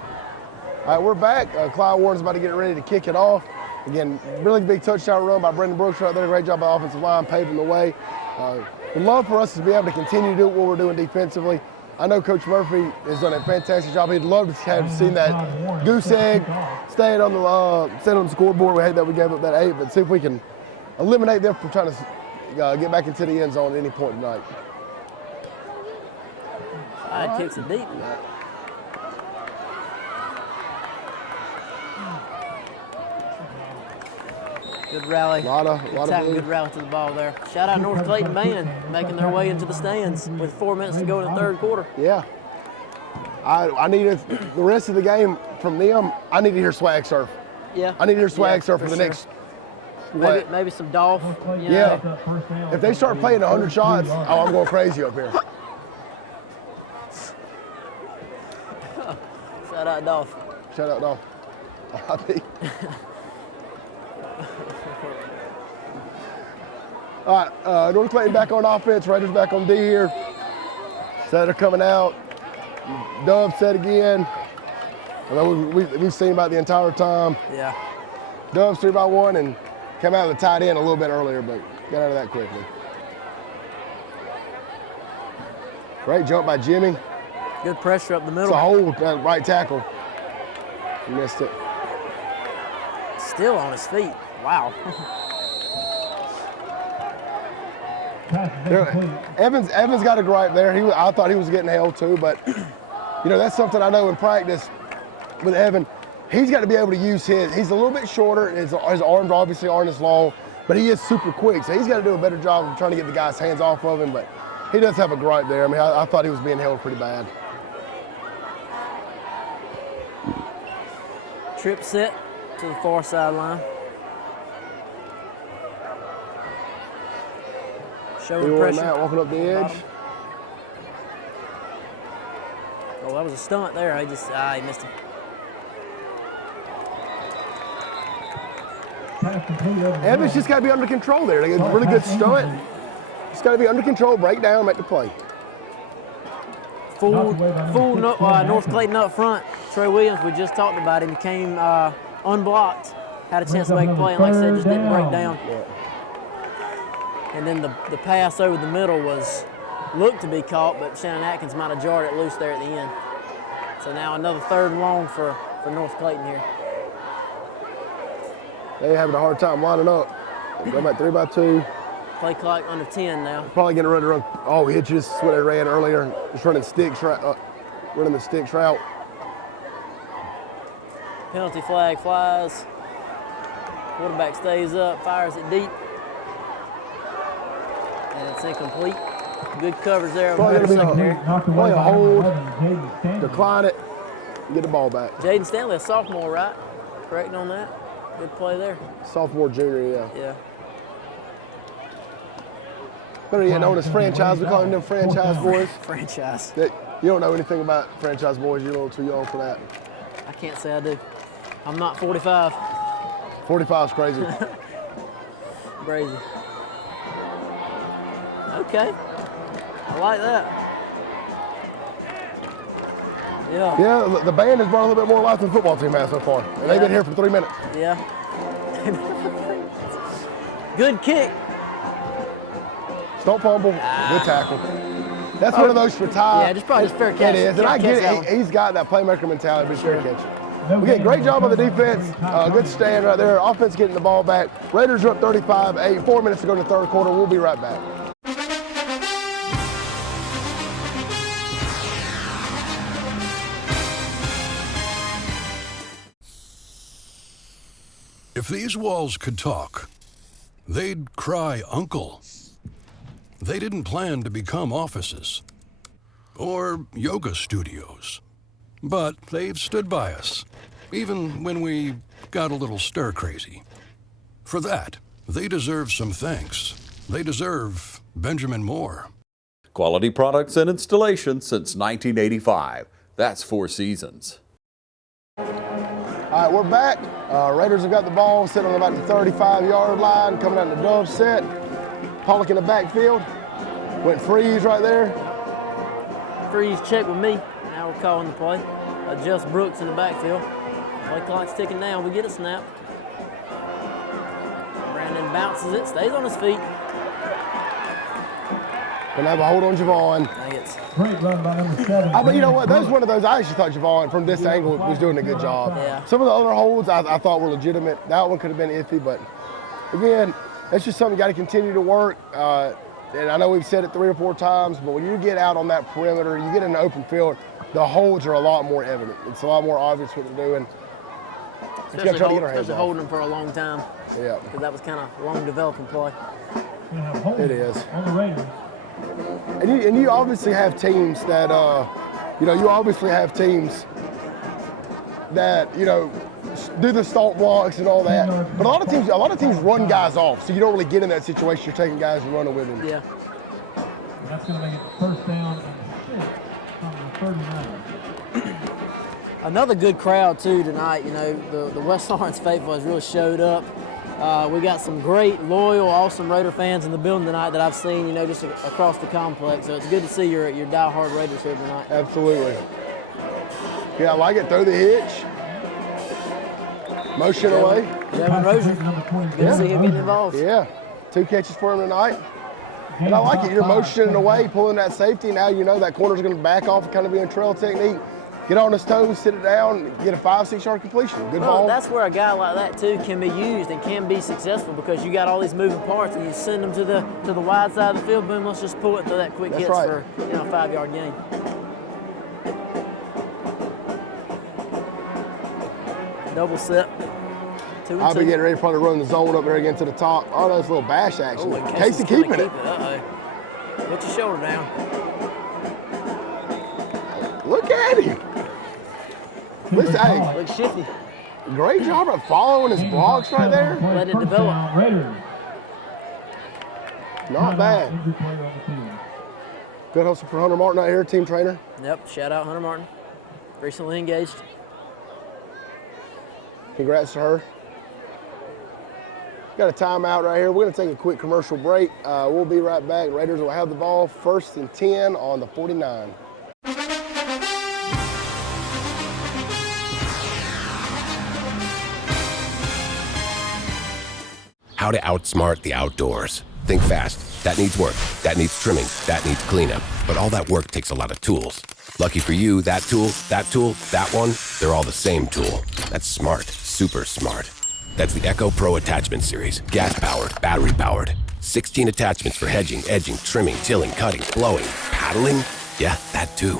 right, we're back. Clyde Warren's about to get ready to kick it off. Again, really big touchdown run by Brandon Brooks right there. Great job by the offensive line, paving the way. We'd love for us to be able to continue to do what we're doing defensively. I know Coach Murphy has done a fantastic job. He'd love to have seen that goose egg stay on the scoreboard. We hate that we gave up that 8, but see if we can eliminate them from trying to get back into the end zone at any point tonight. Side kicks it deep. Good rally. Good rally to the ball there. Shout out North Clayton Band making their way into the stands with 4 minutes to go in the third quarter. Yeah. I needed the rest of the game from them. I need to hear swag surf. Yeah. I need to hear swag surf for the next. Maybe some Dolph. Yeah. If they start playing 100 shots, I'm going crazy up here. Shout out Dolph. Shout out Dolph. All right, North Clayton back on offense. Raiders back on D here. Setter coming out. Dub set again. I know we've seen about the entire time. Yeah. Dub's 3-by-1 and came out of the tight end a little bit earlier, but got out of that quickly. Great jump by Jimmy. Good pressure up the middle. It's a hold at right tackle. He missed it. Still on his feet. Wow. Evans got a gripe there. I thought he was getting held too, but you know, that's something I know in practice with Evan. He's got to be able to use he's a little bit shorter. His arms obviously aren't as long, but he is super quick. So he's got to do a better job of trying to get the guy's hands off of him, but he does have a gripe there. I mean, I thought he was being held pretty bad. Trip set to the far sideline. Showing pressure. Matt walking up the edge. Oh, that was a stunt there. He missed it. Evans just got to be under control there. They get a really good stunt. Just got to be under control, break down, make the play. Full North Clayton up front. Trey Williams, we just talked about him, came unblocked, had a chance to make a play, and like I said, just didn't break down. And then the pass over the middle looked to be caught, but Shannon Atkins might have jarred it loose there at the end. So now another 3rd and long for North Clayton here. They having a hard time lining up. Going back 3-by-2. Play clock under 10 now. Probably getting ready to run. Oh, it's just what they ran earlier. Just running running the sticks route. Penalty flag flies. Quarterback stays up, fires it deep. And it's incomplete. Good coverage there. Probably a hold, decline it, and get the ball back. Jaden Stanley, a sophomore, right? correct on that. Good play there. Sophomore, junior, yeah. Yeah. Better yet known as franchise. We call them franchise boys. Franchise. You don't know anything about franchise boys. You're a little too young for that. I can't say I do. I'm not 45. 45's crazy. Crazy. Okay. I like that. Yeah. Yeah, the band has brought a little bit more life than the football team has so far. And they've been here for 3 minutes. Yeah. Good kick. Don't fumble. Good tackle. That's one of those for Ty. Yeah, probably just fair catch. It is, and I get it. He's got that playmaker mentality, but it's fair catch. We get great job on the defense. Good stand right there. Offense getting the ball back. Raiders are up 35-8. 4 minutes to go in the third quarter. We'll be right back. If these walls could talk, they'd cry uncle. They didn't plan to become offices or yoga studios, but they've stood by us, even when we got a little stir-crazy. For that, they deserve some thanks. They deserve Benjamin Moore. Quality products and installation since 1985. That's 4 seasons. All right, we're back. Raiders have got the ball sitting on about the 35-yard line, coming out in the dove set. Pollock in the backfield. Went freeze right there. Freeze check with me. Now we're calling the play. Adjust Brooks in the backfield. Play clock's ticking down. We get a snap. Brandon bounces it, stays on his feet. Gonna have a hold on Javon. Dang it. Great run by number 7. But you know what? That was one of those, I actually thought Javon, from this angle, was doing a good job. Yeah. Some of the other holds I thought were legitimate. That one could have been iffy, but again, that's just something you got to continue to work. And I know we've said it 3 or 4 times, but when you get out on that perimeter, you get in the open field, the holds are a lot more evident. It's a lot more obvious what they're doing. Especially holding them for a long time. Yeah. Because that was kind of a long developing play. It is. On the Raiders. And you obviously have teams that, you obviously have teams that, do the stalk blocks and all that. But a lot of teams run guys off, so you don't really get in that situation. You're taking guys and running with them. Yeah. That's going to make it first down and 6 from the 39. Another good crowd too tonight. The West Lawrence faithful has really showed up. We got some great, loyal, awesome Raider fans in the building tonight that I've seen, just across the complex. So it's good to see your diehard Raiders here tonight. Absolutely. Yeah, I like it. Throw the hitch. Motion away. Devin Rozier. Good to see him getting involved. Yeah. 2 catches for him tonight. And I like it. You're motioning away, pulling that safety. Now you know that corner's going to back off and kind of be in trail technique. Get on his toes, sit it down, get a 5-6 yard completion. Good ball. That's where a guy like that too can be used and can be successful, because you got all these moving parts and you send them to the wide side of the field. Boom, let's just pull it to that quick hit for a 5-yard gain. Double set. 2 and 2. I'll be getting ready to probably run the zone up there again to the top. Oh, that's a little bash action. Casey keeping it. Put your shoulder down. Look at him. Listen, hey. Looks shifty. Great job of following his blocks right there. Let it develop. Not bad. Good hustle for Hunter Martin out here, team trainer. Yep, shout out Hunter Martin. Recently engaged. Congrats to her. Got a timeout right here. We're going to take a quick commercial break. We'll be right back. Raiders will have the ball 1st and 10 on the 49. How to outsmart the outdoors. Think fast. That needs work. That needs trimming. That needs cleanup. But all that work takes a lot of tools. Lucky for you, that tool, that one, they're all the same tool. That's smart. Super smart. That's the Echo Pro Attachment Series. Gas-powered, battery-powered. 16 attachments for hedging, edging, trimming, tilling, cutting, blowing, paddling. Yeah, that too.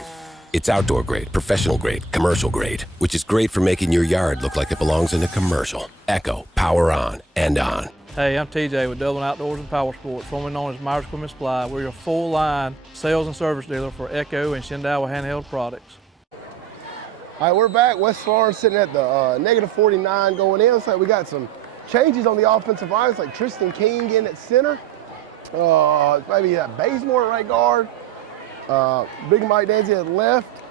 It's outdoor grade, professional grade, commercial grade, which is great for making your yard look like it belongs in a commercial. Echo, power on and on. Hey, I'm TJ with Dublin Outdoors and Power Sports, formerly known as Myers Equipment Supply. We're your full-line sales and service dealer for Echo and Shindawa handheld products. All All right, we're back. West Florence sitting at the negative 49 going in. Looks like we got some changes on the offensive line. It's like Tristan King in at center. Maybe Bazemore at right guard. Big Mike Danzy at left.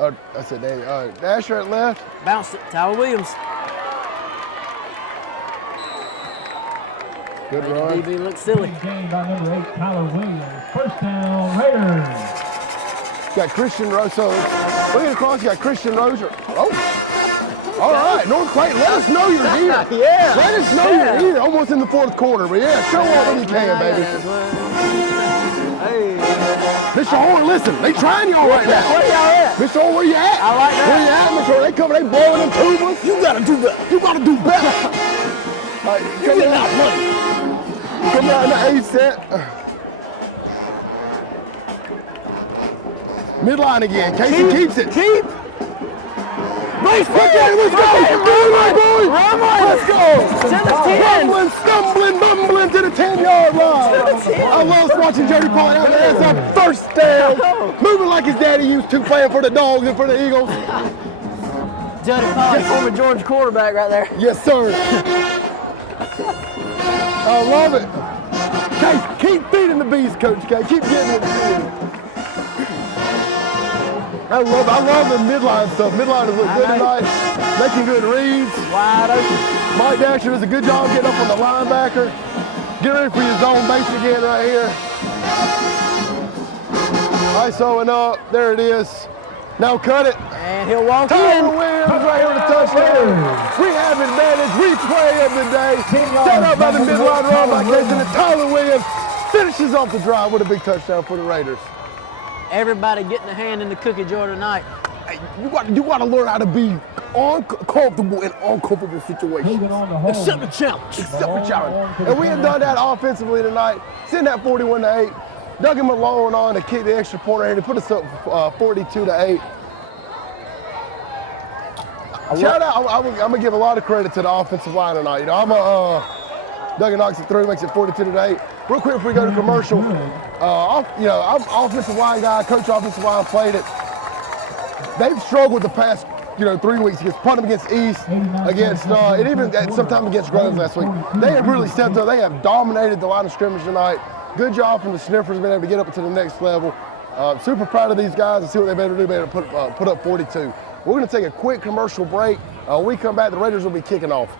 I said Dasher at left. Bounced it, Tyler Williams. Good run. DB looks silly. Gained by number 8, Tyler Williams. First down, Raiders. Got Christian Rose. So looking across, you got Christian Rose. Oh, all right, North Clayton, let us know you're here. Yeah. Let us know you're here. Almost in the fourth quarter, but yeah, show up when you can, baby. Hey. Mr. Horn, listen, they trying y'all right now. Where y'all at? Mr. Horn, where you at? I like that. Where you at, Mr. Horn? They coming, they blowing them tubas. You gotta do better. You gotta do better. All right, coming out money. Coming out in the 8 set. Midline again. Casey keeps it. Keep. Nice pick. Let's go. Run, my boy. Run, my. Let's go. To the 10. Bumbling, stumbling, bumbling to the 10-yard line. I love watching Jody Paul out there. It's a first down. Moving like his daddy used to, playing for the Dogs and for the Eagles. Jody Paul, former Georgia quarterback right there. Yes, sir. I love it. K, keep feeding the beast, Coach K. Keep getting it. I love the midline stuff. Midline has looked good tonight, making good reads. Wide open. Mike Dasher does a good job getting up on the linebacker. Get ready for your zone base again right here. ISOing up, there it is. Now cut it. And he'll walk Tyler in. Williams right here with a touchdown. We have advantage, replay of the day. Set up by the midline run by Clayton, and Tyler Williams finishes off the drive with a big touchdown for the Raiders. Everybody getting a hand in the cookie jar tonight. Hey, you got to learn how to be uncomfortable in uncomfortable situations. Accept the challenge. Accept the challenge. And we have done that offensively tonight. Sitting at 41-8. Dougie Malone on to kick the extra point here to put us up 42-8. Shout out, I'm gonna give a lot of credit to the offensive line tonight. You know, Dougie knocks it through, makes it 42-8. Real quick before we go to commercial, I'm offensive line guy, coach offensive line, played it. They've struggled the past 3 weeks against Putnam, against East, against and even sometimes against Groves last week. They have really stepped up. They have dominated the line of scrimmage tonight. Good job from the Sniffers, being able to get up to the next level. Super proud of these guys and see what they better do, better put up 42. We're going to take a quick commercial break. When we come back, the Raiders will be kicking off.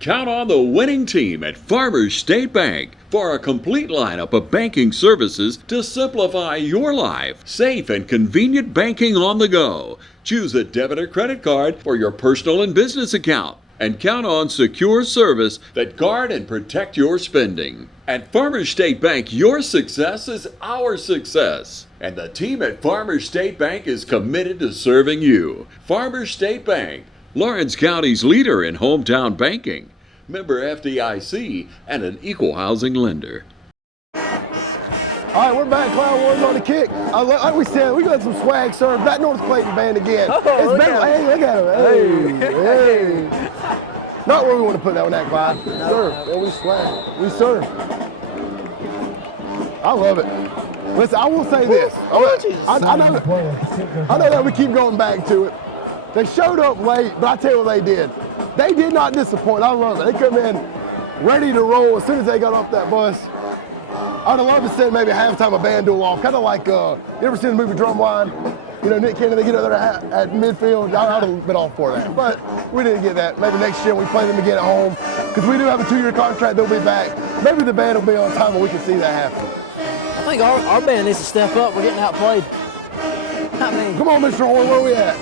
Count on the winning team at Farmers State Bank for a complete lineup of banking services to simplify your life. Safe and convenient banking on the go. Choose a debit or credit card for your personal and business account. And count on secure service that guard and protect your spending. At Farmers State Bank, your success is our success. And the team at Farmers State Bank is committed to serving you. Farmers State Bank, Lawrence County's leader in hometown banking. Member FDIC and an equal housing lender. All right, we're back. Cloud Wars on the kick. Like we said, we got some swag serves. That North Clayton band again. Hey, look at him. Hey. Not where we want to put that one at, Clyde. Serve. Yeah, we swag. We serve. I love it. Listen, I will say this. I know that we keep going back to it. They showed up late, but I tell you what they did. They did not disappoint. I love it. They come in ready to roll as soon as they got off that bus. I'd have loved to see maybe halftime a band duel off, kind of like, you ever seen the movie Drumline? You know, Nick Cannon, they get over there at midfield. I'd have been all for that, but we didn't get that. Maybe next year we play them again at home, because we do have a 2-year contract, they'll be back. Maybe the band will be on time and we can see that happen. I think our band needs to step up. We're getting outplayed. Come on, Mr. Horn, where are we at?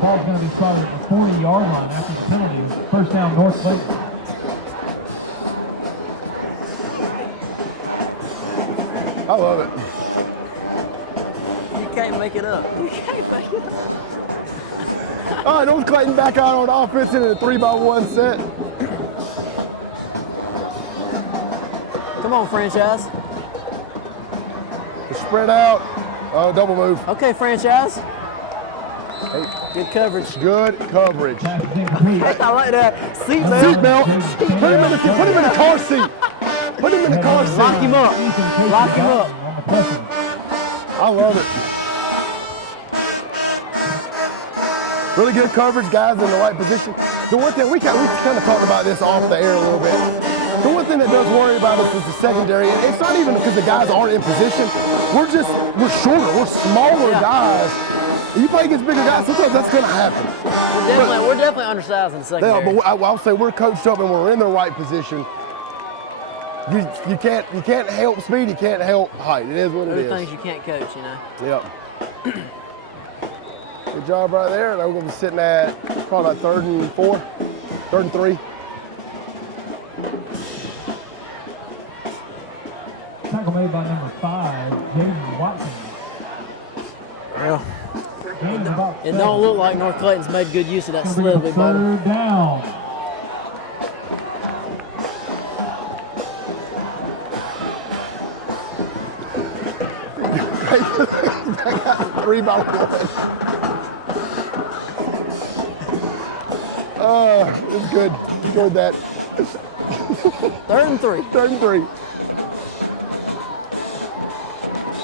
Ball's going to be started at the 40-yard line after the penalty. First down, North Clayton. I love it. You can't make it up. You can't make it up. All right, North Clayton back out on offense in a 3-by-1 set. Come on, franchise. Spread out. Double move. Okay, franchise. Hey, Good coverage. Good coverage. I like that. Seatbelt. Put him in the car seat. Put him in the car seat. Lock him up. Lock him up. I love it. Really good coverage, guys in the right position. The one thing, we kind of talked about this off the air a little bit. The one thing that does worry about us is the secondary. And it's not even because the guys aren't in position. We're shorter, we're smaller guys. You play against bigger guys, sometimes that's going to happen. We're definitely undersized in the secondary. But I'll say we're coached up and we're in the right position. You can't help speed, you can't help height. It is what it is. There are things you can't coach, you know. Yep. Good job right there. Now we're going to be sitting at probably about 3rd and 4, 3rd and 3. Tackle made by number 5, Jaden Watson. Well, it don't look like North Clayton's made good use of that slip. Third down. I got 3 by 1. It's good. Enjoyed that. 3rd and 3. 3rd and 3.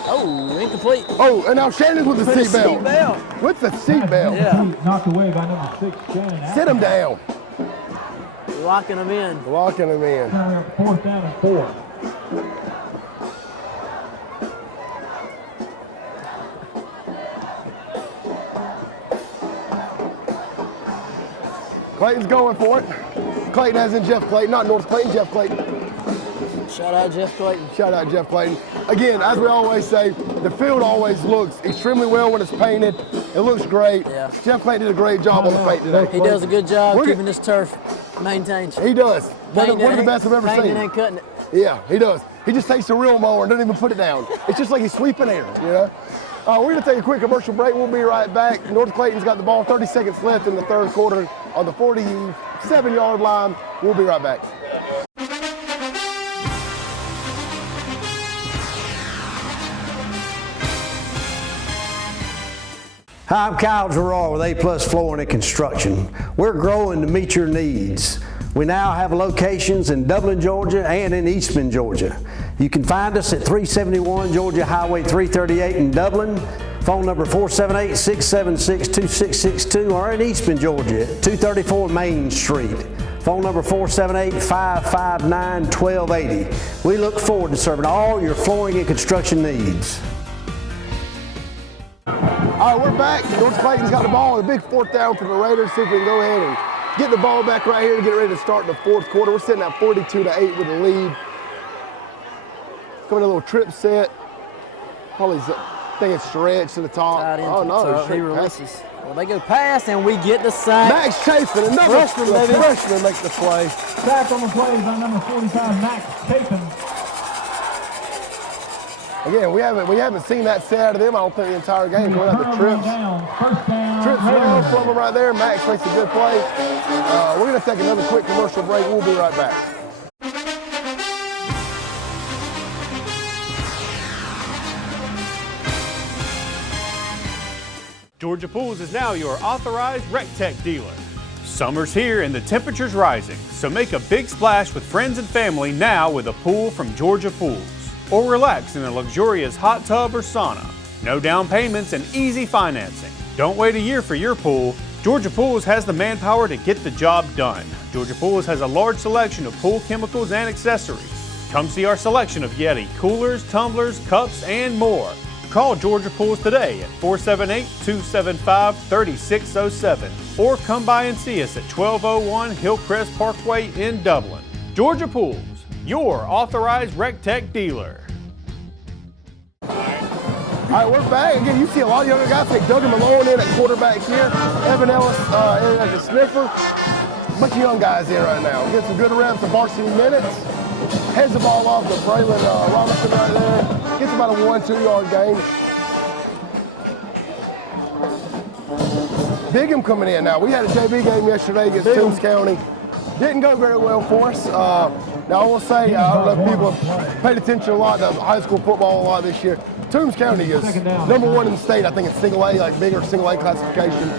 Oh, incomplete. Oh, and now Shannon's with the seatbelt. With the seatbelt. Yeah. Knocked away by number 6, Shannon. Sit him down. Locking him in. Locking him in. 4th down and 4. Clayton's going for it. Clayton as in Jeff Clayton, not North Clayton, Jeff Clayton. Shout out Jeff Clayton. Shout out Jeff Clayton. Again, as we always say, the field always looks extremely well when it's painted. It looks great. Yeah. Jeff Clayton did a great job on the paint today. He does a good job keeping this turf maintained. He does. One of the best I've ever seen. Painting and cutting it. Yeah, he does. He just takes the real mower and doesn't even put it down. It's just like he's sweeping air, you know? We're going to take a quick commercial break. We'll be right back. North Clayton's got the ball, 30 seconds left in the 3rd quarter on the 47-yard line. We'll be right back. Hi, I'm Kyle Gerard with A+ Flooring and Construction. We're growing to meet your needs. We now have locations in Dublin, Georgia and in Eastman, Georgia. You can find us at 371 Georgia Highway 338 in Dublin, phone number 478-676-2662, or in Eastman, Georgia at 234 Main Street, phone number 478-559-1280. We look forward to serving all your flooring and construction needs. All right, we're back. North Clayton's got the ball. A big 4th down for the Raiders. See if we can go ahead and get the ball back right here to get ready to start the 4th quarter. We're sitting at 42-8 with the lead. Coming a little trip set. Probably think it's stretched to the top. Oh no, he releases. Well, they go past and we get the sack. Max Chapin, another freshman makes the play. Sack on the play by number 45, Max Chapin. Again, we haven't seen that set out of them, I don't think, the entire game. Going out the trips. Trips love from them right there. Max makes a good play. We're going to take another quick commercial break. We'll be right back. Georgia Pools is now your authorized RecTech dealer. Summer's here and the temperature's rising, so make a big splash with friends and family now with a pool from Georgia Pools. Or relax in a luxurious hot tub or sauna. No down payments and easy financing. Don't wait a year for your pool. Georgia Pools has the manpower to get the job done. Georgia Pools has a large selection of pool chemicals and accessories. Come see our selection of Yeti coolers, tumblers, cups, and more. Call Georgia Pools today at 478-275-3607 or come by and see us at 1201 Hillcrest Parkway in Dublin. Georgia Pools, your authorized RecTech dealer. All right, we're back. Again, you see a lot of younger guys like Doug Malone in at quarterback here, Evan Ellis in as a sniffer. A bunch of young guys here right now. Get some good reps, some varsity minutes. Heads the ball off to Braylon Robinson right there. Gets about a 1-2 yard gain. Bigham coming in now. We had a JV game yesterday against Toombs County. Didn't go very well for us. Now I will say, I don't know if people have paid attention a lot to high school football a lot this year. Toombs County is #1 in the state, I think it's single A, like bigger single A classification.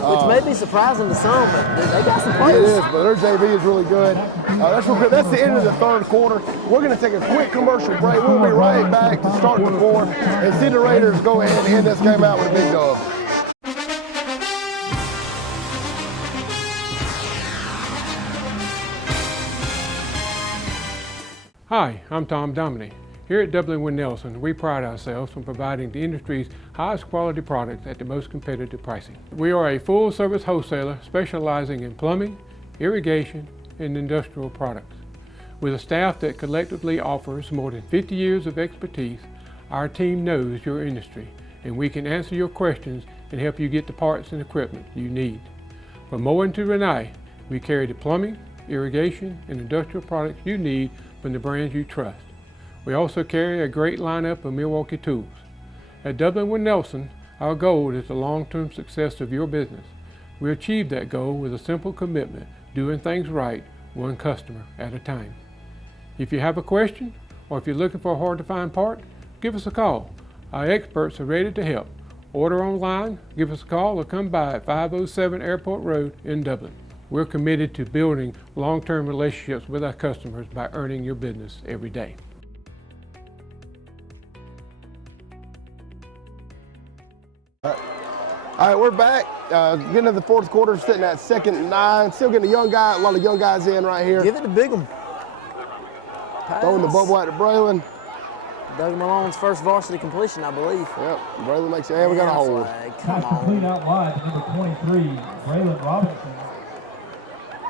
Which may be surprising to some, but they got some It players. is, but their JV is really good. That's the end of the third quarter. We're going to take a quick commercial break. We'll be right back to start the fourth and see the Raiders go ahead and end this game out with a big dub. Hi, I'm Tom Domine. Here at W. Nelson, we pride ourselves on providing the industry's highest quality products at the most competitive pricing. We are a full-service wholesaler specializing in plumbing, irrigation, and industrial products. With a staff that collectively offers more than 50 years of expertise, our team knows your industry, and we can answer your questions and help you get the parts and equipment you need. From Moen to Renee, we carry the plumbing, irrigation, and industrial products you need from the brands you trust. We also carry a great lineup of Milwaukee tools. At W. Nelson, our goal is the long-term success of your business. We achieve that goal with a simple commitment, doing things right, one customer at a time. If you have a question, or if you're looking for a hard-to-find part, give us a call. Our experts are ready to help. Order online, give us a call, or come by at 507 Airport Road in Dublin. We're committed to building long-term relationships with our customers by earning your business every day. All right, we're back. Getting into the fourth quarter, sitting at 2nd and 9. Still getting a lot of young guys in right here. Give it to Bigham. Throwing the bubble out to Braylon. Doug Malone's first varsity completion, I believe. Yep, Braylon makes it. And we got a hold. Come Complete on. out wide to number 23, Braylon Robinson.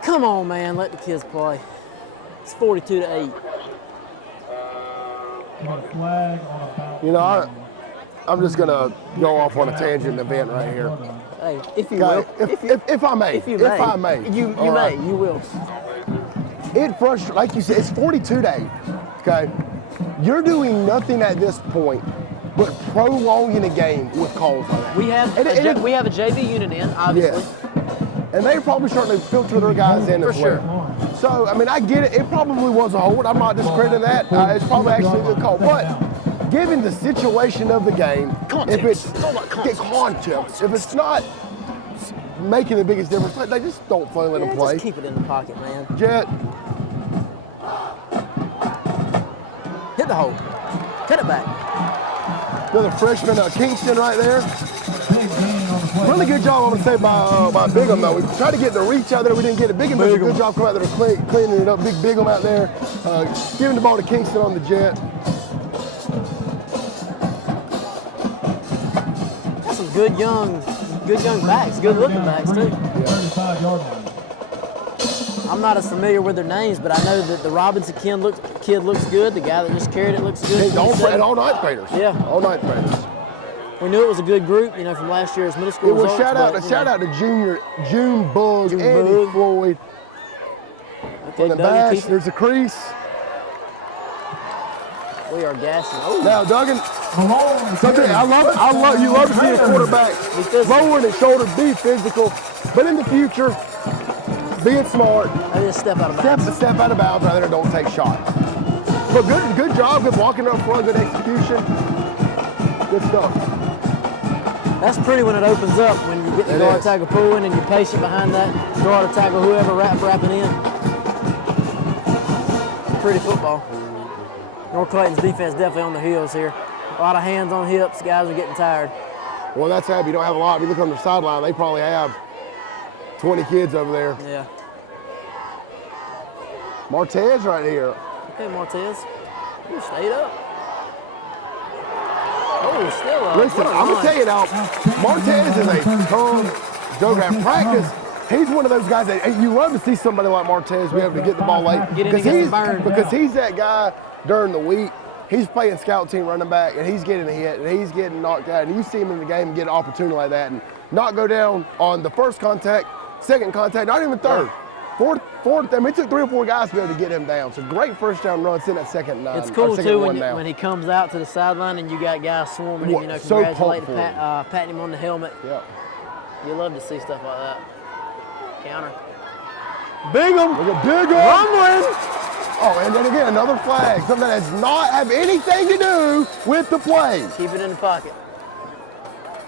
Come on, man. Let the kids play. It's 42-8. Got a flag on about. You know, I'm just gonna go off on a tangent event right here. Hey, if you Okay, will. if I may. If you If may. I may. You All may. right. You will. It frustrates, like you said, it's 42-8, okay? You're doing nothing at this point but prolonging a game with calls like that. We have we have a JV unit in, obviously. Yes. And they're probably starting to filter their guys in as well. So, I mean, I get it. It probably was a hold. I'm not discrediting that. It's probably actually a good call. But given the situation of the game, if it's context, if it's not making the biggest difference, they just don't let them play. Just keep it in the pocket, man. Jet. Hit the hole. Cut it back. Another freshman, Kingston right there. Really good job, I'm going to say, by Bigham, though. We tried to get the reach out there. We didn't get it. Bigham does a good job coming out there cleaning it up. Big Bigham out there. Giving the ball to Kingston on the jet. Got some good young backs, good looking backs, too. 35-yard line. I'm not as familiar with their names, but I know that the Robinson kid looks good. The guy that just carried it looks good. And all ninth graders. Yeah. All ninth graders. We knew it was a good group, you know, from last year's middle school It was results. shout out to June Bug, Andy Floyd. Okay, On the bash, there's a crease. We are gassing. Oh. Now, Duggan, you love to see a quarterback lowering his shoulders, be physical, but in the future, being smart, step out of bounds. Step out of bounds rather than don't take shots. But good job, good blocking up front, good execution, good stuff. That's pretty when it opens up, when you get the guard tackle pulling and you're patient behind that guard tackle, whoever wrapping in. Pretty football. North Clayton's defense definitely on the heels here. A lot of hands on hips, guys are getting tired. Well, that's happy. You don't have a lot. If you look on the sideline, they probably have 20 kids over there. Yeah. Martez right here. Okay, Martez. Ooh, stayed up. Oh, still up. Listen, I'm going to tell you now, Martez is a tough joker. At practice, he's one of those guys that you love to see somebody like Martez be able to get the ball late. Because he's that guy during the week. He's playing scout team running back, and he's getting hit, and he's getting knocked out. And you see him in the game and get an opportunity like that and not go down on the first contact, second contact, not even third. Fourth, I mean, it took 3 or 4 guys to be able to get him down. So great first down run, sitting at 2nd and 9. It's cool, too, when he comes out to the sideline and you got guys swarming him, you know, congratulating, patting him on the helmet. Yeah. You love to see stuff like that. Counter. Bigham! Look at Bigham! Rumbling! Oh, and then again, another flag. Something that does not have anything to do with the play. Keep it in the pocket.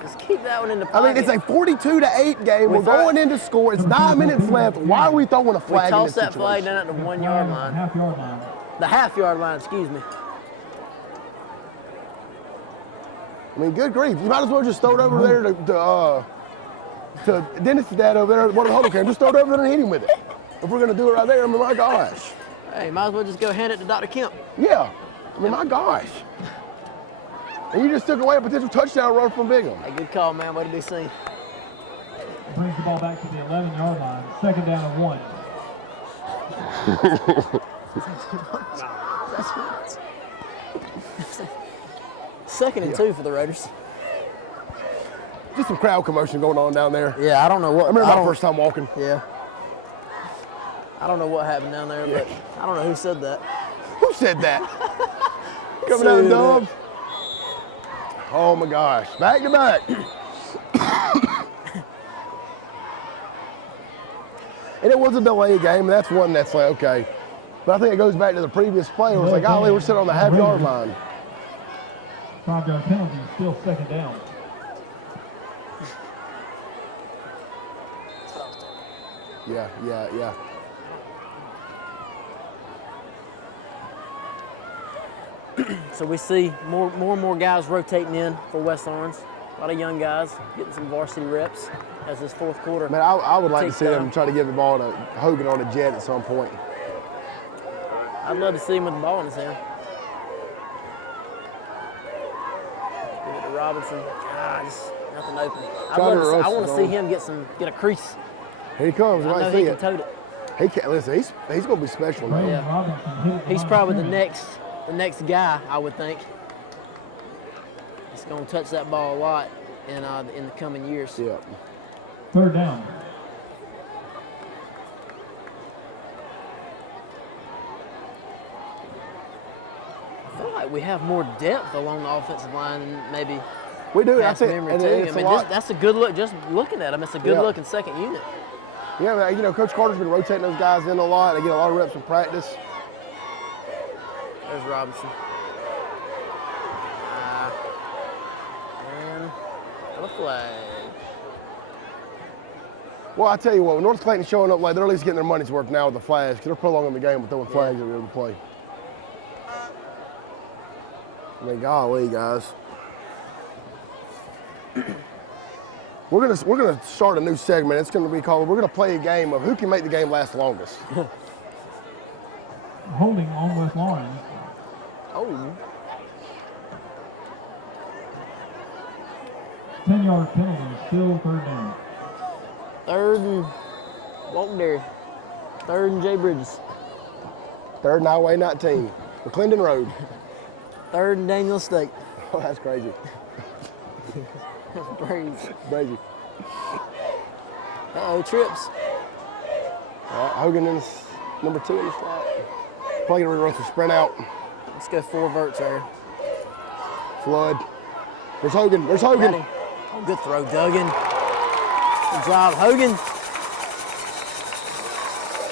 Just keep that one in the I pocket. mean, it's a 42-8 game. We're going into score. It's 9 minutes left. Why are we throwing a flag in this We tossed that flag situation? down at the 1 yard line. Half-yard line. The half-yard line, excuse me. I mean, good grief. You might as well just throw it over there to Dennis' dad over there, one of the huddle cam. Just throw it over there and hit him with it. If we're going to do it right there, I mean, my gosh. Hey, might as well just go hand it to Dr. Kemp. Yeah. I mean, my gosh. And you just took away a potential touchdown run from Bigham. Hey, good call, man. Way to be seen. Brings the ball back to the 11-yard line. Second down and 1. Second and 2 for the Raiders. Just some crowd commotion going on down there. Yeah, I don't know what. I remember my first time walking. Yeah. I don't know what happened down there, but I don't know who said that. Who said that? Coming out of Dub. Oh my gosh. Back to back. And it was a delay game, and that's one that's like, okay. But I think it goes back to the previous play. It was like, golly, we're sitting on the half-yard line. 5-yard penalty, still second down. Yeah. So we see more and more guys rotating in for West Orange. A lot of young guys getting some varsity reps as this fourth quarter. Man, I would like to see them try to give the ball to Hogan on a jet at some point. I'd love to see him with the ball in his hand. Give it to Robinson. Just nothing open. I want to see him get a crease. Here he comes. I know he can tote it. He can't listen. He's going to be special now. Yeah. He's probably the next guy, I would think. He's going to touch that ball a lot in the coming years. Yeah. Third down. I feel like we have more depth along the offensive line than maybe we do. Past memory too. I mean, that's a good look. Just looking at them, it's a good looking second unit. Yeah, man, you know, Coach Carter's been rotating those guys in a lot. They get a lot of reps in practice. There's Robinson. And a flag. Well, I tell you what, when North Clayton's showing up late, they're at least getting their money's worth now with the flags, because they're prolonging the game with throwing flags every other play. I mean, golly, guys. We're gonna start a new segment. It's gonna be called, we're gonna play a game of who can make the game last longest. Holding on West Lawrence. Oh. 10-yard penalty, still third down. Third and Walkdale. Third and Jay Bridges. Third and Highway 19, McClendon Road. Third and Daniel State. Oh, that's crazy. Brazy. Uh-oh, trips. All right, Hogan in number 2 in the slot. Probably gonna run some sprint out. Let's go 4 verts there. Flood. There's Hogan. Oh, good throw, Duggan. Good job, Hogan.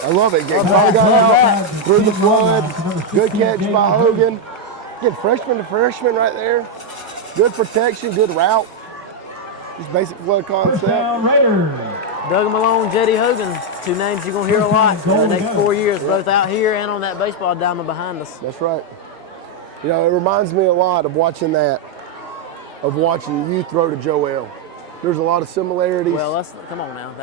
I love it. Got out through the flood. Good catch by Hogan. Get freshman to freshman right there. Good protection, good route. Just basic flood concept. Doug Malone, Jetty Hogan, 2 names you're going to hear a lot in the next 4 years, both out here and on that baseball diamond behind us. That's right. You know, it reminds me a lot of watching you throw to Joel. There's a lot of similarities. Well, come on now.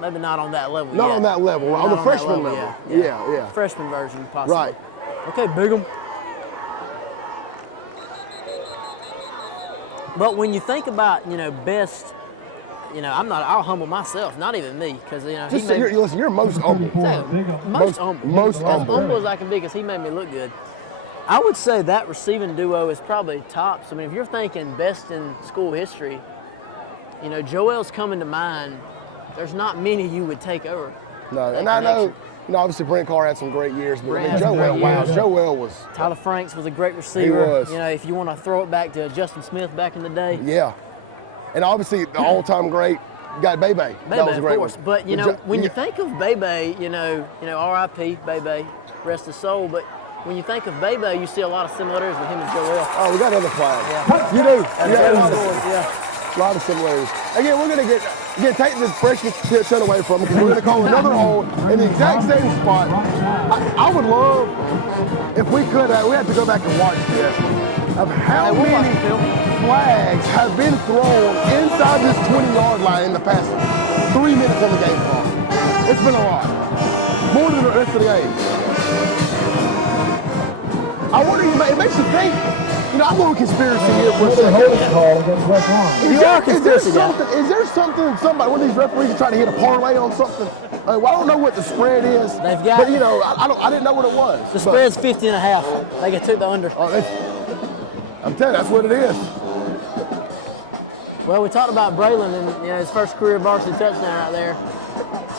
Maybe not on that level. Not on that level. On the freshman level. Yeah. Freshman version, possibly. Right. Okay, Bigham. But when you think about, best, I'll humble myself, not even me, because, you're most humble. Most humble. As humble as I can be, because he made me look good. I would say that receiving duo is probably tops. I mean, if you're thinking best in school history, Joel's coming to mind. There's not many you would take over. No, and I know, obviously Brent Carr had some great years, but Joel was. Tyler Franks was a great receiver. He was. If you want to throw it back to Justin Smith back in the day. Yeah. And obviously the all-time great got Bebe. That was a great one. But, when you think of Bebe, R.I.P. Bebe, rest his soul, but when you think of Bebe, you see a lot of similarities with him and Joel. Oh, we got another flag. Yeah. You do. Yeah. A lot of similarities. Again, we're going to take this freshman ton away from him because we're going to call another hole in the exact same spot. I would love, if we could, we have to go back and watch this, of how many flags have been thrown inside this 20-yard line in the past 3 minutes on the game clock. It's been a lot. More than the rest of the game. I wonder, it makes you think, I'm going conspiracy here for a second. Is there something, somebody, one of these referees trying to hit a parlay on something? I don't know what the spread is, They've got, but I didn't know what it was. The spread's 50.5. They took the under. I'm telling you, that's what it is. Well, we talked about Braylon and his first career varsity touchdown right there.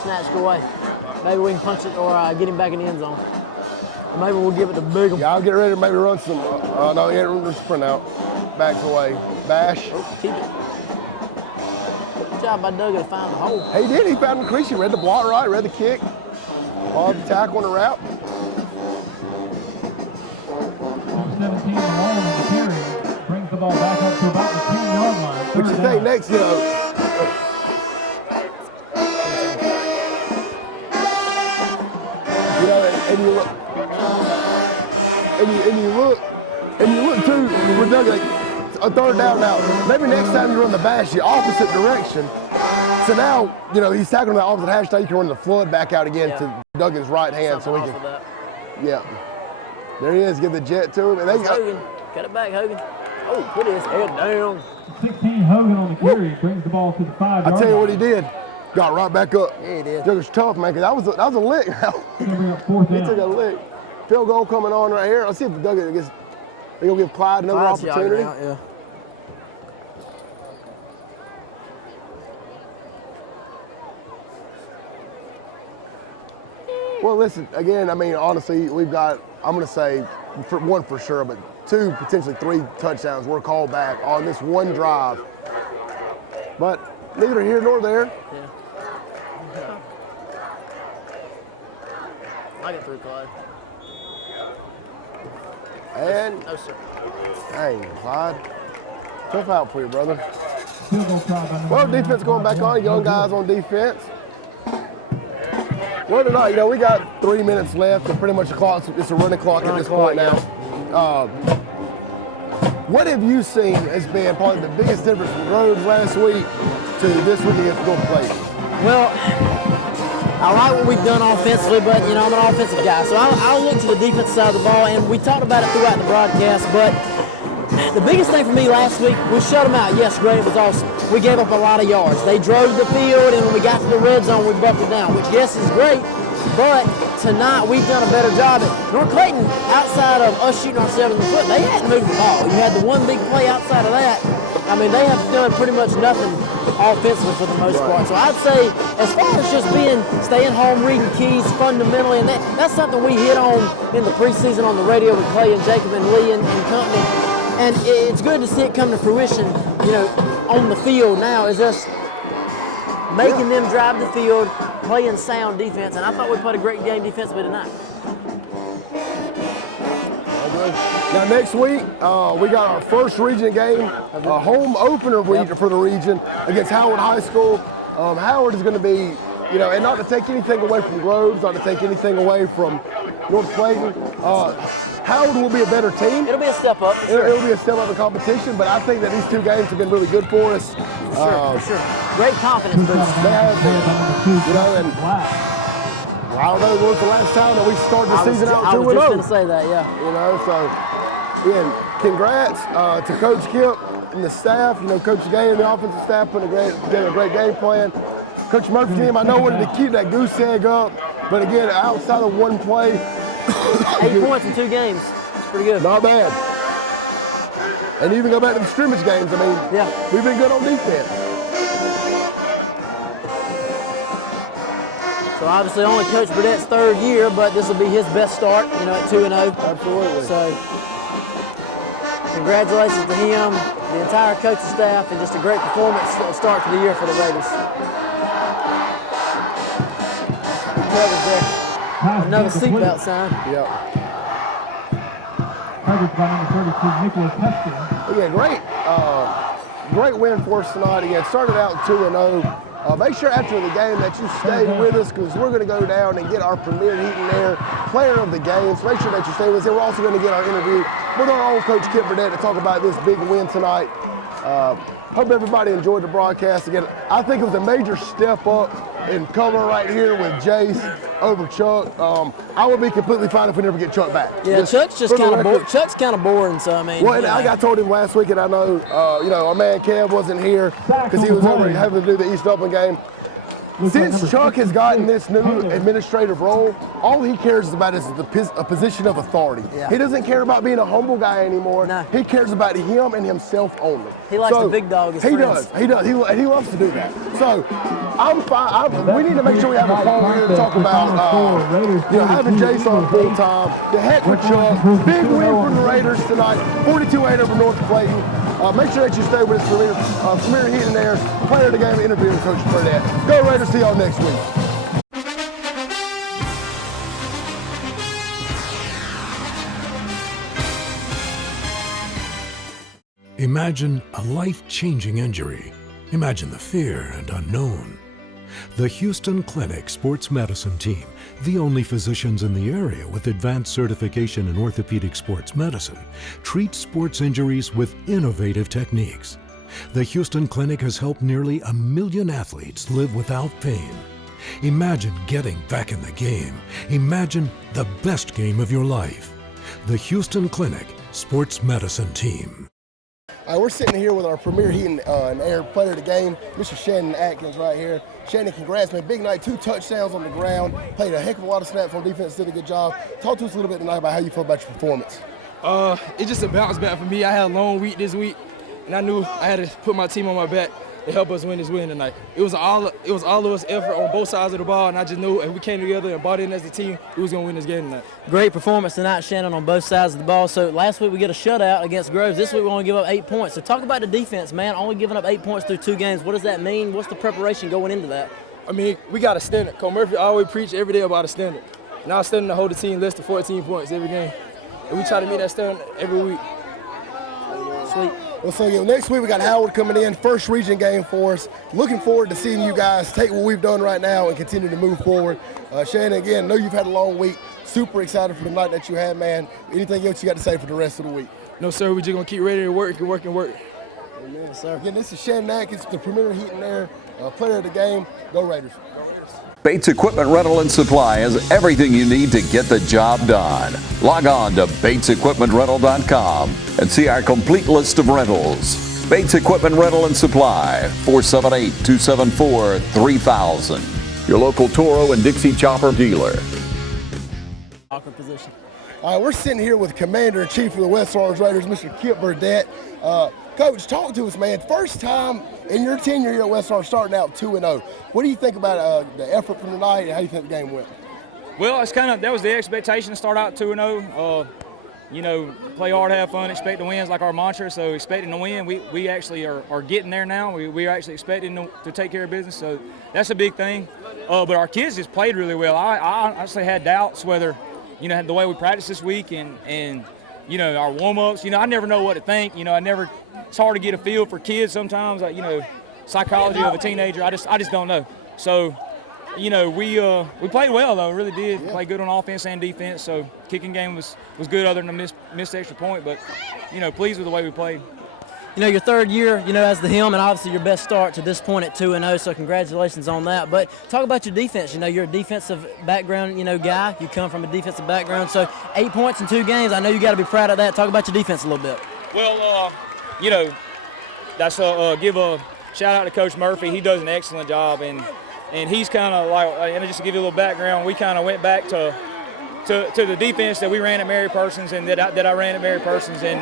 Snatched away. Maybe we can punch it or get him back in the end zone. Or maybe we'll give it to Bigum. Yeah, I'll get ready to maybe run some. No, he ain't the sprint out. Backs away. Bash. Keep it. Good job by Doug to find the hole. He did. He found the crease. He read the block right, read the kick. Followed the tackle on the route. 17 long on the carry. Brings the ball back up to about the 10-yard line. What you think next, and you look too, we're Doug, like a third down now. Maybe next time you run the bash the opposite direction. So now, he's tackling the opposite hash. Now you can run the flood back out again to Duggan's right hand, so we can. Yeah. There he is. Give the jet to him, and Hogan, cut it back, Hogan. Oh, put his head down. 16 Hogan on the carry brings the ball to the 5-yard line. I tell you what he did. Got right back up. Yeah, he did. It was tough, man, because that was a lick. He took a lick. Field goal coming on right here. Let's see if Duggan gets. They're gonna give Clyde another opportunity. Out, yeah. Well, listen, again, honestly, we've got, I'm going to say, one for sure, but 2, potentially 3 touchdowns were called back on this one drive. But neither here nor there. Yeah. I get through, Clyde. And, no, sir. Dang, Clyde. Tough out for you, brother. Well, defense going back on, young guys on defense. Well, tonight, we got 3 minutes left, and pretty much the clock, it's a running clock at this point now. What have you seen has been probably the biggest difference from Groves last week to this week against North Clayton? Well, I like what we've done offensively, but, I'm an offensive guy, so I'll look to the defensive side of the ball, and we talked about it throughout the broadcast, but the biggest thing for me last week, we shut them out. Yes, great, it was awesome. We gave up a lot of yards. They drove the field, and when we got to the red zone, we buffed it down, which, yes, is great, but tonight we've done a better job. North Clayton, outside of us shooting ourselves in the foot, they hadn't moved the ball. You had the one big play outside of that. They have done pretty much nothing offensively for the most part. So I'd say, as far as just staying home, reading keys fundamentally, and that's something we hit on in the preseason on the radio with Clay and Jacob and Lee and company. And it's good to see it come to fruition, on the field now, is us making them drive the field, playing sound defense, and I thought we played a great game defensively tonight. Now next week, we got our first region game, a home opener for the region against Howard High School. Howard is going to be, and not to take anything away from Groves, not to take anything away from North Clayton. Howard will be a better team. It'll be a step up. Sure. It'll be a step up in competition, but I think that these 2 games have been really good for us. For sure. Great confidence boost. They have been, and I don't know when was the last time that we started the season out 2-0. I was just going to say that, yeah. So again, congrats to Coach Kip and the staff. Coach Gay and the offensive staff put together a great game plan. Coach Murphy's team, I know, wanted to keep that goose egg up, but again, outside of one play. 8 points in 2 games. It's pretty good. Not bad. And even go back to the scrimmage games, we've been good on defense. So obviously only Coach Burdett's 3rd year, but this will be his best start, at 2-0. Absolutely. So congratulations to him, the entire coaching staff, and just a great performance start to the year for the Raiders. Coverage there. Another seatbelt sign. Yep. Coverage by number 32, Nicholas Heston. Yeah, great. great win for us tonight. Again, started out 2-0. Make sure after the game that you stay with us because we're going to go down and get our Premier Heat and Air Player of the Game. So make sure that you stay with us. And we're also going to get our interview with our own Coach Kip Burdett to talk about this big win tonight. Hope everybody enjoyed the broadcast. Again, I think it was a major step up in color right here with Jace over Chuck. I would be completely fine if we never get Chuck back. Yeah, Chuck's just kind of boring. Chuck's kind of boring, so I mean. Well, and I told him last week, and I know, our man Kev wasn't here because he was over having to do the East Open game. Since Chuck has gotten this new administrative role, all he cares about is a position of authority. Yeah. He doesn't care about being a humble guy anymore. No. He cares about him and himself only. He likes the big dog as friends. He does. He loves to do that. So I'm fine. We need to make sure we have a call here to talk about having Jace on full time. The heck with Chuck. Big win from the Raiders tonight. 42-8 over North Clayton. Make sure that you stay with us for Premier Heat and Air Player of the Game interview with Coach Burdett. Go Raiders. See y'all next week. Imagine a life-changing injury. Imagine the fear and unknown. The Houston Clinic Sports Medicine Team, the only physicians in the area with advanced certification in orthopedic sports medicine, treats sports injuries with innovative techniques. The Houston Clinic has helped nearly 1 million athletes live without pain. Imagine getting back in the game. Imagine the best game of your life. The Houston Clinic Sports Medicine Team. We're sitting here with our Premier Heat and Air Player of the Game, Mr. Shannon Atkins right here. Shannon, congrats, man. Big night, 2 touchdowns on the ground. Played a heck of a lot of snaps on defense, did a good job. Talk to us a little bit tonight about how you feel about your performance. It's just a bounce back for me. I had a long week this week, and I knew I had to put my team on my back to help us win this win tonight. It was all of us effort on both sides of the ball, and I just knew if we came together and bought in as a team, we was going to win this game tonight. Great performance tonight, Shannon, on both sides of the ball. So last week we get a shutout against Groves. This week we only give up 8 points. So talk about the defense, man. Only giving up 8 points through 2 games. What does that mean? What's the preparation going into that? I mean, we got a standard. Coach Murphy always preach every day about a standard. And our standard to hold the team less than 14 points every game. And we try to meet that standard every week. Sweet. Well, so next week we got Howard coming in, first region game for us. Looking forward to seeing you guys take what we've done right now and continue to move forward. Shannon, again, know you've had a long week. Super excited for the night that you had, man. Anything else you got to say for the rest of the week? No, sir. We're just going to keep ready to work and work and work. Amen, sir. Again, this is Shannon Atkins, the Premier Heat and Air Player of the Game. Go Raiders. Bates Equipment Rental and Supply has everything you need to get the job done. Log on to BatesEquipmentRental.com and see our complete list of rentals. Bates Equipment Rental and Supply, 478-274-3000. Your local Toro and Dixie Chopper dealer. Awkward position. All right, we're sitting here with Commander-in-Chief of the West Orange Raiders, Mr. Kip Burdett. Coach, talk to us, man. First time in your tenure here at West Orange, starting out 2-0. What do you think about the effort from tonight, and how do you think the game went? Well, it's that was the expectation to start out 2-0. Play hard, have fun, expect to win is like our mantra. So expecting to win, we actually are getting there now. We are actually expecting to take care of business. So that's a big thing. But our kids just played really well. I honestly had doubts whether, the way we practiced this week and our warm-ups. I never know what to think. It's hard to get a feel for kids sometimes. Psychology of a teenager. I just don't know. So, we played well though. Really did. Played good on offense and defense. So kicking game was good other than a missed extra point. But pleased with the way we played. Your third year, as the helm, and obviously your best start to this point at 2-0, so congratulations on that. But talk about your defense. You're a defensive background, guy. You come from a defensive background, so 8 points in 2 games. I know you got to be proud of that. Talk about your defense a little bit. Well, that's give a shout out to Coach Murphy. He does an excellent job, and he's kind of like, and just to give you a little background, we kind of went back to the defense that we ran at Mary Persons and that I ran at Mary Persons, and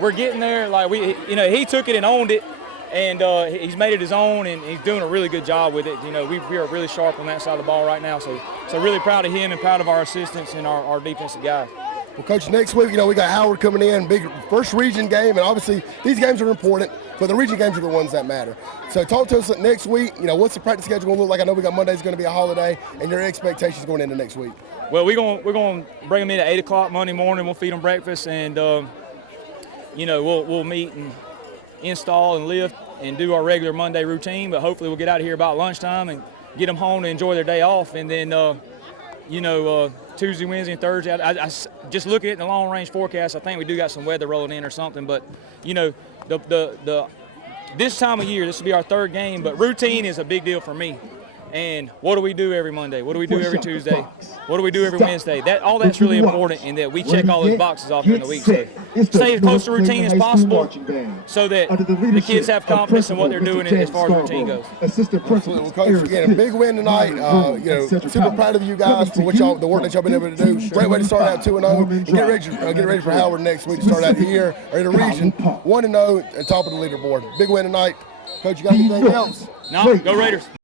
we're getting there. Like he took it and owned it, and he's made it his own, and he's doing a really good job with it. We are really sharp on that side of the ball right now. So really proud of him and proud of our assistants and our defensive guys. Well, Coach, next week, we got Howard coming in, big first region game, and obviously these games are important, but the region games are the ones that matter. So talk to us next week. What's the practice schedule going to look like? I know we got Monday's going to be a holiday, and your expectations going into next week. Well, we're going to bring them in at 8 o'clock Monday morning. We'll feed them breakfast, and you know, we'll meet and install and lift and do our regular Monday routine, but hopefully we'll get out of here about lunchtime and get them home to enjoy their day off. And then, you know, Tuesday, Wednesday, and Thursday, I just looking at the long-range forecast, I think we do got some weather rolling in or something. But, you know, this time of year, this will be our third game, but routine is a big deal for me. And what do we do every Monday? What do we do every Tuesday? What do we do every Wednesday? All that's really important, and that we check all those boxes off during the week. So stay as close to routine as possible so that the kids have confidence in what they're doing as far as routine goes. Absolutely. Well, Coach, again, a big win tonight. You know, super proud of you guys for the work that y'all been able to do. Great way to start out 2-0 and get ready for Howard next week to start out the year or in the region 1-0 at top of the leaderboard. Big win tonight. Coach, you got anything else? No, go Raiders.